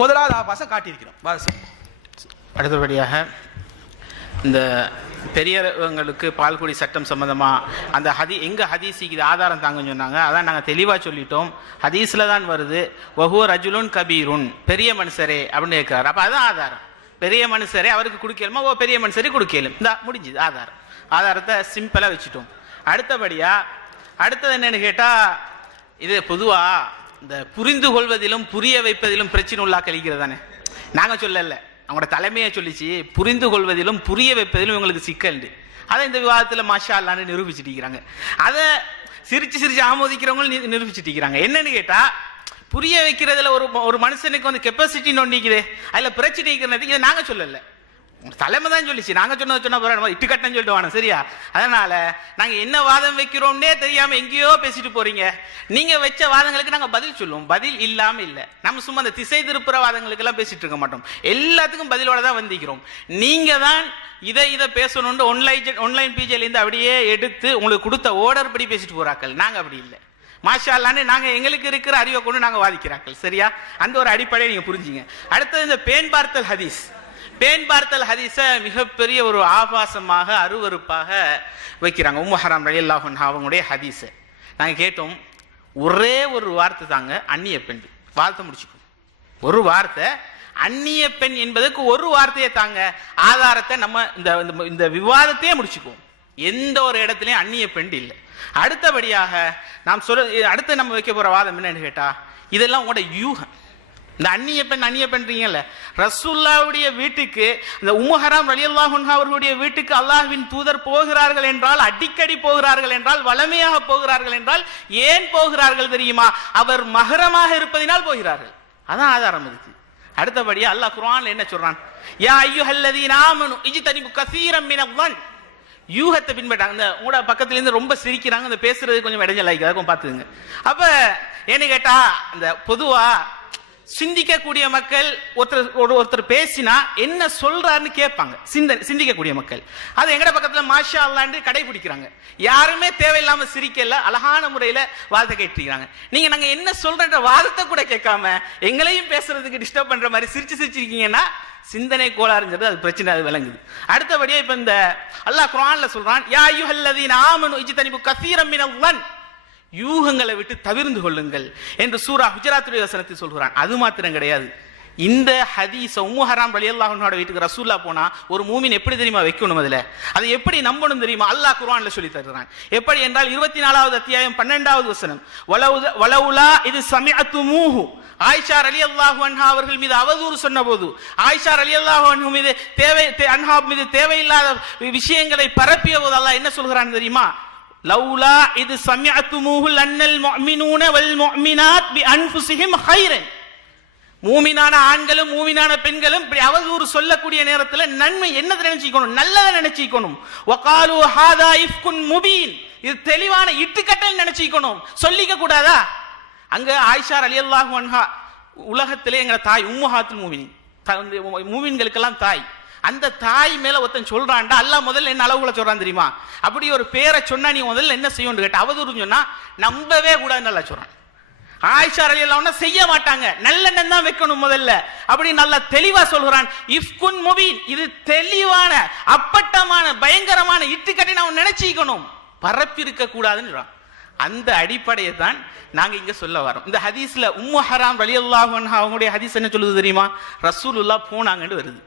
முதலாவது ஆபாசம் காட்டியிருக்கிறோம். அடுத்தபடியாக இந்த பெரியவங்களுக்கு பால்குடி சட்டம் சம்பந்தமா அந்த எங்க ஹதீஸுக்கு இது ஆதாரம் தாங்கன்னு சொன்னாங்க. அதான் நாங்கள் தெளிவாக சொல்லிட்டோம், ஹதீஸ்ல தான் வருது, வஹுவ ரஜுலுன் கபீருன், பெரிய மனுஷரே அப்படின்னு கேட்கிறார். அப்போ அதான் ஆதாரம். பெரிய மனுஷரே அவருக்கு கொடுக்கலுமா, ஓ பெரிய மனுஷரே கொடுக்கலும், இந்த முடிஞ்சுது ஆதாரம். ஆதாரத்தை சிம்பிளாக வச்சுட்டோம். அடுத்தது என்னன்னு கேட்டா, இது பொதுவா இந்த புரிந்து கொள்வதிலும் புரிய வைப்பதிலும் பிரச்சனை உள்ளா கழிக்கிறது தானே. நாங்கள் சொல்லல, அவங்களோட தலைமையை சொல்லிச்சு, புரிந்து கொள்வதிலும் புரிய வைப்பதிலும் இவங்களுக்கு சிக்கல். அதை இந்த விவாதத்தில் மாஷா அல்லான்னு நிரூபிச்சுட்டு, அதை சிரிச்சு ஆமோதிக்கிறவங்களும் நிரூபிச்சுட்டு. என்னன்னு கேட்டா, புரிய வைக்கிறதுல ஒரு மனுஷனுக்கு கெப்பாசிட்டி நோண்டிக்குது, அதுல பிரச்சனை இருக்கிறதுக்கு இதை நாங்க சொல்லல, தலைமை தான் சொல்லிச்சு. நாங்க சொன்னா இட்டு கட்டன்னு சொல்லிட்டு வாங்க. சரியா? அதனால நாங்க என்ன வாதம் வைக்கிறோம்னே தெரியாம எங்கேயோ பேசிட்டு போறீங்க. நீங்க வச்ச வாதங்களுக்கு நாங்க பதில் சொல்லுவோம், பதில் இல்லாம இல்ல. நம்ம சும்மா அந்த திசை திருப்புற வாதங்களுக்கு எல்லாம் பேசிட்டு இருக்க மாட்டோம், எல்லாத்துக்கும் பதிலோட தான் வந்திக்கிறோம். நீங்க தான் இதை பேசணும்னு ஒன்லைன் பிஜேல இருந்து அப்படியே எடுத்து உங்களுக்கு கொடுத்த ஆர்டர் படி பேசிட்டு போறாக்கள். நாங்க அப்படி இல்லை, மாஷா அல்லான்னு நாங்க எங்களுக்கு இருக்கிற அறிவை கொண்டு நாங்க வாதிக்கிறாக்கள். சரியா? அந்த ஒரு அடிப்படையை நீங்க புரிஞ்சுங்க. அடுத்தது இந்த பேன் பார்த்தல் ஹதீஸ மிகப்பெரிய ஒரு ஆபாசமாக அருவருப்பாக வைக்கிறாங்க. உம்மு ஹராம் ரலியல்லாஹு அன்ஹா அவங்களுடைய ஹதீஸ் நாங்க கேட்டோம், ஒரே ஒரு வார்த்தை தாங்க அந்நிய பெண், வார்த்தை முடிச்சுக்கோம். ஒரு வார்த்தை அந்நிய பெண் என்பதற்கு ஒரு வார்த்தையை தாங்க, ஆதாரத்தை நம்ம இந்த விவாதத்தையே முடிச்சுக்குவோம். எந்த ஒரு இடத்துலயும் அந்நிய பெண் இல்லை. அடுத்தபடியாக அடுத்து நம்ம வைக்க போற வாதம் என்னன்னு கேட்டா, இதெல்லாம் உங்களோட யூகம், இந்த அந்நிய பெண்றீங்கல்ல, ரசூலுல்லாஹ்வுடைய வீட்டுக்கு இந்த உம்மு ஹராம் ரலியல்லாஹு அன்ஹா அவர்களுடைய வீட்டுக்கு அல்லாஹ்வின் தூதர் போகிறார்கள் என்றால், அடிக்கடி போகிறார்கள் என்றால், வளமையாக போகிறார்கள் என்றால் ஏன் போகிறார்கள் தெரியுமா? அவர் மஹரமாக இருப்பதினால் போகிறார்கள். அதான் ஆதாரம் இருக்கு. அடுத்தபடியா அல்லாஹ் குர்ஆன்ல என்ன சொல்றான்? யா அய்யுஹல்லதீன ஆமனு இஜ்தனிபு கஸீரம் மினல் யூகத்தை பின்பற்றாங்க. இந்த உங்களோட பக்கத்துல இருந்து ரொம்ப சிரிக்கிறாங்க, இந்த பேசுறது கொஞ்சம் இடைஞ்சலாய்க்கு, அதை கொஞ்சம் பார்த்துங்க. அப்ப என்ன கேட்டா, இந்த பொதுவா சிந்திக்கக்கூடிய மக்கள் ஒருத்தர் பேசினா என்ன சொல்றாருன்னு கேட்பாங்க. சிந்திக்கக்கூடிய மக்கள் அது எங்கட பக்கத்துல மாஷா அல்லாஹ்னு கடைபிடிக்கிறாங்க. யாருமே தேவையில்லாம சிரிக்கல, அழகான முறையில வாதத்தை கேட்டுக்கிறாங்க. நீங்க நாங்க என்ன சொல்றன்ற வாதத்தை கூட கேட்காம எங்களையும் பேசுறதுக்கு டிஸ்டர்ப் பண்ற மாதிரி சிரிச்சிருக்கீங்கன்னா சிந்தனை கோளாறுங்கிறது அது பிரச்சனை, அது விளங்குது. அடுத்தபடியா இப்ப இந்த அல்லாஹ் குர்ஆன்ல சொல்றான், யா அய்யுஹல்லதீன ஆமனு இஜ்தனிபு கஸீரம் மினல் யூகங்களை விட்டு தவிர்ந்து கொள்ளுங்கள் என்று சூரா ஹுஜராத்துடைய வசனத்தை சொல்கிறான். அது மாத்திரம் கிடையாது, இந்த ஹதீஸ உம்மு ஹராம் ரலியல்லாஹு அன்ஹா வீட்டுக்கு ரசூலுல்லாஹ் போனா ஒரு மூமின் எப்படி தெரியுமா வைக்கணும், அதுல அதை எப்படி நம்பணும் தெரியுமா? அல்லாஹ் குர்ஆன்ல சொல்லி தருகிறான். எப்படி என்றால் 24வது அத்தியாயம் 12வது வசனம், வலவுலா இது சமிஅத்துமூஹு, ஆயிஷா ரலியல்லாஹு அன்ஹா அவர்கள் மீது அவதூறு சொன்னபோது, ஆயிஷா ரலியல்லாஹு அன்ஹா மீது தேவையில்லாத விஷயங்களை பரப்பிய போது அல்லாஹ் என்ன சொல்கிறான் தெரியுமா? லவுலா இது சமிஅத்துமூஹு லன்னல் முஃமினூன வல் முஃமினாத் பி அன்ஃபுஸிஹிம் கைரன், மூமினான ஆண்களும் மூமினான பெண்களும் இப்படி அவதூறு சொல்லக்கூடிய நேரத்தில் நன்மை என்னதை நினைச்சிக்கணும்? நல்லதை நினைச்சிக்கணும். வகாலு ஹாதா இஃப்குன் முபீன், இது தெளிவான இட்டுக்கட்டல் நினைச்சிக்கணும், சொல்லிக்க கூடாதா? அங்க ஆயிஷா ரலியல்லாஹு அன்ஹா உலகத்திலே எங்க தாய் உம்முஹாத்துல் மூமினின், மூமின்களுக்கெல்லாம் தாய். அந்த தாய் மேல ஒருத்தன் சொல்றான்டா, அல்லாஹ் முதல்ல என்ன அளவுல சொல்றான் தெரியுமா? அப்படி ஒரு பேரை சொன்னா நீ முதல்ல என்ன செய்யணும் கேட்ட, அவதூறு சொன்னா நம்பவே கூடாதுன்னு நல்லா சொல்றான். ஆயிஷா ரலியல்லாஹு அன்ஹா செய்ய மாட்டாங்க, நல்லெண்ணம் தான் வைக்கணும் முதல்ல அப்படி நல்லா தெளிவா சொல்கிறான். இஃப்குன் முபீன், இது தெளிவான அப்பட்டமான பயங்கரமான இட்டுக்கட்டை நான் நினைச்சிக்கணும், பரப்பி இருக்க கூடாதுன்னு. அந்த அடிப்படையை தான் நாங்க இங்க சொல்ல வரோம். இந்த ஹதீஸ்ல உம்மு ஹராம் ரலியல்லாஹு அன்ஹா அவங்களுடைய ஹதீஸ் என்ன சொல்லுது தெரியுமா? ரசூலுல்லாஹ் போனாங்கன்னு வருது.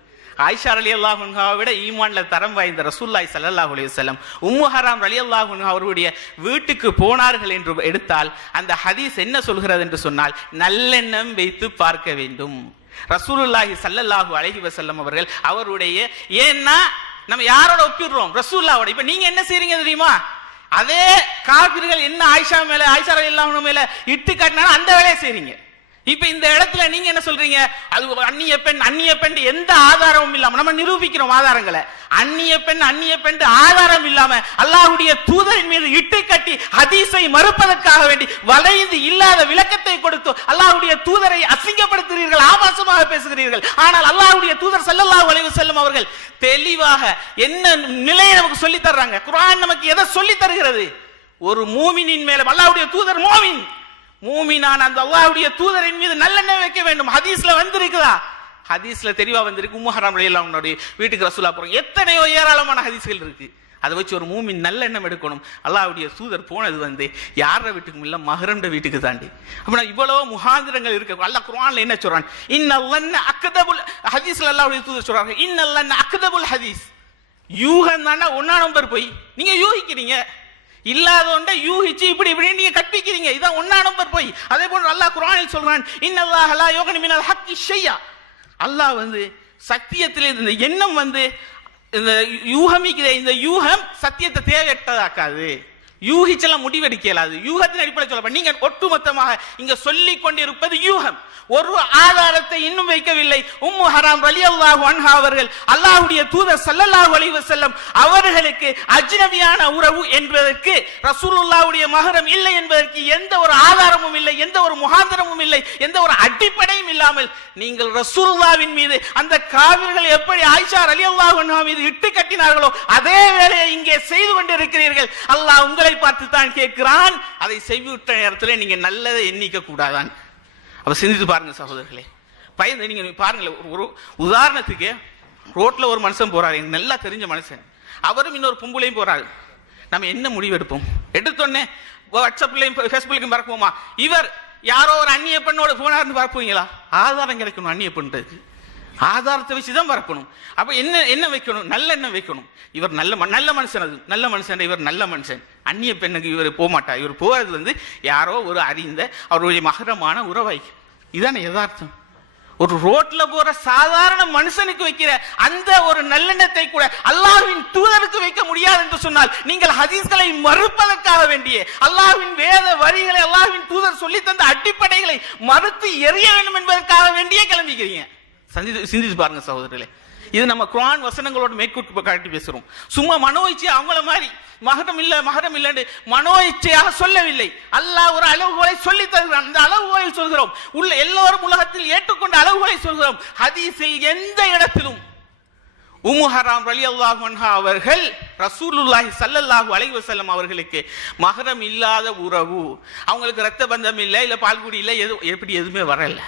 ஆயிஷா ரலியல்லாஹு அன்ஹாவை விட ஈமான்ல தரம் வாய்ந்த ரசூலுல்லாஹி ஸல்லல்லாஹு அலைஹி வஸல்லம் உம்மு ஹராம் ரலியல்லாஹு அன்ஹா அவருடைய வீட்டுக்கு போனார்கள் என்று எடுத்தால் அந்த ஹதீஸ் என்ன சொல்கிறது என்று சொன்னால், நல்லெண்ணம் வைத்து பார்க்க வேண்டும். ரசூலுல்லாஹி ஸல்லல்லாஹு அலைஹி வஸல்லம் அவர்கள் அவருடைய, ஏன்னா நம்ம யாரோட ஒப்பிடுறோம்? ரசூலுல்லாஹோட. இப்ப நீங்க என்ன செய்றீங்க தெரியுமா? அதே காபிர்கள் என்ன ஆயிஷா ரலியல்லாஹு அன்ஹா மேல இட்டு காட்டினா அந்த வேலையை செய்றீங்க. இப்ப இந்த இடத்துல நீங்க என்ன சொல்றீங்க? அது அந்நிய பெண் எந்த ஆதாரமும் இல்லாம நம்ம நிரூபிக்கிறோம் ஆதாரங்களை. அந்நிய பெண் ஆதாரம் இல்லாம அல்லாஹ்வுடைய தூதரின் மீது இட்டு கட்டி ஹதீஸை மறுப்பதற்காக வேண்டி வளைந்து இல்லாத விளக்கத்தை கொடுத்து அல்லாஹ்வுடைய தூதரை அசிங்கப்படுத்துகிறீர்கள், ஆபாசமாக பேசுகிறீர்கள். ஆனால் அல்லாஹ்வுடைய தூதர் ஸல்லல்லாஹு அலைஹி வஸல்லம் அவர்கள் தெளிவாக என்ன நிலையை நமக்கு சொல்லி தர்றாங்க. குர்ஆன் நமக்கு எதை சொல்லி தருகிறது? ஒரு மூமினின் மேல, அல்லாஹ்வுடைய தூதர் மூமினான அந்த அல்லாஹ்வுடைய தூதரின் மீது நல்லெண்ணம் வைக்க வேண்டும். ஹதீஸ்ல வந்திருக்குதா? ஹதீஸ்ல தெளிவா வந்திருக்கு. உம்மு ஹராம் ரலியல்லாஹு அன்ஹா வீட்டுக்கு ரசூலுல்லாஹ் போறாங்க. எத்தனையோ ஏராளமான ஹதீஸ்கள் இருக்கு. அதை வச்சு ஒரு மூமின் நல்லெண்ணம் எடுக்கணும். அல்லாஹ்வுடைய தூதர் போனது யார வீட்டுக்கும் இல்ல, மஹரம்ட வீட்டுக்கு தாண்டி. அப்படின்னா இவ்வளவு முகாந்திரங்கள் இருக்கு. அல்லாஹ் குர்ஆன்ல என்ன சொல்றான்? இன்னல்லன் அக்தபுல் ஹதீஸ்ல அல்லாஹ்வுடைய தூதர் சொல்றாங்க, இன்னல்லன் அக்தபுல் ஹதீஸ், யூகம் தானே ஒன்னா நம்பர் போய் நீங்க யூகிக்கிறீங்க, இல்லாதோண்ட யூகிச்சு இப்படி நீங்க கற்பிக்கிறீங்க, இதான் ஒன்னா நம்பர் போய். அதே போல அல்லாஹ் குர்ஆனில் சொல்றான், இன்னல்லாஹ லா யுக்னி மினல் ஹக்கி ஷையா, அல்லாஹ் சத்தியத்தில் இந்த எண்ணம் இந்த யூகமிக்கிற இந்த யூகம் சத்தியத்தை தேவையற்றதாக்காது, யூகிச்செல்லாம் முடிவெடுக்க இயலாது. யூகத்தின் அடிப்படையில் சொல்லப்படும். நீங்க ஒட்டுமொத்தமாக இங்க சொல்லிக் கொண்டிருப்பது யூகம், ஒரு ஆதாரத்தை இன்னும் வைக்கவில்லை. உம்மு ஹராம் ரலியல்லாஹு அன்ஹா அவர்கள் அல்லாஹ்வுடைய தூதர் ஸல்லல்லாஹு அலைஹி வஸல்லம் அவர்களுக்கு அஜ்னபியான உறவு என்பதற்கு, ரசூலுல்லாஹ்வுடைய மஹரம் இல்லை என்பதற்கு எந்த ஒரு ஆதாரமும் இல்லை, எந்த ஒரு முகாந்திரமும் இல்லை, எந்த ஒரு அடிப்படையும் இல்லாமல் நீங்கள் ரசூலுல்லாஹ்வின் மீது அந்த காவிர்கள் எப்படி ஆயிஷா ரலியல்லாஹு அன்ஹா மீது இட்டு கட்டினார்களோ அதே வேலையை இங்கே செய்து கொண்டிருக்கிறீர்கள். அல்லாஹ் உங்களை பார்த்து தான் கேட்கிறான், அதை செய்விட்ட நேரத்தில் நீங்க நல்லதை எண்ணிக்க கூடாதான். அப்ப சிந்தித்து பாருங்க சகோதரர்களே, பயந்து நீங்க பாருங்களேன். ஒரு உதாரணத்துக்கு ரோட்ல ஒரு மனுஷன் போறாரு, எனக்கு நல்லா தெரிஞ்ச மனுஷன், அவரும் இன்னொரு பொம்புலையும் போறாரு. நம்ம என்ன முடிவு எடுப்போம்? எடுத்தோடனே வாட்ஸ்அப்லையும் ஃபேஸ்புக்லையும் பறக்குவோமா? இவர் யாரோ ஒரு அந்நிய பெண்ணோட போனார்னு பரப்புவீங்களா? ஆதாரம் கிடைக்கணும். அந்நிய பெண்ணுக்கு ஆதாரத்தை வச்சுதான் பரப்பணும். அப்ப என்ன வைக்கணும்? நல்ல எண்ணம் வைக்கணும். இவர் நல்ல மனுஷன், அது நல்ல மனுஷன், இவர் நல்ல மனுஷன். அந்நிய பெண்ணுக்கு இவர் போக மாட்டார். இவர் போறது யாரோ ஒரு அறிந்த அவருடைய மகரமான உறவை. இதான யதார்த்தம். ஒரு ரோட்ல போற சாதாரண மனுஷனுக்கு வைக்கிற அந்த ஒரு நல்லெண்ணத்தை கூட அல்லாஹ்வின் தூதருக்கு வைக்க முடியாது என்று சொன்னால் நீங்கள் ஹதீஸ்களை மறுப்பதற்காக வேண்டிய அல்லாஹ்வின் வேத வரிகளை அல்லாஹ்வின் தூதர் சொல்லி தந்த அடிப்படைகளை மறுத்து எறிய வேண்டும் என்பதற்காக வேண்டிய கிளம்பிக்கிறீங்க. சிந்திச்சு பாருங்க சகோதரர்களே. இது நம்ம குர்ஆன் வசனங்களோட மேற்கொண்டு காட்டி பேசுறோம். சும்மா மனோ இச்சை அவங்கள மாதிரி மகரம் இல்ல மனோ இச்சையாக சொல்லவில்லை. அல்லாஹ் ஒரு அளவுகோலை சொல்லி தருகிறான். அந்த அளவுகோலை சொல்கிறோம். உள்ள எல்லோரும் உலகத்தில் ஏற்றுக்கொண்ட அளவுகோலை சொல்கிறோம். ஹதீஸில் எந்த இடத்திலும் உம்மு ஹராம் ரலியல்லாஹு அன்ஹா அவர்கள் ரசூலுல்லாஹி ஸல்லல்லாஹு அலைஹி வஸல்லம் அவர்களுக்கு மஹரம் இல்லாத உறவு, அவங்களுக்கு இரத்த பந்தம் இல்லை, இல்ல பால்குடி இல்லை, எதுவுமே வரல.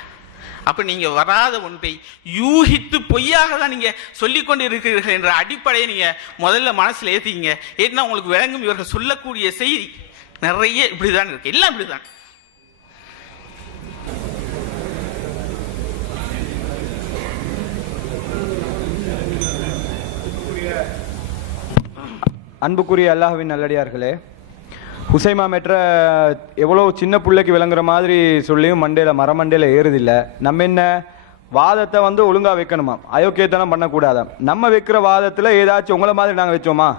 அப்ப நீங்க வராத ஒன்றை யூகித்து பொய்யாக தான் நீங்க சொல்லிக் கொண்டு இருக்கிறீர்கள் என்ற அடிப்படையை நீங்க முதல்ல மனசுல ஏத்திங்க. ஏன்னா உங்களுக்கு விளங்கும் இவர்கள் சொல்லக்கூடிய செய்தி நிறைய இப்படிதான் இருக்கு, எல்லாம் இப்படிதான். அன்புக்குரிய அல்லாஹ்வின் நல்லடியார்களே, ஹுசைமா மெட்ர எவ்வளோ சின்ன பிள்ளைக்கு விளங்குற மாதிரி சொல்லியும் மரமண்டையில் ஏறுதில்லை. நம்ம என்ன வாதத்தை ஒழுங்காக வைக்கணுமா, அயோக்கியத்தனம் பண்ணக்கூடாதாம். நம்ம வைக்கிற வாதத்தில் ஏதாச்சும் உங்களை மாதிரி நாங்கள் வச்சோமா?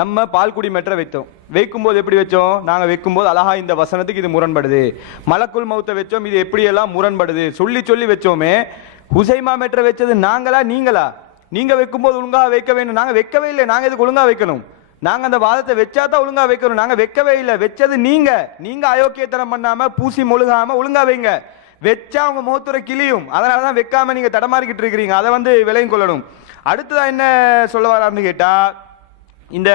நம்ம பால்குடி மெட்ரை வைத்தோம். வைக்கும்போது எப்படி வச்சோம்? நாங்கள் வைக்கும்போது அழகா இந்த வசனத்துக்கு இது முரண்படுது, மலக்குல் மௌத்தை வச்சோம், இது எப்படியெல்லாம் முரண்படுது சொல்லி வச்சோமே. ஹுசைமா மெட்ரை வச்சது நாங்களா நீங்களா? நீங்கள் வைக்கும்போது ஒழுங்காக வைக்க வேண்டும். நாங்கள் வைக்கவே இல்லை. நாங்கள் இதுக்கு ஒழுங்காக வைக்கணும். நாங்க அந்த வாதத்தை வச்சா தான் ஒழுங்கா வைக்கணும். நாங்க வைக்கவே இல்லை. வச்சது நீங்க அயோக்கியத்தனம் பண்ணாம பூசி மொழுகாம ஒழுங்கா வைங்க. வச்சா அவங்க முகத்துறை கிளியும். அதனாலதான் வைக்காம நீங்க தடமாறிக்கிட்டு இருக்கிறீங்க. அதை விலையும் கொள்ளணும். அடுத்ததா என்ன சொல்ல வரான்னு கேட்டா, இந்த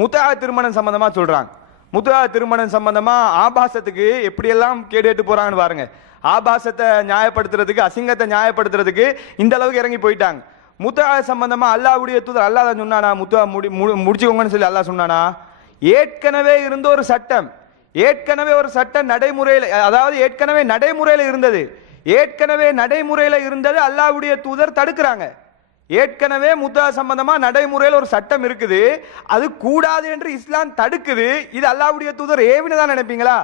முத்தா திருமணம் சம்பந்தமா சொல்றாங்க. முத்தா திருமணம் சம்பந்தமா ஆபாசத்துக்கு எப்படியெல்லாம் கேட்டு போறாங்கன்னு பாருங்க. ஆபாசத்தை நியாயப்படுத்துறதுக்கு, அசிங்கத்தை நியாயப்படுத்துறதுக்கு இந்த அளவுக்கு இறங்கி போயிட்டாங்க. முத்தா சம்பந்தமா அல்லாஹ்வுடைய தூதர் அல்லாஹ் தான் சொன்னானா முத்தா முடிச்சுக்கோங்கன்னு சொல்லி அல்லாஹ் சொன்னானா? ஏற்கனவே இருந்த ஒரு சட்டம், ஏற்கனவே ஒரு சட்டம் நடைமுறையில், அதாவது ஏற்கனவே நடைமுறையில் இருந்தது அல்லாஹ்வுடைய தூதர் தடுக்கிறாங்க. ஏற்கனவே முத்தா சம்பந்தமா நடைமுறையில் ஒரு சட்டம் இருக்குது, அது கூடாது என்று இஸ்லாம் தடுக்குது. இது அல்லாஹ்வுடைய தூதர் ஏவினதான் நினைப்பீங்களா?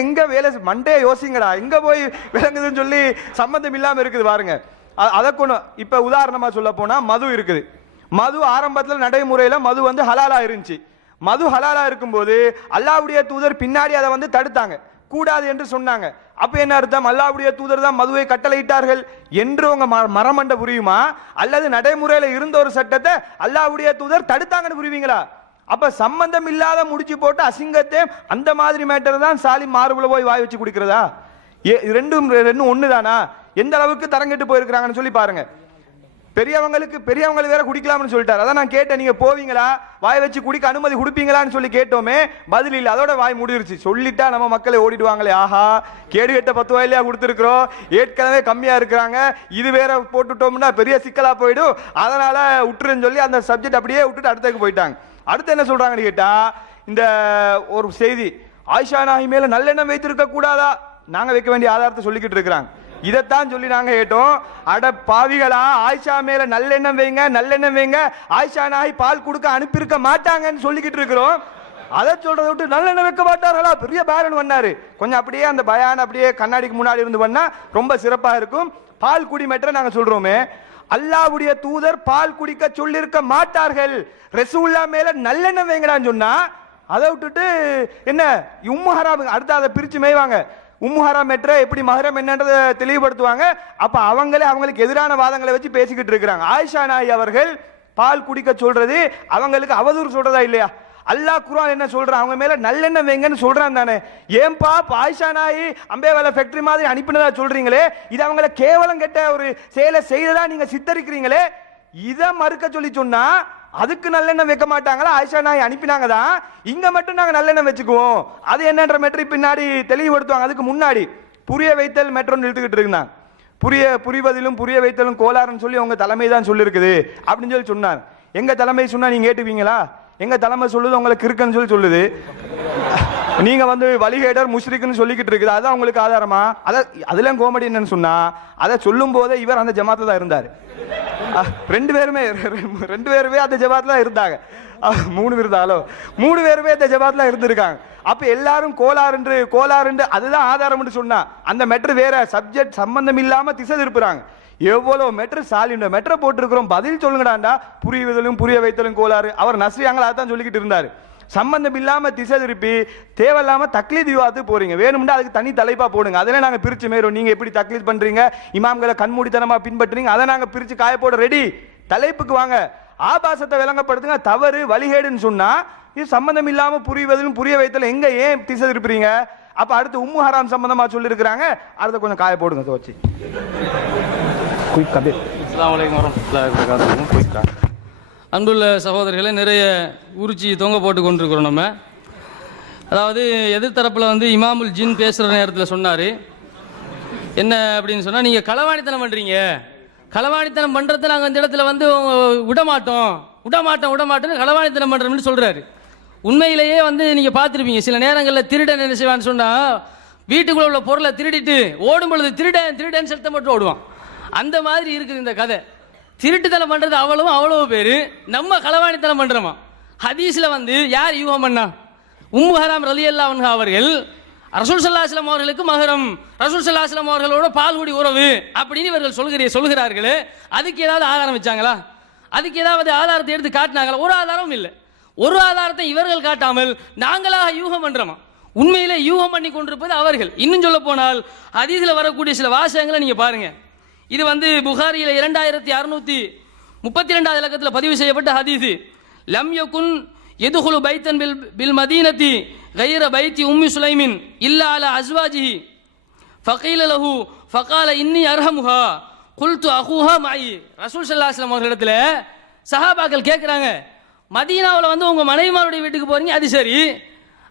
எங்க வேலை மண்டையை யோசிங்கடா, எங்க போய் விளங்குதுன்னு சொல்லி சம்பந்தம் இல்லாம இருக்குது பாருங்க. அதை கொண்டு இப்ப உதாரணமா சொல்ல போனா மது இருக்குது. மது ஆரம்பத்தில் நடைமுறையில மது ஹலாலா இருந்துச்சு. மது ஹலாலா இருக்கும்போது அல்லாஹ்வுடைய தூதர் பின்னாடி அதை தடுத்தாங்க, கூடாது என்று சொன்னாங்க. அப்ப என்ன அர்த்தம்? அல்லாஹ்வுடைய தூதர் தான் மதுவை கட்டளையிட்டார்கள் என்று உங்க மரமண்ட புரியுமா? அல்லது நடைமுறையில இருந்த ஒரு சட்டத்தை அல்லாஹ்வுடைய தூதர் தடுத்தாங்கன்னு புரிவீங்களா? அப்ப சம்பந்தம் இல்லாத முடிச்சு போட்டு அசிங்கத்தை அந்த மாதிரி மேட்டர் தான் சாலிம் மார்புல போய் வாய் வச்சு குடிக்கிறதா? ரெண்டும் ஒண்ணுதானா? எந்த அளவுக்கு தரங்கிட்டு போயிருக்கிறாங்கன்னு சொல்லி பாருங்க. பெரியவங்களுக்கு வேற குடிக்கலாம்னு சொல்லிட்டாரு. அதான் நான் கேட்டேன், நீங்க போவீங்களா, வாய் வச்சு குடிக்க அனுமதி கொடுப்பீங்களான்னு சொல்லி கேட்டோமே, பதில் இல்லை. அதோட வாய் முடிருச்சு. சொல்லிட்டா நம்ம மக்களை ஓடிடுவாங்களே, ஆஹா கேடு கெட்ட 10 ரூபாயிலையா கொடுத்துருக்கிறோம், ஏற்கனவே கம்மியா இருக்கிறாங்க, இது வேற போட்டுட்டோம்னா பெரிய சிக்கலா போயிடும், அதனால விட்டுருன்னு சொல்லி அந்த சப்ஜெக்ட் அப்படியே விட்டுட்டு அடுத்ததுக்கு போயிட்டாங்க. அடுத்து என்ன சொல்றாங்கன்னு கேட்டா, இந்த ஒரு செய்தி, ஆயிஷா நாயி மேல நல்லெண்ணம் வைத்திருக்க கூடாதா? நாங்க வைக்க வேண்டிய ஆதாரத்தை சொல்லிக்கிட்டு இருக்கிறாங்க. இதைத்தான் சொல்லி நாங்க கேட்டோம். அட பாவிகளா, ஆயிஷா மேல நல்லெண்ணம் வைங்க, ஆயிஷா நாயி பால் கொடுக்க அனுப்பியிருக்க மாட்டாங்கன்னு சொல்லிக்கிட்டு இருக்கிறோம். அதை சொல்றதை விட்டு நல்லெண்ணம் வைக்க மாட்டார்களா? பெரிய பேரன் பண்ணாரு. கொஞ்சம் அப்படியே அந்த பயான் அப்படியே கண்ணாடிக்கு முன்னாடி இருந்து பண்ணா ரொம்ப சிறப்பா இருக்கும். பால் குடி மெட்ரை நாங்க சொல்றோமே, அல்லாஹ்வுடைய தூதர் பால் குடிக்க சொல்லியிருக்க மாட்டார்கள், ரசூலுல்லாஹ் மேல நல்லெண்ணம் வைங்கடான்னு சொன்னா, அதை விட்டுட்டு என்ன உம்மு ஹராம், அடுத்து அதை பிரிச்சு மேய்வாங்க. உம்மு ஹராம் மெட்ரை எப்படி மஹரம் என்னன்றதை தெளிவுபடுத்துவாங்க. அப்ப அவங்களுக்கு எதிரான வாதங்களை வச்சு பேசிக்கிட்டு இருக்கிறாங்க. ஆயிஷா நாயி அவர்கள் பால் குடிக்க சொல்றது அவங்களுக்கு அவதூறு சொல்றதா இல்லையா? அல்லாஹ் குர்ஆன் என்ன சொல்றான்? அவங்க மேல நல்லெண்ணம் வைங்கன்னு சொல்றான் தானே. ஏன்பா ஆயிஷா நாயி அம்பேவாலா ஃபேக்டரி மாதிரி அனுப்பினதா சொல்றீங்களே, இது அவங்களை கேவலம் கெட்ட ஒரு செயலை செய்ததா நீங்க சித்தரிக்கிறீங்களே, இதை மறுக்க சொல்லி சொன்னா அதுக்கு நல்லெண்ணம் வைக்க மாட்டாங்களா? ஆயிஷா நாயி அனுப்பினாங்க தான், இங்க மட்டும் நாங்க நல்லெண்ணம் வச்சுக்குவோம். அது என்னன்ற மெட்ரி பின்னாடி தெளிவுபடுத்துவாங்க. அதுக்கு முன்னாடி புரிய வைத்தல் மெட்ரோன்னு இழுத்துக்கிட்டு இருந்தாங்க. புரிவதிலும் புரிய வைத்தலும் கோளாறுன்னு சொல்லி உங்க தலைமை தான் சொல்லிருக்குது அப்படின்னு சொல்லி சொன்னார். எங்க தலைமை சொன்னா நீங்க கேட்டுப்பீங்களா? எங்க தலைமை சொல்லுது உங்களுக்கு இருக்குன்னு சொல்லி சொல்லுது. நீங்க வழிகேடர் முஷ்ரிக்னு சொல்லிக்கிட்டு இருக்குது. அதான் உங்களுக்கு ஆதாரமா? அதுல கோமடி என்னன்னு சொன்னா, அதை சொல்லும் போதே இவர் அந்த ஜமாத்துல தான் இருந்தாரு. ரெண்டு பேருமே அந்த ஜமாத்துல இருந்தாங்க. 3 விருதாலோ 3 பேருமே இந்த ஜமாத்ல இருந்திருக்காங்க. அப்ப எல்லாரும் கோளாறுன்று அதுதான் ஆதாரம் சொன்னா அந்த மெட்ரு வேற சப்ஜெக்ட் சம்பந்தம் இல்லாம திசை திருப்புறாங்க. எவ்வளவு மெட்ரு சாலிண்ட மெட்ரை போட்டிருக்கிறோம், பதில் சொல்லுங்கடாண்டா. புரியுவதிலும் புரிய வைத்தலும் கோளாறு. அவர் நஸ்ரியாங்களா தான் சொல்லிக்கிட்டு இருந்தாரு. சம்பந்தம் இல்லாம திசை திருப்பி தேவையில்லாம தக்லீத் விவாதத்துக்கு போறீங்க. வேணும்னா அதுக்கு தனி தலைப்பா போடுங்க. அதில் நாங்க பிரிச்சு மேறோம். நீங்க எப்படி தக்லீத் பண்றீங்க, இமாம்களை கண்மூடித்தனமா பின்பற்றுறீங்க, அதை நாங்க பிரிச்சு காய போட ரெடி. தலைப்புக்கு வாங்க. ஆபாசத்தை விளங்கப்படுத்துங்க. தவறு வழிகேடுன்னு சொன்னா இது சம்பந்தம் இல்லாம புரிவதிலும் புரிய வைத்தல எங்க ஏன் திசை திருப்புறீங்க? அப்ப அடுத்து உம்மு ஹராம் சம்பந்தமா சொல்லி இருக்கிறாங்க. அடுத்த கொஞ்சம் காய போடுங்க தோச்சி. அன்புள்ள சகோதரர்களை நிறைய உரிச்சி தொங்க போட்டு கொண்டிருக்கிறோம் நம்ம. அதாவது எதிர்த்தரப்பில் வந்து இமாமுல் ஜின் பேசுகிற நேரத்தில் சொன்னார் என்ன அப்படின்னு சொன்னால், நீங்கள் களவாணித்தனம் பண்ணுறீங்க, களவாணித்தனம் பண்ணுறத நாங்கள் இந்த இடத்துல வந்து விடமாட்டோம் களவாணித்தனம் பண்ணுறோம்னு சொல்கிறாரு. உண்மையிலேயே வந்து நீங்கள் பார்த்துருப்பீங்க, சில நேரங்களில் திருடன் என்ன செய்வான்னு சொன்னால் வீட்டுக்குள்ளே உள்ள பொருளை திருடிட்டு ஓடும் பொழுது திருடன் சத்தம் மட்டும் ஓடுவான். அந்த மாதிரி இருக்குது இந்த கதை. திருட்டுத்தனம் பண்ணுறது அவ்வளவு பேர், நம்ம களவாணித்தனம் பண்ணுறோமா. ஹதீஸில் வந்து யார் யூகம் பண்ணா? உம்மு ஹராம் ரலியல்லாஹு அன்ஹா அவர்கள் ரசூல் ஸல்லல்லாஹு அலைஹி வஸல்லம் அவர்களுக்கு மஹரம், ரசூல் ஸல்லல்லாஹு அலைஹி வஸல்லம் அவர்களோட பால்குடி உறவு அப்படின்னு இவர்கள் சொல்கிறார்களே, அதுக்கு ஏதாவது ஆதாரம் வச்சாங்களா? அதுக்கு ஏதாவது ஆதாரத்தை எடுத்து காட்டினாங்களா? ஒரு ஆதாரமும் இல்லை. ஒரு ஆதாரத்தை இவர்கள் காட்டாமல் நாங்களாக யூகம் பண்றோமா? உண்மையிலே யூகம் பண்ணி கொண்டிருப்பது அவர்கள். இன்னும் சொல்ல போனால் ஹதீஸில் வரக்கூடிய சில வாசகங்களை நீங்க பாருங்க. இது வந்து புகாரியில் 2632 இலக்கத்தில் பதிவு செய்யப்பட்ட ஹதீஸ். லம் யகுன் யதுகுலு பைத்தன் பில் மதீனத்தி கைர பைத்தி உம்மி சுலைமின் இல்லா அலா அஸ்வாஜிஹி ஃபகீல லஹு ஃபகால இன்னி அர்ஹமுஹா குல்து அஹூஹா மாயி. ரசூல் ஸல்லல்லாஹு அலைஹி வஸல்லம் அவர்களிடத்துல சஹாபாக்கள் கேட்குறாங்க, மதீனாவில் வந்து உங்க மனைவிமாருடைய வீட்டுக்கு போறீங்க, அது சரி,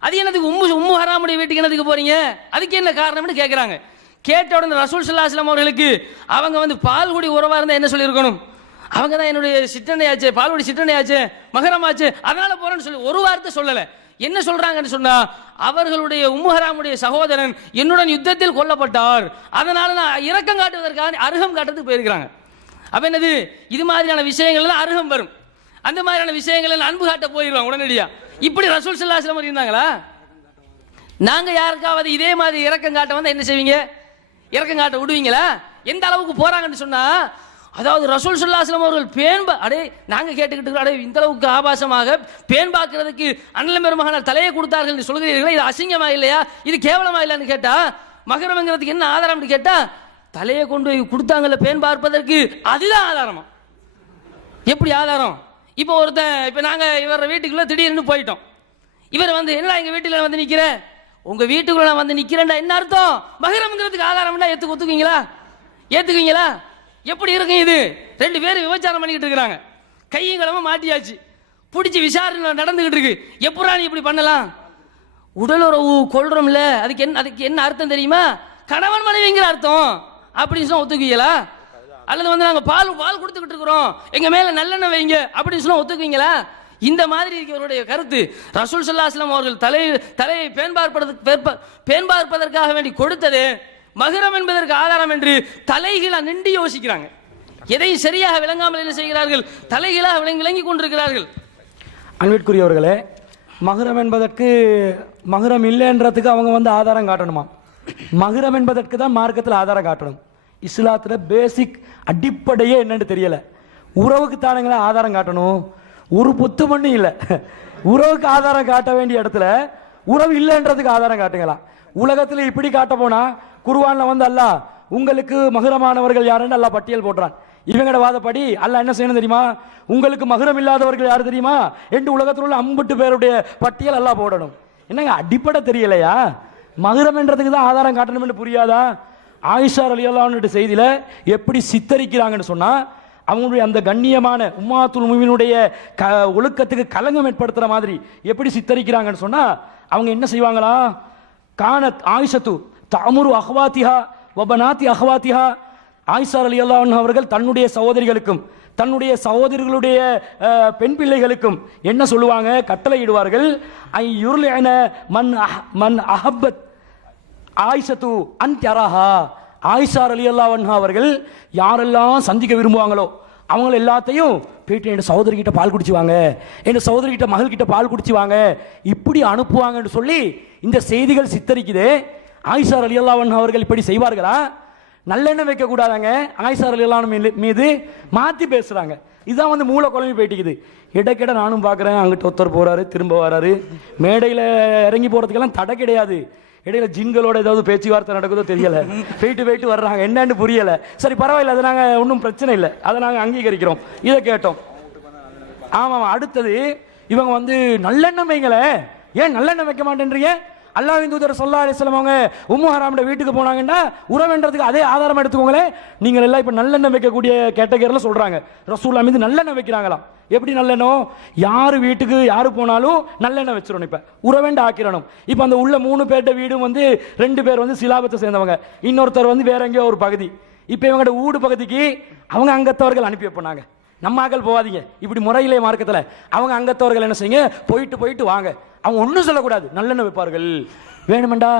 அது என்னதுக்கு உம்மு ஹராமுடைய வீட்டுக்கு என்னதுக்கு போறீங்க, அதுக்கு என்ன காரணம்னு கேட்குறாங்க. கேட்ட உடனே ரசூல் ஸல்லல்லாஹு அலைஹி வஸல்லம் அவர்களுக்கு அவங்க வந்து பால்குடி உறவா இருந்தால் என்ன சொல்லியிருக்கணும்? அவங்க தான் என்னுடைய சிற்றனையாச்சு, பால்குடி சிற்றனையாச்சு, மகரமாச்சு, அதனால போறேன்னு சொல்லி ஒரு வார்த்தை சொல்லலை. என்ன சொல்றாங்கன்னு சொன்னா, அவர்களுடைய உம்மு ஹராமுடைய சகோதரன் என்னுடன் யுத்தத்தில் கொல்லப்பட்டார், அதனால நான் இரக்கம் காட்டுவதற்காக அருகம் காட்டுறதுக்கு போயிருக்கிறாங்க. அப்ப என்னது, இது மாதிரியான விஷயங்கள் எல்லாம் அருகம் வரும். அந்த மாதிரியான விஷயங்கள் எல்லாம் அன்பு காட்ட போயிடுவாங்க உடனடியா. இப்படி ரசூல் ஸல்லல்லாஹு அலைஹி வஸல்லம் இருந்தாங்களா? நாங்க யாருக்காவது இதே மாதிரி இரக்கம் காட்ட வந்தா என்ன செய்வீங்க? இரக்கம் காட்ட விடுவீங்களா? எந்த அளவுக்கு போறாங்கன்னு சொன்னா, அதாவது ரசூல் ஸல்லல்லாஹு அலைஹி வஸல்லம் அவர்கள் அடே நாங்க கேட்டுக்கிட்டு அடே இந்த அளவுக்கு ஆபாசமாக பேன் பார்க்கிறதுக்கு அண்ணல் பெருமகனார் தலையை கொடுத்தார்கள் சொல்கிறீர்களா? இது அசிங்கமா இல்லையா, இது கேவலமா இல்லைன்னு கேட்டா, மகரம்ங்கிறதுக்கு என்ன ஆதாரம்னு கேட்டா, தலையை கொண்டு போய் கொடுத்தாங்கல்ல பேன் பார்ப்பதற்கு, அதுதான் ஆதாரமா? எப்படி ஆதாரம்? இப்போ இப்ப நாங்க இவர வீட்டுக்குள்ள திடீர்னு போயிட்டோம். இவர் வந்து என்னடா எங்க வீட்டுல வந்து நிக்கிற, உங்க வீட்டுக்குள்ள நான் வந்து நிக்கிறேன்டா என்ன அர்த்தம்? மகரம்ங்கிறதுக்கு ஆதாரம்னா ஏத்துக்குவீங்களா? எப்படி இருக்கு இது? 2 பேரும் விபச்சாரம் பண்ணிக்கிட்டு இருக்கிறாங்க, கையங்களமா மாட்டியாச்சு, பிடிச்சி விசாரணை நடந்துகிட்டு இருக்கு. எப்படா நீ இப்படி பண்ணலாம்? உடலுறவு கொள்றோம்ல, அதுக்கு என்ன அர்த்தம் தெரியுமா? கணவன் மனைவிங்கிற அர்த்தம். அப்படின்னு சொன்னா ஒத்துக்குவீங்களா? அல்லது வந்து நாங்க பால் கொடுத்துக்கிட்டு இருக்கிறோம், எங்க மேல நல்லெண்ணெய் வைங்க அப்படின்னு சொன்னா ஒத்துக்குவீங்களா? இந்த மாதிரி இவருடைய கருத்து. ரசூல் ஸல்லல்லாஹு அலைஹி வஸல்லம் அவர்கள் தலையை பேன் பார்ப்பதற்காக வேண்டி கொடுத்தது மகரம் என்பதற்கு ஆதாரம் என்று தலைகீழா நின்று யோசிக்கிறாங்க. எதையும் சரியாக விளங்காமல் என்ன செய்கிறார்கள்? தலைகீழாக விளங்கி கொண்டிருக்கிறார்கள். அன்பிற்குரியவர்களே, மகரம் என்பதற்கு மகரம் இல்லைன்றதுக்கு அவங்க வந்து ஆதாரம் காட்டணுமா? மகரம் என்பதற்கு தான் மார்க்கத்தில் ஆதாரம் காட்டணும். இஸ்லாத்தில் பேசிக் அடிப்படையே என்னன்னு தெரியல. உறவுக்கு தானங்களா ஆதாரம் காட்டணும்? ஒரு புத்து மண்ணு இல்லை. உறவுக்கு ஆதாரம் காட்ட வேண்டிய இடத்துல உறவு இல்லைன்றதுக்கு ஆதாரம் காட்டுங்களா? உலகத்தில் இப்படி காட்ட போனா குர்ஆன்ல வந்து அல்லாஹ் உங்களுக்கு மகரமானவர்கள் யாருன்னு அல்லாஹ் பட்டியல் போடுறான். இவங்களோட வாதப்படி அல்லாஹ் என்ன செய்யணும் தெரியுமா? உங்களுக்கு மகரம் இல்லாதவர்கள் யாரு தெரியுமா என்று உலகத்தில் உள்ள 50 பேருடைய பட்டியல் அல்லாஹ் போடணும். என்னங்க அடிப்படை தெரியலையா? மகரம் என்றதுக்கு தான் ஆதாரம் காட்டணும் என்று புரியாதா? ஆயிஷா ரலியல்லாஹு அன்ஹா செய்தியில எப்படி சித்தரிக்கிறாங்கன்னு சொன்னா, அவங்களுடைய அந்த கண்ணியமான உம்மாத்துல் முஃமினீனுடைய ஒழுக்கத்துக்கு கலங்கம் ஏற்படுத்துற மாதிரி எப்படி சித்தரிக்கிறாங்கன்னு சொன்னா, அவங்க என்ன செய்வாங்களா? கானத் ஆயிஷத்து தஅமுரு அஹ்வாத்திஹா வ பனாத்தி அஹ்வாத்திஹா. ஆயிஷா ரலியல்லாஹு அன்ஹா அவர்கள் தன்னுடைய சகோதரிகளுக்கும் தன்னுடைய சகோதரிகளுடைய பெண் பிள்ளைகளுக்கும் என்ன சொல்லுவாங்க? கட்டளையிடுவார்கள். ஐ யுர்லிஅன மன் அஹப்பத் ஆயிஷத்து அன் தரஹா. ஆயிஷா ரலியல்லாஹு அன்ஹா அவர்கள் யாரெல்லாம் சந்திக்க விரும்புவாங்களோ அவங்கள எல்லாத்தையும் போயிட்டு என் சகோதரிகிட்ட பால் குடிச்சு வாங்க, என் சகோதரிகிட்ட மகள்கிட்ட பால் குடிச்சு வாங்க, இப்படி அனுப்புவாங்கன்னு சொல்லி இந்த செய்திகள் சித்தரிக்குது. ஆயிஷா ரலியல்லாஹு அன்ஹா அவர்கள் இப்படி செய்வார்களா? நல்லெண்ணெய் வைக்க கூடாதாங்க, ஆயிஷா ரலியல்லாஹு அன்ஹா மீது மாற்றி பேசுகிறாங்க. இதுதான் வந்து மூளை குழம்பி போயிட்டுக்குது. இடைக்கிட நானும் பார்க்குறேன், அங்கிட்ட ஒருத்தர் போகிறாரு, திரும்ப வராரு, மேடையில் இறங்கி போகிறதுக்கெல்லாம் தடை கிடையாது. இடையில ஜின்களோட ஏதாவது பேச்சுவார்த்தை நடக்குதோ தெரியலை, போயிட்டு வர்றாங்க, என்னன்னு புரியலை. சரி பரவாயில்ல, அதை நாங்கள் ஒன்றும் பிரச்சனை இல்லை, அதை நாங்கள் அங்கீகரிக்கிறோம். இதை கேட்டோம். ஆமாம். அடுத்தது இவங்க வந்து நல்லெண்ணெய் வைங்களே, ஏன் நல்லெண்ணெய் வைக்க மாட்டேன்றீங்க? அல்லாஹ்வின் தூதர் ஸல்லல்லாஹு அலைஹி வஸல்லம் அவங்க உம்மு ஹராம்ட வீட்டுக்கு போனாங்கன்னா உறவுன்றதுக்கு அதே ஆதாரம் எடுத்துக்கோங்களே. நீங்கள் எல்லாம் இப்போ நல்லெண்ணெய் வைக்கக்கூடிய கேட்டகரியில் சொல்கிறாங்க. ரசூலுல்லாஹ் மீது நல்லெண்ணெய் வைக்கிறாங்களாம். எப்படி நல்லெண்ணெய்? யார் வீட்டுக்கு யார் போனாலும் நல்லெண்ணெய் வச்சிடணும். இப்போ உறவேண்ட ஆக்கிடணும். இப்போ அந்த உள்ள 3 பேர்ட்ட வீடும் வந்து 2 பேர் வந்து சிலாபத்தை சேர்ந்தவங்க, இன்னொருத்தர் வந்து வேற எங்கேயோ ஒரு பகுதி. இப்போ இவங்கள்ட்ட ஊடு பகுதிக்கு அவங்க அங்கத்தவர்கள் அனுப்பி வைப்பாங்க. நம்ம ஆக்கள் போகாதீங்க, இப்படி முறையிலே மார்க்கத்தில் அவங்க அங்கத்தவர்கள் என்ன செய்யுங்க, போயிட்டு வாங்க. அவங்க ஒன்றும் சொல்லக்கூடாது, நல்லெண்ணெய் வைப்பார்கள். வேணுமெண்டா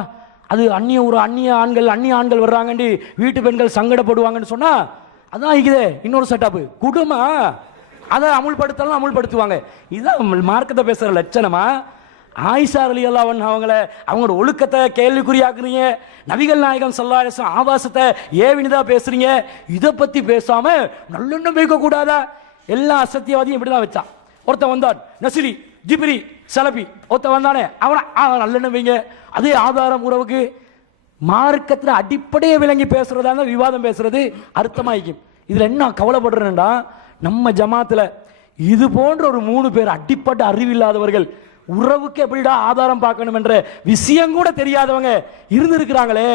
அது அந்நிய ஆண்கள் வர்றாங்கன்னு வீட்டு பெண்கள் சங்கடப்படுவாங்கன்னு சொன்னா அதான் இருக்குதே இன்னொரு செட்டப். குடும்பம் அதை அமுல்படுத்துவாங்க. இதுதான் மார்க்கத்தை பேசுற லட்சணமா? ஆயிஷா ரலியல்லாஹு அன்ஹா அவங்களோட ஒழுக்கத்தை கேள்விக்குறியாக்குறீங்க. நபிகள் நாயகம் ஸல்லல்லாஹு அலைஹி வஸல்லம் ஆபாசத்தை ஏவினிதா பேசுறீங்க. இதை பத்தி பேசாம நல்லெண்ணெய் வைக்க கூடாதா? எல்லா அசத்தியவாதியும் இப்படிதான் வச்சான். ஒருத்தன் வந்தான், நசிரி ஜிப்ரி சலபி, ஒருத்தன் வந்தானே அவன் நல்லெண்ணெய் வைங்க, அதே ஆதாரம் உறவுக்கு. மார்க்கத்தில் அடிப்படையை விளங்கி பேசுறதா இருந்தால் விவாதம் பேசுறது அர்த்தமாயிக்கும். இதுல என்ன கவலைப்படுறேன்டா, நம்ம ஜமாத்துல இது போன்ற ஒரு 3 பேர் அடிப்பட்ட அறிவில்லாதவர்கள், உறவுக்கு எப்படிடா ஆதாரம் பார்க்கணும் என்ற விஷயம் கூட தெரியாதவங்க இருந்திருக்கிறாங்களே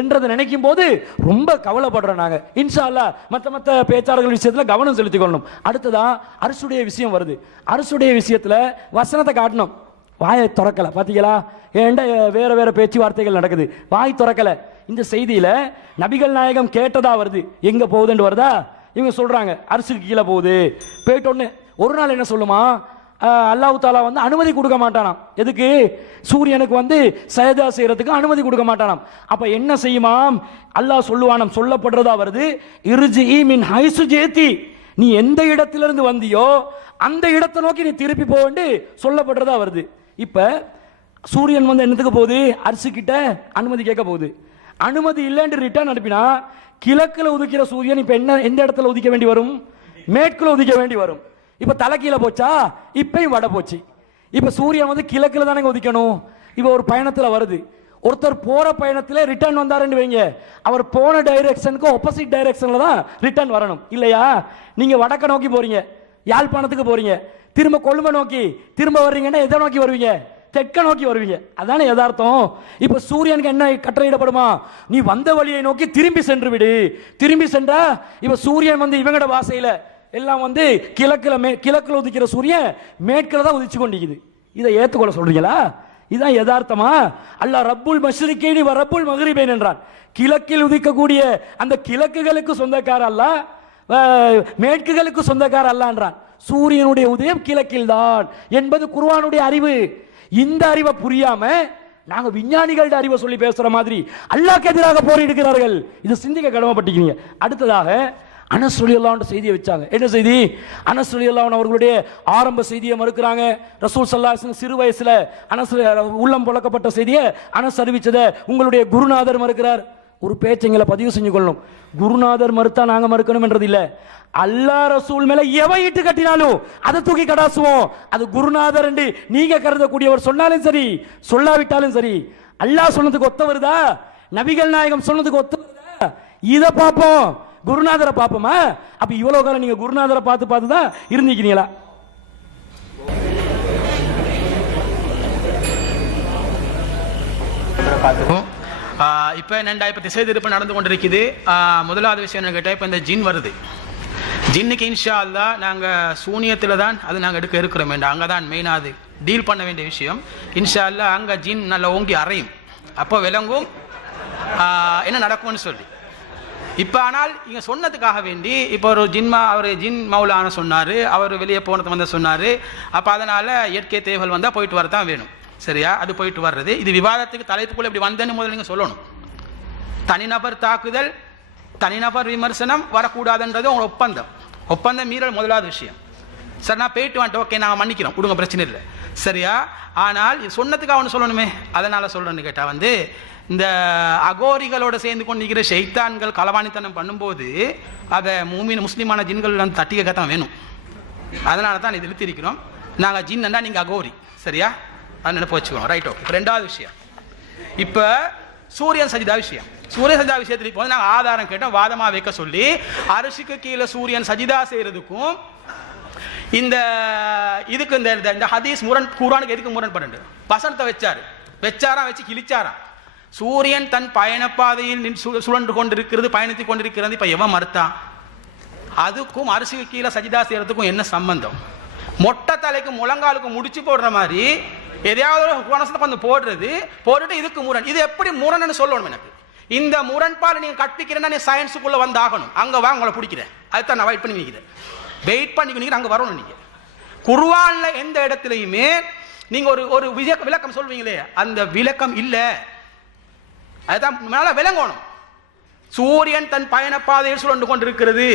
என்றதை நினைக்கும் போது ரொம்ப கவலைப்படுறோம் நாங்க. இன்ஷா அல்லாஹ் மற்ற பேச்சாளர்கள் விஷயத்துல கவனம் செலுத்திக் கொள்ளணும். அடுத்ததா அரசுடைய விஷயம் வருது. அரசுடைய விஷயத்துல வசனத்தை காட்டணும், வாயை திறக்கல. பாத்தீங்களா, ஏன்டா வேற பேச்சுவார்த்தைகள் நடக்குது, வாய் திறக்கல. இந்த செய்தியில நபிகள் நாயகம் கேட்டதா வருது, எங்க போகுதுன்னு வருதா? இவங்க சொல்றாங்க அரசுக்கு கீழே போகுது. போயிட்டோன்னு ஒரு நாள் என்ன சொல்லுமா, அல்லாஹ் தாலா வந்து அனுமதி கொடுக்க மாட்டானாம். எதுக்கு? சூரியனுக்கு வந்து சஜதா செய்யறதுக்கு அனுமதி கொடுக்க மாட்டானாம். அப்ப என்ன செய்யுமாம், அல்லாஹ் சொல்லுவானாம், சொல்லப்படுறதா வருது, இர்ஜி மின் ஹைசு ஜேதி, நீ எந்த இடத்திலிருந்து வந்தியோ அந்த இடத்தை நோக்கி நீ திருப்பி போவேண்டு சொல்லப்படுறதா வருது. இப்ப சூரியன் வந்து என்னத்துக்கு போகுது, அரசு கிட்ட அனுமதி கேட்க போகுது. அனுமதி இல்லைன்னு ரிட்டர்ன் அனுப்பினா கிழக்குல உதிக்கிற சூரியன் இப்ப எந்த இடத்துல உதிக்க வேண்டி வரும்? மேற்குல உதிக்க வேண்டி வரும். இப்ப தலை கீழே போச்சா, இப்பயும் வட போச்சு. இப்ப சூரியன் வந்து கிழக்குல தானே உதிக்கணும். இப்ப ஒரு பயணத்துல வருது, ஒருத்தர் போற பயணத்துல ரிட்டர்ன் வந்தாருன்னு வைங்க, அவர் போன டைரக்ஷனுக்கு ஆப்போசிட் டைரக்ஷன்ல தான் ரிட்டர்ன் வரணும் இல்லையா? நீங்க வடக்க நோக்கி போறீங்க, யாழ்ப்பாணத்துக்கு போறீங்க, திரும்ப கொழும்பை நோக்கி திரும்ப வர்றீங்கன்னா எதை நோக்கி வருவீங்க? தெற்க நோக்கி வருவீங்க. அதானே யதார்த்தம். இப்ப சூரியனுக்கு என்ன கட்டளையிடப்படுமா, நீ வந்த வழியை நோக்கி திரும்பி சென்று விடு. திரும்பி சென்றா இப்ப சூரியன் வந்து இவங்கட வாசையில எல்லாம் வந்து கிழக்குல உதிக்கிற சூரியன் மேற்குல தான் உதிச்சு கொண்டிருக்குது. இதை ஏத்துக்கொள்ள சொல்றீங்களா? இதுதான் யதார்த்தமா? அல்லாஹ் ரப்புல் மஷ்ரிகைனி வ ரப்புல் மக்ரிபைன் என்றான். கிழக்கில் உதிக்கக்கூடிய அந்த கிழக்குகளுக்கு சொந்தக்கார அல்லாஹ், மேற்குகளுக்கு சொந்தக்கார அல்லாஹ் என்றான். சூரியனுடைய உதயம் கிழக்கில் தான் என்பது குர்ஆனுடைய அறிவு. இந்த அறிவை புரியாம நாங்க விஞ்ஞானிகளோட அறிவை சொல்லி பேசுற மாதிரி அல்லாஹ்க்கு எதிராக போரிடுகிறார்கள். இது சிந்திக்க கடமைப்பட்டிருக்கீங்க. அடுத்ததாக அனஸ் ரலியல்லாஹு அன்ஹு செய்தியை வச்சாங்க. என்ன செய்தி? அனஸ் ரலியல்லாஹு அன்ஹு அவர்களுடைய ஆரம்ப செய்தியை மறுக்கிறாங்க. ரசூல் ஸல்லல்லாஹு அலைஹி வஸல்லம் சிறு வயசுல அனஸ் உள்ளம் புழக்கப்பட்ட செய்தியை அனஸ் அறிவிச்சதை உங்களுடைய குருநாதர் மறுக்கிறார். ஒரு பேச்சங்களை பதிவு செஞ்சு கொள்ளணும். குருநாதர் மறுத்தா நாங்க மறுக்கணும் என்றது இல்ல. அல்லாஹ் ரசூல் மேல எவை இட்டு கட்டினாலும் அதை தூக்கி கடாசுவோம். அது குருநாதர் என்று நீங்க கருதக்கூடியவர் சொன்னாலும் சரி சொல்லாவிட்டாலும் சரி, அல்லாஹ் சொன்னதுக்கு ஒத்த வருதா, நபிகள் நாயகம் சொன்னதுக்கு ஒத்த வருதா, இதை பார்ப்போம், குருநாதரை பார்ப்போமா? அப்ப இவ்வளவு காலம் நீங்க குருநாதரை பார்த்து தான் இருந்திருக்கீங்களா? இப்போ என்னண்டா, இப்போ திசை திருப்பு நடந்து கொண்டிருக்குது. முதலாவது விஷயம் என்ன கேட்டால், இப்போ இந்த ஜின் வருது. ஜின்னுக்கு இன்ஷா அல்லாஹ் நாங்கள் சூனியத்தில் தான் அது நாங்கள் இருக்கிறோம் வேண்டாம், அங்கே தான் மெயினாக அது டீல் பண்ண வேண்டிய விஷயம். இன்ஷா அல்லாஹ் அங்கே ஜின் நல்லா ஓங்கி அறையும், அப்போ விளங்கும் என்ன நடக்கும்னு சொல்லி. இப்போ ஆனால் இங்கே சொன்னதுக்காக வேண்டி இப்போ ஒரு அவர் ஜின் மௌலான சொன்னார், அவர் வெளியே போனது வந்து சொன்னார். அப்போ அதனால் இயற்கை தேவைகள் வந்தால் போயிட்டு வரத்தான் வேணும், சரியா? அது போயிட்டு வர்றது. இது விவாதத்துக்கு தலைப்புக்குள்ள இப்படி வந்தேன்னு முதல்ல நீங்கள் சொல்லணும். தனிநபர் தாக்குதல், தனிநபர் விமர்சனம் வரக்கூடாதுன்றது உங்களோட ஒப்பந்தம். ஒப்பந்த மீறல் முதலாவது விஷயம். சார் நான் போயிட்டு வந்துட்டு ஓகே நாங்கள் மன்னிக்கிறோம் கொடுங்க பிரச்சனை இல்லை சரியா. ஆனால் இது சொன்னதுக்கு அவனு சொல்லணுமே, அதனால் சொல்கிறேன்னு கேட்டால் வந்து இந்த அகோரிகளோடு சேர்ந்து கொண்டு நிற்கிற ஷைத்தான்கள் களவாணித்தனம் பண்ணும்போது அதை முஸ்லீமான ஜின்கள் வந்து தட்டிக்க தான் வேணும். அதனால தான் இது இழுத்திருக்கிறோம். நாங்கள் ஜின்னா நீங்கள் அகோரி சரியா, அது நினைப்பு வச்சுக்கோங்க. Right okay. ரெண்டாவது விஷயம், இப்போ சூரியன் சஜிதா விஷயம். சூரியன் சஜிதா விஷயத்தில் இப்போ நாங்கள் ஆதாரம் கேட்டோம், வாதமாக வைக்க சொல்லி அரிசிக்கு கீழே சூரியன் சஜிதா செய்கிறதுக்கும் இந்த இதுக்கு இந்த ஹதீஸ் முரண் குர்ஆனுக்கு எதுக்கு முரண்படுண்டு வசனத்தை வச்சு கிழிச்சாராம். சூரியன் தன் பயணப்பாதையில் சுழன்று கொண்டிருக்கிறது, பயணித்துக் கொண்டிருக்கிறது. இப்போ எவன் மறுத்தான்? அதுக்கும் அரிசிக்கு கீழே சஜிதா செய்யறதுக்கும் என்ன சம்பந்தம்? மொட்டை தலைக்கு முழங்காலுக்கு முடிச்சு போடுற மாதிரி எதையாவது ஒரு குணத்தை வந்து போட்டுட்டு இதுக்கு முரண். இது எப்படி முரண்னு சொல்லணும் எனக்கு. இந்த முரண்பாடு நீங்க கற்பிக்கிறேன்னா நீ சயின்ஸுக்குள்ள வந்து ஆகணும். அங்க வா, உங்களை பிடிக்கிறேன். அதுதான் நான் வெயிட் பண்ணி நிற்கிறேன். அங்க வரணும். நீங்க குர்ஆன்ல எந்த இடத்துலையுமே நீங்க ஒரு விளக்கம் சொல்வீங்களே, அந்த விளக்கம் இல்ல. அதுதான் மேல விளங்கணும். சூரியன் தன் பயணப்பாதையில் சுழன்று கொண்டிருக்கிறது,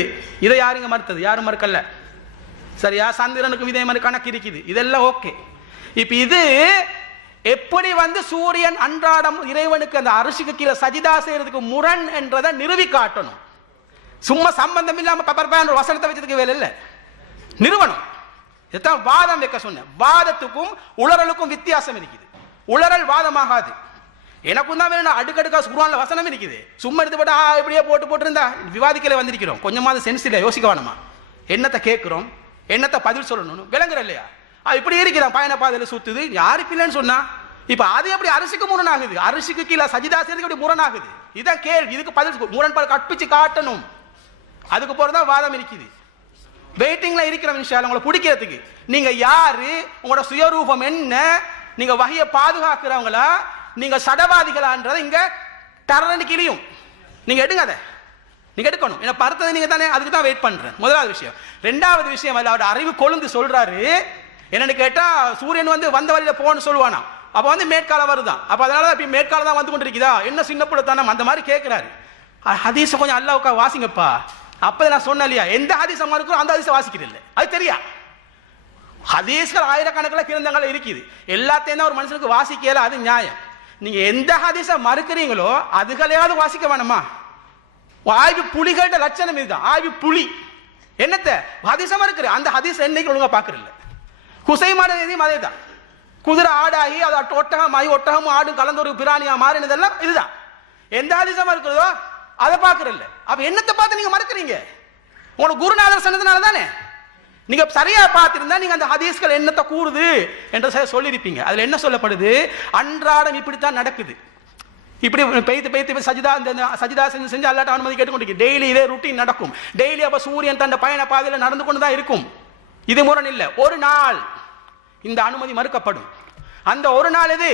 இதை யாருங்க மறுத்தது? யாரும் மறுக்கல சரியா. சந்திரனுக்கும் இதே மாதிரி கணக்கு இருக்குது, இதெல்லாம் ஓகே. இப்ப இது எப்படி வந்து சூரியன் அன்றாடம் இறைவனுக்கு அந்த அரிசிக்கு கீழே சஜிதா செய்யறதுக்கு முரண் என்றதை நிறுவி காட்டணும். சும்மா சம்பந்தம் இல்லாம பப்பர் வசனத்தை வச்சதுக்கு வேலை இல்லை, நிறுவனம். இதான் வாதம் வைக்க சொன்ன. வாதத்துக்கும் உளறலுக்கும் வித்தியாசம் இருக்குது. உளறல் வாதமாகாது. எனக்கும் தான் வேணும் அடுக்கடுக்கா குர்ஆன்ல வசனம் இருக்குது. சும்மா எடுத்து போட்டா இப்படியே போட்டு இருந்தா விவாதிக்கல வந்திருக்கிறோம். கொஞ்சமாவது சென்ஸ் இல்லை, யோசிக்க வேணுமா? என்னத்தை கேட்கிறோம், என்னத்தை பதில் சொல்லணும் விளங்குற இல்லையா? இப்படி இருக்கிறான் பயணப்பாதையில சுத்துது, யாருக்கு இல்லைன்னு சொன்னா இப்ப அது எப்படி அரிசிக்கு முரணாகுது? அரிசிக்கு கீழே சஜிதா செய்யறதுக்கு எப்படி முரணாகுது? இதான் கேள்வி. இதுக்கு பதில் முரண்பாடு கற்பிச்சு காட்டணும். அதுக்கு போறதா வாதம் இருக்குது. வெயிட்டிங்ல இருக்கிற விஷயம் உங்களை பிடிக்கிறதுக்கு. நீங்க யாரு, உங்களோட சுயரூபம் என்ன, நீங்க வகையை பாதுகாக்கிறவங்களா, நீங்க சடவாதிகளான்றதை இங்க டரண்டு கிளியும். நீங்க எடுங்க, அதை நீங்க எடுக்கணும். என்ன பார்த்தது நீங்க தானே, அதுக்கு தான் வெயிட் பண்றேன். முதலாவது விஷயம். ரெண்டாவது விஷயம், அவரோட அறிவு கொழுந்து சொல்றாரு என்னன்னு கேட்டா, சூரியன் வந்து வந்த வழியில போன்னு சொல்லுவானா, அப்ப வந்து மேற்கால வருதான். அப்ப அதனால இப்ப மேற்கால தான் வந்து கொண்டிருக்குதா, என்ன சின்ன புள்ளத்தானம் அந்த மாதிரி கேட்கிறாரு. ஹதீஸை கொஞ்சம் அல்லாஹ்வுக்கா வாசிங்கப்பா. அப்ப நான் சொன்னேன் இல்லையா, எந்த ஹதீஸமா இருக்கோ அந்த ஹதீஸை வாசிக்கிறது இல்லை, அது தெரியா. ஹதீஸ்கள் ஆயிரக்கணக்கில் கிரந்தங்கள் இருக்குது, எல்லாத்தையும் தான் ஒரு மனுஷனுக்கு வாசிக்கல, அது நியாயம். நீங்க எந்த ஹதீஸை மறுக்கிறீங்களோ அதுகளையாவது வாசிக்க வேணுமா? ஆய்வு புலிகளோட லட்சணம் இதுதான். ஆய்வு புலி என்னத்த ஹதீஸை மறுக்கிற, அந்த ஹதீஸ் என்னைக்கு ஒழுங்கா பாக்குறதில்ல. குசைமான அதே தான். குதிரை ஆடாகி அது ஒட்டகமாகி ஒட்டகமும் ஆடும் கலந்து ஒரு பிராணியா மாறினதெல்லாம் இதுதான். எந்த ஹதீஸமா இருக்கிறதோ அதை பாக்குறதில்ல. அப்ப என்னத்தை பார்த்து நீங்க மறுக்கிறீங்க? உங்களோட குருநாதர் சொன்னதுனால தானே. நீங்க சரியா பார்த்திருந்தா நீங்க அந்த ஹதீஸ்கள் என்னத்தை கூறுது என்று சொல்லியிருப்பீங்க. அதுல என்ன சொல்லப்படுது? அன்றாடம் இப்படித்தான் நடக்குது. இப்படி பெய்து சஜிதா செஞ்சு அல்லாட்ட அனுமதி கேட்டுக்கொண்டிருக்கு. டெய்லி இதே ரூட்டீன் நடக்கும். டெய்லி அப்ப சூரியன் தன் பயண பாதையில் நடந்து கொண்டுதான் இருக்கும். இது முரண் இல்லை. ஒரு நாள் இந்த அனுமதி மறுக்கப்படும். அந்த ஒரு நாள் எது?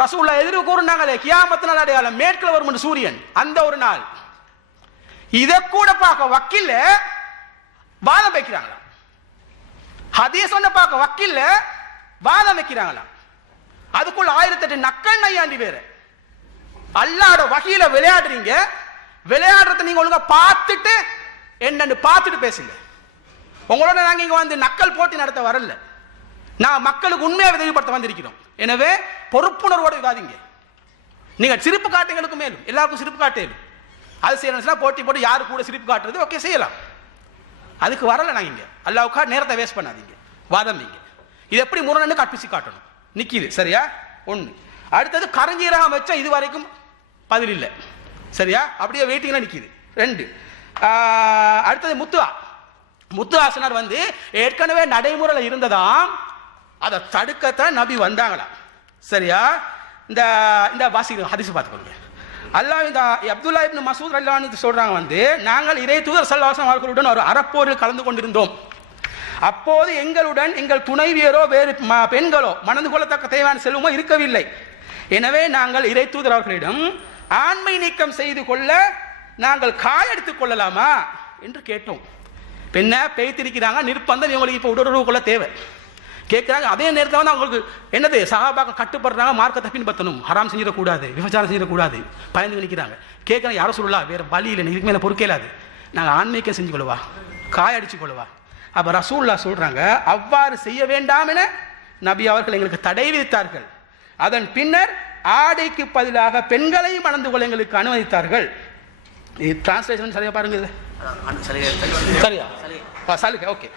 ரசூலுல்லாஹ் எதிர்வு கூறுனாங்களே, கியாமத் நாள் அடையாளம் மேற்குல வரும் சூரியன், அந்த ஒரு நாள். இதை கூட பார்க்க வக்கீல்ல வாதம் வைக்கிறாங்களா? ஹதீஸ் ஒன்ன பார்க்க வக்கீல்ல வாதம் வைக்கிறாங்களா? அதுக்குள்ள 1008 நக்கல் நையாண்டி வேற. அல்லாஹ்வோட வகையில விளையாடுறீங்க. விளையாடுறத நீங்க ஒழுங்கா பார்த்துட்டு என்னன்னு பார்த்துட்டு பேசுங்க. உங்களோட நாங்க இங்க வந்து நக்கல் போட்டி நடத்த வரல. நான் மக்களுக்கு உண்மையை தெளிவுபடுத்த வந்திருக்கிறோம். எனவே பொறுப்புணர்வோடு விவாதிங்க. நீங்க சிரிப்பு காட்டுங்களுக்கு மேலும் எல்லாருக்கும் சிரிப்பு காட்டேலும் அது செய்யணும். போட்டி போட்டு யாரு கூட சிரிப்பு காட்டுறது ஓகே செய்யலாம். அதுக்கு வரல. நாங்க இங்க அல்லாஹ்வுக்கா நேரத்தை வேஸ்ட் பண்ணாதீங்க, வாதம் நீங்க. இது எப்படி முரணன்னு கற்பிச்சு காட்டணும். நிக்கிது சரியா? ஒண்ணு. அடுத்தது கரஞ்சீரகம் வச்சா இது வரைக்கும் பதில் இல்லை சரியா, அப்படியே வெயிட்டிங்ல நிக்குது. 2. அடுத்தது முத்து ஆசனர் வந்து ஏற்கனவே நடைமுறையில் இருந்ததாம், அதை தடுக்கத்தான் நபி வந்தாங்களா சரியா. இந்த வாசிக்கிற ஹதீஸ் பார்த்துக்கொள்ளுங்க. அல்லாஹ் இந்த அப்துல்லா இப்னு மசூத் ரலியல்லாஹு சொல்றாங்க வந்து, நாங்கள் இறை தூதர் ஸல்லல்லாஹு அலைஹி வஸல்லம் அவர்களுடன் ஒரு அறப்போரில் கலந்து கொண்டிருந்தோம். அப்போது எங்களுடன் எங்கள் துணைவியரோ வேறு பெண்களோ மணந்து கொள்ளத்தக்க தேவையான செல்வமோ இருக்கவில்லை. எனவே நாங்கள் இறை தூதர் அவர்களிடம் ஆண்மை நீக்கம் செய்து கொள்ள நாங்கள் காயெடுத்துக் கொள்ளலாமா என்று கேட்டோம். பெண்ண பேய்த்திருக்கிறாங்க, நிர்பந்தம் இவங்களுக்கு இப்போ உடலுறவு கொள்ள தேவை கேட்கிறாங்க. அதே நேரத்தில் வந்து அவங்களுக்கு என்னது சஹாபாக்கள் கட்டுப்படுறாங்க, மார்க்கத்தை பின்பற்றணும், ஹராம் செஞ்சிடக்கூடாது, விபச்சாரம் செஞ்சிடக்கூடாது, பயந்து நிற்கிறாங்க. கேட்குறாங்க, யாரும் சொல்லலாம் வேற வழி இல்லை, இதுக்கு மேலே பொறுக்கலாது, நாங்கள் ஆன்மீகம் செஞ்சு கொள்வா காயடிச்சு கொள்வா. அப்ப ரசூல்லா சொல்றாங்க, அவ்வாறு செய்ய வேண்டாம் என நபி அவர்கள் எங்களுக்கு தடை விதித்தார்கள். அதன் பின்னர் ஆடைக்கு பதிலாக பெண்களை மணந்து கொள்ள எங்களுக்கு அனுமதித்தார்கள். இது டிரான்ஸ்லேஷன் சரியா பாருங்க. சரியா சலுகை ஓகே.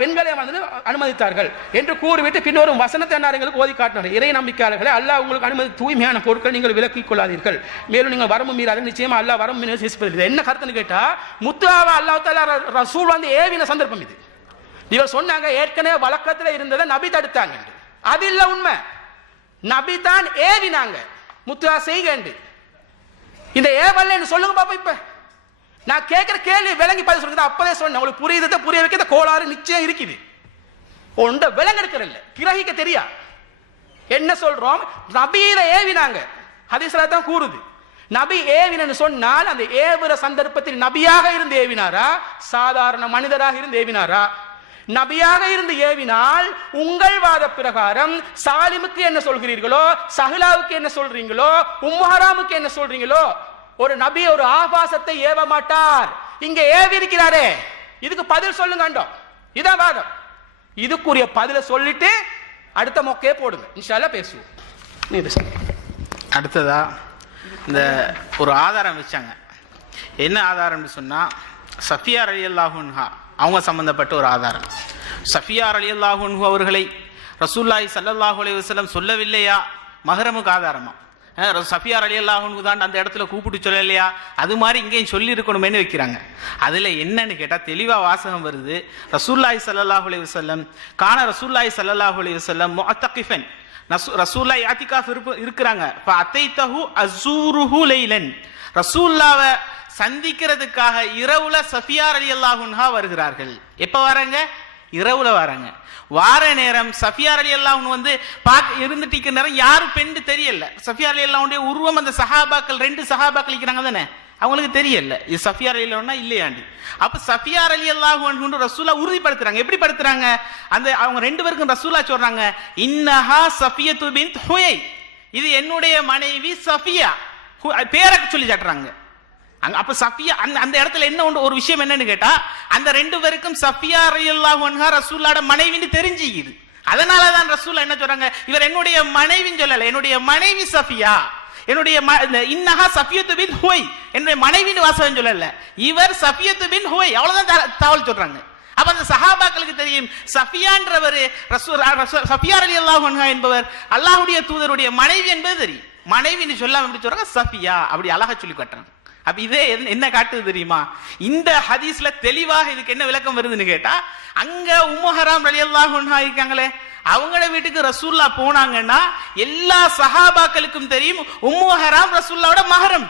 பெண்களை வந்து அனுமதித்தார்கள் என்று கூறிவிட்டு பின்னொரு வசனத்தை எங்களுக்கு ஓதி காட்டினார். இறை நம்பிக்கையாளர்களே, அல்லாஹ் உங்களுக்கு அனுமதி தூய்மையான பொருட்கள் நீங்கள் விலக்கிக் கொள்ளாதீர்கள், மேலும் நீங்கள் வரம்பு மீறாது, நிச்சயமா அல்லாஹ் வரம்பு மீறி செய்வது. என்ன கருத்துன்னு கேட்டா, முத்துவாவை அல்லாஹ் தஆலா ரசூல் வந்து ஏவின சந்தர்ப்பம் இது. இவர் சொன்னாங்க ஏற்கனவே வழக்கத்தில் இருந்ததை நபி தடுத்தாங்க. அது இல்ல உண்மை. நபி தான் ஏவினாங்க முத்துவா செய்கண்டு. இந்த ஏவல்ல சொல்லுங்க பாப்பா. இப்ப நான் கேட்கிற கேள்வி விளங்கி பதில் சொல்லுங்க. அப்பதே சொன்னேன் உங்களுக்கு புரியுது, புரிய வைக்கிற கோளாறு நிச்சயம் இருக்குது. ஒன்றை விளங்கெடுக்கிறல்ல, கிரகிக்க தெரியா. என்ன சொல்றோம், நபியில ஏவினாங்க, ஹதீஸ்ல தான் கூறுது. நபி ஏவினன்னு சொன்னால் அந்த ஏவுற சந்தர்ப்பத்தில் நபியாக இருந்து ஏவினாரா, சாதாரண மனிதராக இருந்து ஏவினாரா? நபியாக இருந்து ஏவினால் உங்கள் வாத பிரகாரம் சாலிமுக்கு என்ன சொல்கிறீர்களோ, சஹிலாவுக்கு என்ன சொல்றீங்களோ, உம்மஹராமுக்கு என்ன சொல்றீங்களோ, ஒரு நபி ஒரு ஆபாசத்தை ஏவ மாட்டார். இங்க ஏவி இருக்கிறாரே, இதுக்கு பதில் சொல்லுங்க. இதான் வாதம். இதுக்குரிய பதில சொல்லிட்டு அடுத்த மொக்கையே போடுங்க, இன்ஷா அல்லாஹ் பேசுவோம். நீ பேசுங்க. அடுத்ததா இந்த ஒரு ஆதாரம் வச்சாங்க. என்ன ஆதாரம்னு சொன்னா, சஃபியா ரலியல்லாஹு அன்ஹா அவங்க சம்பந்தப்பட்ட ஒரு ஆதாரம். சஃபியா ரலியல்லாஹு அன்ஹு அவர்களை ரசூலுல்லாஹி ஸல்லல்லாஹு அலைஹி வஸல்லம் சொல்லவில்லையா மஹரமுக்கு ஆதாரமா? சஃபியா ரலியல்லாஹு அன்ஹு தான் அந்த இடத்துல கூப்பிட்டு சொல்லலையா? அது மாதிரி இங்கேயும் சொல்லி இருக்கணுமேனு வைக்கிறாங்க. அதுல என்னன்னு கேட்டா தெளிவா வாசகம் வருது. ரசூலுல்லாஹி ஸல்லல்லாஹு அலைஹி வஸல்லம் கான ரசூலுல்லாஹி ஸல்லல்லாஹு அலைஹி வஸல்லம் முஅத்தகிஃபன், ரசூலுல்லாஹி இஅ்திகாஃப் இருக்கிறாங்க. ஃபஅதைதஹு அஸூருஹு லைலன், ரசூலுல்லாஹ்வை சந்திக்கிறதுக்காக இரவுல சஃபியா ரலியல்லாஹு அன்ஹா வருகிறார்கள். எப்ப வராங்க? இரவுல வராங்க. வார நேரம் சஃபியா ரலியல்லாஹு அன்ஹு வந்து இருந்துட்டு இருக்கிற நேரம் யாரும் பெண் தெரியல. சஃபியா ரலியல்லாஹு அன்ஹுடைய உருவம் அந்த சஹாபாக்கள் 2 சஹாபாக்கள் இருக்கிறாங்க தானே, அவங்களுக்கு தெரியல இது சஃபியா ரலியல்லாஹு இல்லையாண்டி. அப்ப சஃபியா ரலியல்லாஹு அன்ஹு ரசூலா உறுதிப்படுத்துறாங்க. எப்படி படுத்துறாங்க? அந்த அவங்க 2 பேருக்கும் ரசூலா சொல்றாங்க, இன்னஹா சஃபியத்து பின்த் ஹுயை, இது என்னுடைய மனைவி சஃபியா, பேரை சொல்லி காட்டுறாங்க. அப்ப சஃபியா அந்த இடத்துல என்ன ஒரு விஷயம் என்னன்னு கேட்டா, அந்த 2 பேருக்கும் சஃபியா ரலியல்லாஹு அன்ஹா ரசூலுல்லாஹ்வோட மனைவின்னு தெரிஞ்சிக்குது. அதனாலதான் ரசூலுல்லாஹ் என்ன சொல்றாங்க, இவர் என்னுடைய மனைவின்னு சொல்லல, என்னுடைய மனைவி சஃபியா, என்னுடைய இன்னஹா சஃபியத்து பின் ஹுவை, என்னுடைய மனைவின்னு வாசகம் சொல்லல, இவர் சஃபியத்து பின் ஹுவை, அவ்வளவுதான் தகவல் சொல்றாங்க. அப்ப அந்த சஹாபாக்களுக்கு தெரியும் சஃபியான்றவர் சஃபியா ரலியல்லாஹு அன்ஹா என்பவர் அல்லாஹ்வுடைய தூதருடைய மனைவி என்பது தெரியும். மனைவின்னு சொல்லாம எப்படி சொல்றாங்க, சஃபியா, அப்படி அழகா சொல்லி காட்டுறாங்க. அப்ப இதே என்ன காட்டுது தெரியுமா? இந்த ஹதீஸ்ல தெளிவாக இதுக்கு என்ன விளக்கம் வருதுன்னு கேட்டா, அங்க உம்மஹராம் ரலியல்லாஹு அன்ஹா இருக்காங்களே, அவங்களோட வீட்டுக்கு ரசூல்லா போனாங்கன்னா எல்லா சஹாபாக்களுக்கும் தெரியும் உம்மஹராம் ரசூல்லாவோட மஹரம்,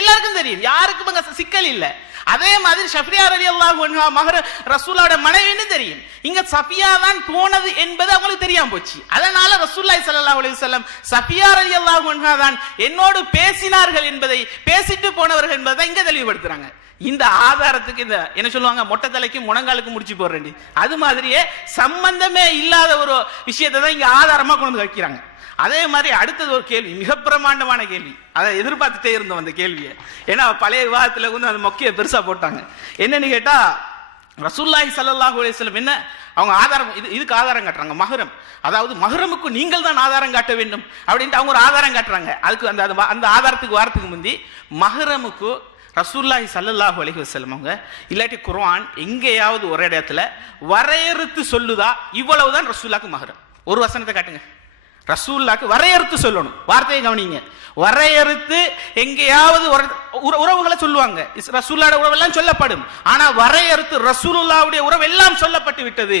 எல்லாருக்கும் தெரியும், யாருக்கும் அங்க சிக்கல் இல்ல. அதே மாதிரி சஃபியா ரலியல்லாஹு அன்ஹா மஹரம் ரசூலுல்லாஹ்வோட மனைவின்னு தெரியும். இங்க சஃபியா தான் போனது என்பது அவங்களுக்கு தெரியாம போச்சு. அதனால ரசூலுல்லாஹி ஸல்லல்லாஹு அலைஹி வஸல்லம் சஃபியா ரலியல்லாஹு அன்ஹா தான் என்னோடு பேசினார்கள் என்பதை, பேசிட்டு போனவர்கள் என்பதை இங்க தெளிவுபடுத்துறாங்க. இந்த ஆதாரத்துக்கு இந்த என்ன சொல்லுவாங்க, மொட்டை தலைக்கும் முழங்காலுக்கு முடிச்சு போடுறேன், அது மாதிரியே சம்பந்தமே இல்லாத ஒரு விஷயத்தை தான் இங்க ஆதாரமா கொண்டு வந்து வைக்கிறாங்க. அதே மாதிரி அடுத்தது ஒரு கேள்வி, மிக பிரமாண்டமான கேள்வி, அதை எதிர்பார்த்துட்டே இருந்தோம் அந்த கேள்வியை. ஏன்னா பழைய விவாதத்துல வந்து அந்த மொக்கையை பெருசா போட்டாங்க. என்னன்னு கேட்டா, ரசூலுல்லாஹி ஸல்லல்லாஹு அலைஹி வஸல்லம் என்ன அவங்க ஆதாரம், இதுக்கு ஆதாரம் காட்டுறாங்க, மஹரம், அதாவது மஹரமுக்கு நீங்கள் தான் ஆதாரம் காட்ட வேண்டும் அப்படின்ட்டு அவங்க ஒரு ஆதாரம் காட்டுறாங்க. அதுக்கு அந்த ஆதாரத்துக்கு வாரத்துக்கு முந்தி மஹரமுக்கு ரசூலுல்லாஹி ஸல்லல்லாஹு அலைஹி வஸல்லம் அவங்க இல்லாட்டி குர்ஆன் எங்கேயாவது ஒரு இடத்துல வரையறுத்து சொல்லுதா இவ்வளவுதான் ரசூலுல்லாஹ்க்கு மஹரம்? ஒரு வசனத்தை காட்டுங்க. ரசூலுல்லாஹ்க்கு வரையறுத்து சொல்லணும், வார்த்தையை கவனிங்க. வரையறுத்து எங்கேயாவது உறவுகளை சொல்லுவாங்க, ரசூலுல்லாஹ்வோட உறவெல்லாம் சொல்லப்படும். ஆனா வரையறுத்து ரசூலுல்லாஹ்வுடைய உறவு எல்லாம் சொல்லப்பட்டு விட்டது,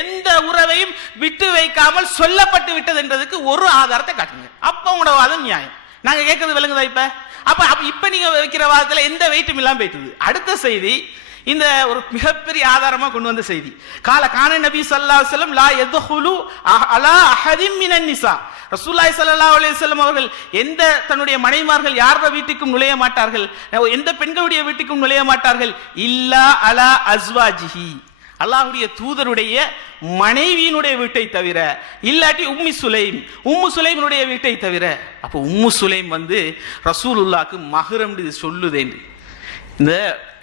எந்த உறவையும் விட்டு வைக்காமல் சொல்லப்பட்டு விட்டது என்றதுக்கு ஒரு ஆதாரத்தை காட்டுங்க. அப்ப உங்களோட வாதம் நியாயம். நாங்க கேட்கறது விளங்குதா? இப்ப நீங்க வைக்கிற வாதத்துல எந்த வெயிட்டும் இல்லாம போயிட்டுது. அடுத்த செய்தி, இந்த ஒரு மிகப்பெரிய ஆதாரமா கொண்டு வந்த செய்தி, கான நபி ஸல்லல்லாஹு அலைஹி வஸல்லம் லா யத்ஹுலு அலா அஹதின் மினன் நிஸா, ரசூலுல்லாஹி ஸல்லல்லாஹு அலைஹி வஸல்லம் அவர்கள் எந்த தன்னுடைய மனைவிமார்கள் யார வீட்டுக்கும் நுழைய மாட்டார்கள், எந்த பெண்களுடைய வீட்டுக்கும் நுழைய மாட்டார்கள், இல்லா அலா அஸ்வாஜிஹி, அல்லாஹ்வுடைய தூதருடைய மனைவியினுடைய வீட்டை தவிர, இல்லாட்டி உம்மு சுலைம்னுடைய வீட்டை தவிர. அப்ப உம்மு சுலைம் வந்து ரசூலுல்லாஹ்க்கு மஹரம் சொல்லுதேன். இந்த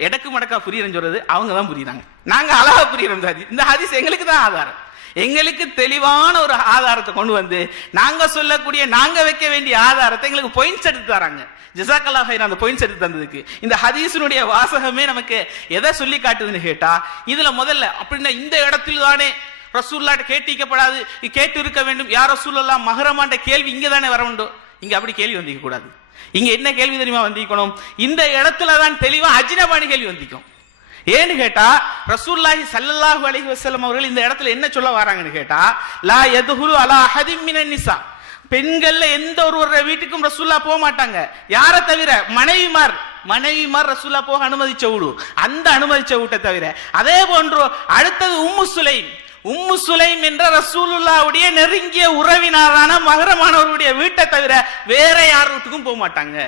எடக்கு மடக்கா புரியறன்னு சொல்றது அவங்க தான் புரியுறாங்க, நாங்க அழகா புரியுறோம். இந்த ஹதீஸ் எங்களுக்கு தான் ஆதாரம். எங்களுக்கு தெளிவான ஒரு ஆதாரத்தை கொண்டு வந்து நாங்க சொல்லக்கூடிய நாங்க வைக்க வேண்டிய ஆதாரத்தை எங்களுக்கு பாயிண்ட்ஸ் எடுத்து தராங்க. ஜஸாக்கல்லாஹ் ஹைரன் அந்த பாயிண்ட்ஸ் எடுத்து தந்ததுக்கு. இந்த ஹதீஸினுடைய வாசகமே நமக்கு எதை சொல்லி காட்டுதுன்னு கேட்டா, இதுல முதல்ல அப்படின்னா இந்த இடத்துல தானே ரசூலுல்லாஹ் கேட்டிக்கப்படாது, கேட்டு இருக்க வேண்டும், யார் ரசூலுல்லாஹ் மஹரமான்ற கேள்வி இங்க தானே வர வேண்டும். இங்க அப்படி கேள்வி வந்திக்க கூடாது. இங்க என்ன கேள்வி தெரியுமா வந்திக்கணும், இந்த இடத்துல தான் தெளிவா அஜ்னபானி கேள்வி வந்திக்கும். ஏன்னு கேட்டா ரசூலுல்லாஹி ஸல்லல்லாஹு அலைஹி வஸல்லம் அவர்கள் இந்த இடத்துல என்ன சொல்ல வராங்கன்னு கேட்டா, லா யதுஹுலு அலா அஹதின் மினன் நிசா, பெண்கள்ல எந்த ஒருவர வீட்டுக்கும் ரசூலுல்லாஹ் போக மாட்டாங்க, யாரை தவிர மனைவிமார் ரசூலுல்லாஹ் போக அனுமதிச்ச வீடு, அந்த அனுமதிச்ச வீட்டை தவிர. அதே போன்று அடுத்தது உம்மு சுலைம் என்ற ரசூலுல்லாஹ்வுடைய நெருங்கிய உறவினரான மஹரமானவருடைய வீட்டை தவிர வேற யார் வீட்டுக்கும் போக மாட்டாங்க.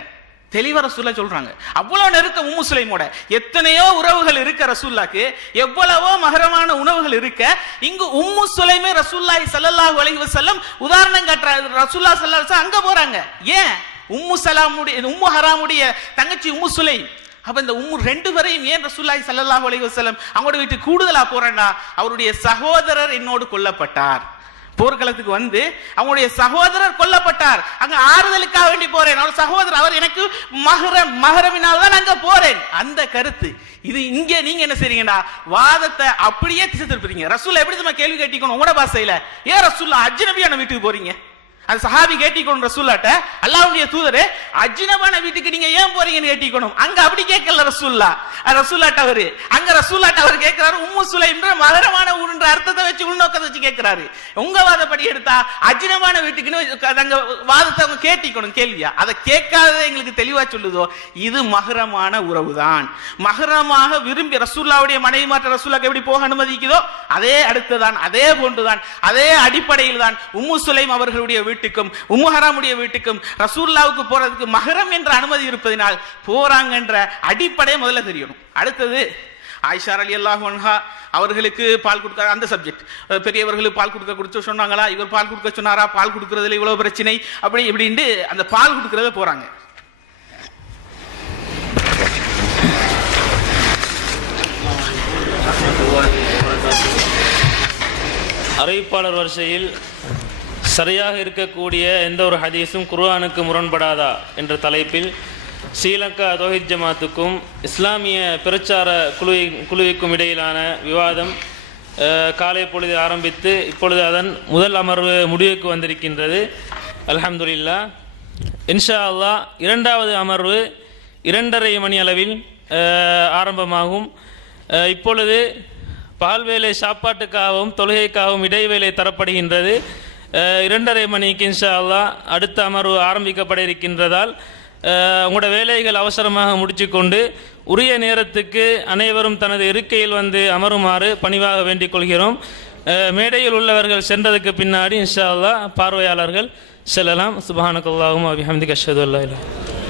தெளிவா ரசூலுல்லாஹ் சொல்றாங்க. அவ்வளவு நெருக்க உம்மு சுலைமோட எத்தனையோ உறவுகள் இருக்க ரசூலுல்லாஹ்க்கு, எவ்வளவோ மஹரமான உணவுகள் இருக்க, இங்கு உம்மு சுலைமே ரசூலுல்லாஹி ஸல்லல்லாஹு அலைஹி வஸல்லம் உதாரணம் காட்டுறாங்க. ரசூலுல்லாஹ் ஸல்லல்லாஹு அலைஹி வஸல்லம் அங்க போறாங்க. ஏன்? உம்மு ஹராமுடைய தங்கச்சி உம்மு சுலைம். அப்ப இந்த ரெண்டு பேரையும் ஏன் ரசூலுல்லாஹி ஸல்லல்லாஹு அலைஹி வஸல்லம் அவங்களோட வீட்டுக்கு கூடுதலா போறேன்னா, அவருடைய சகோதரர் என்னோடு கொல்லப்பட்டார், போர்க்களத்துக்கு வந்து அவங்களுடைய சகோதரர் கொல்லப்பட்டார், அங்க ஆறுதலுக்காக வேண்டி போறேன், அவர் சகோதரர், அவர் எனக்கு மஹரமினால் தான் அங்க போறேன். அந்த கருத்து இது. இங்க நீங்க என்ன செய்றீங்கன்னா வாதத்தை அப்படியே திசை திருப்பீங்க. ரசூல் எப்படி நம்ம கேள்வி கேட்டிக்கணும் உங்களோட பாசையில, ஏன் ரசூலுல்லாஹ் அஜ்னபியான வீட்டுக்கு போறீங்க? அந்த சஹாபி கேட்டிக்கணும் ரசூலுல்லாஹ்ட்ட, அல்லாஹ்வுடைய தூதரே அஜ்னபான வீட்டுக்கு நீங்க ஏன் போறீங்கன்னு கேட்டிக்கணும். அங்க அப்படி கேட்கல ரசூலுல்லாஹ். ரசூலுல்லாஹ்ட்ட அவர் கேட்கிறாரு, உம்மு சுலைம்ன்ற மகரமான ஊருன்ற அர்த்தத்தை வச்சு உள்நோக்கத்தை வச்சு கேட்கிறாரு. உங்க வாதப்படி எடுத்தா அஜ்னபான வீட்டுக்குன்னு அங்க வாதத்தை அவங்க கேட்டிக்கணும் கேள்வியா. அதை கேட்காததை எங்களுக்கு தெளிவா சொல்லுதோ, இது மஹரமான உறவுதான். மஹரமாக விரும்பி ரசூலுல்லாஹ்வுடைய மனைவி மாற்ற ரசூலுல்லாஹ் எப்படி போக அனுமதிக்குதோ அதே அடுத்துதான், அதே போன்றுதான், அதே அடிப்படையில் தான் உம்மு சுலைம் அவர்களுடைய வீட்டுக்கும் உம்மு ஹராமுடைய வீட்டுக்கும் ரசூலுல்லாஹ்வுக்கு போறதுக்கு மஹரம் என்ற அனுமதி இருப்பதனால் போறாங்கன்ற அடிப்படை முதல்ல தெரியணும். அடுத்தது ஆயிஷா ரலியல்லாஹு அன்ஹா அவர்களுக்கு பால் கொடுக்க அந்த சப்ஜெக்ட், பெரியவர்களுக்கு பால் கொடுக்க சொன்னாங்களா, இவர் பால் கொடுக்க சொன்னாரா, பால் கொடுக்கறதுல இவ்வளவு பிரச்சனை அப்படி இப்படின்னு அந்த பால் கொடுக்கறத போறாங்க. அறிவிப்பாளர் வரிசையில் சரியாக இருக்கக்கூடிய எந்த ஒரு ஹதீஸும் குர்ஆனுக்கு முரண்படாதா என்ற தலைப்பில் ஸ்ரீலங்கா தௌஹீத் ஜமாத்துக்கும் இஸ்லாமிய பிரச்சார குழுவிற்கும் இடையிலான விவாதம் காலை பொழுது ஆரம்பித்து இப்பொழுது அதன் முதல் அமர்வு முடிவுக்கு வந்திருக்கின்றது. அல்ஹம்துலில்லாஹ். இன்ஷா அல்லாஹ் இரண்டாவது அமர்வு 2:30 மணி அளவில் ஆரம்பமாகும். இப்பொழுது பால்வேளை சாப்பாட்டுக்காகவும் தொழுகைக்காகவும் இடைவேளை தரப்படுகின்றது. 2:30 மணிக்கு இன்ஷா அல்லாஹ் அடுத்த அமர்வு ஆரம்பிக்கப்பட இருக்கின்றதால் உங்களோட வேலைகள் அவசரமாக முடிச்சுக்கொண்டு உரிய நேரத்துக்கு அனைவரும் தனது இருக்கையில் வந்து அமருமாறு பணிவாக வேண்டிக் கொள்கிறோம். மேடையில் உள்ளவர்கள் சென்றதுக்கு பின்னாடி இன்ஷா அல்லாஹ் பார்வையாளர்கள் செல்லலாம். சுப்ஹானக்கல்லாஹும்ம வ பிஹம்திக அஷ்ஹது அல்லா இலாஹா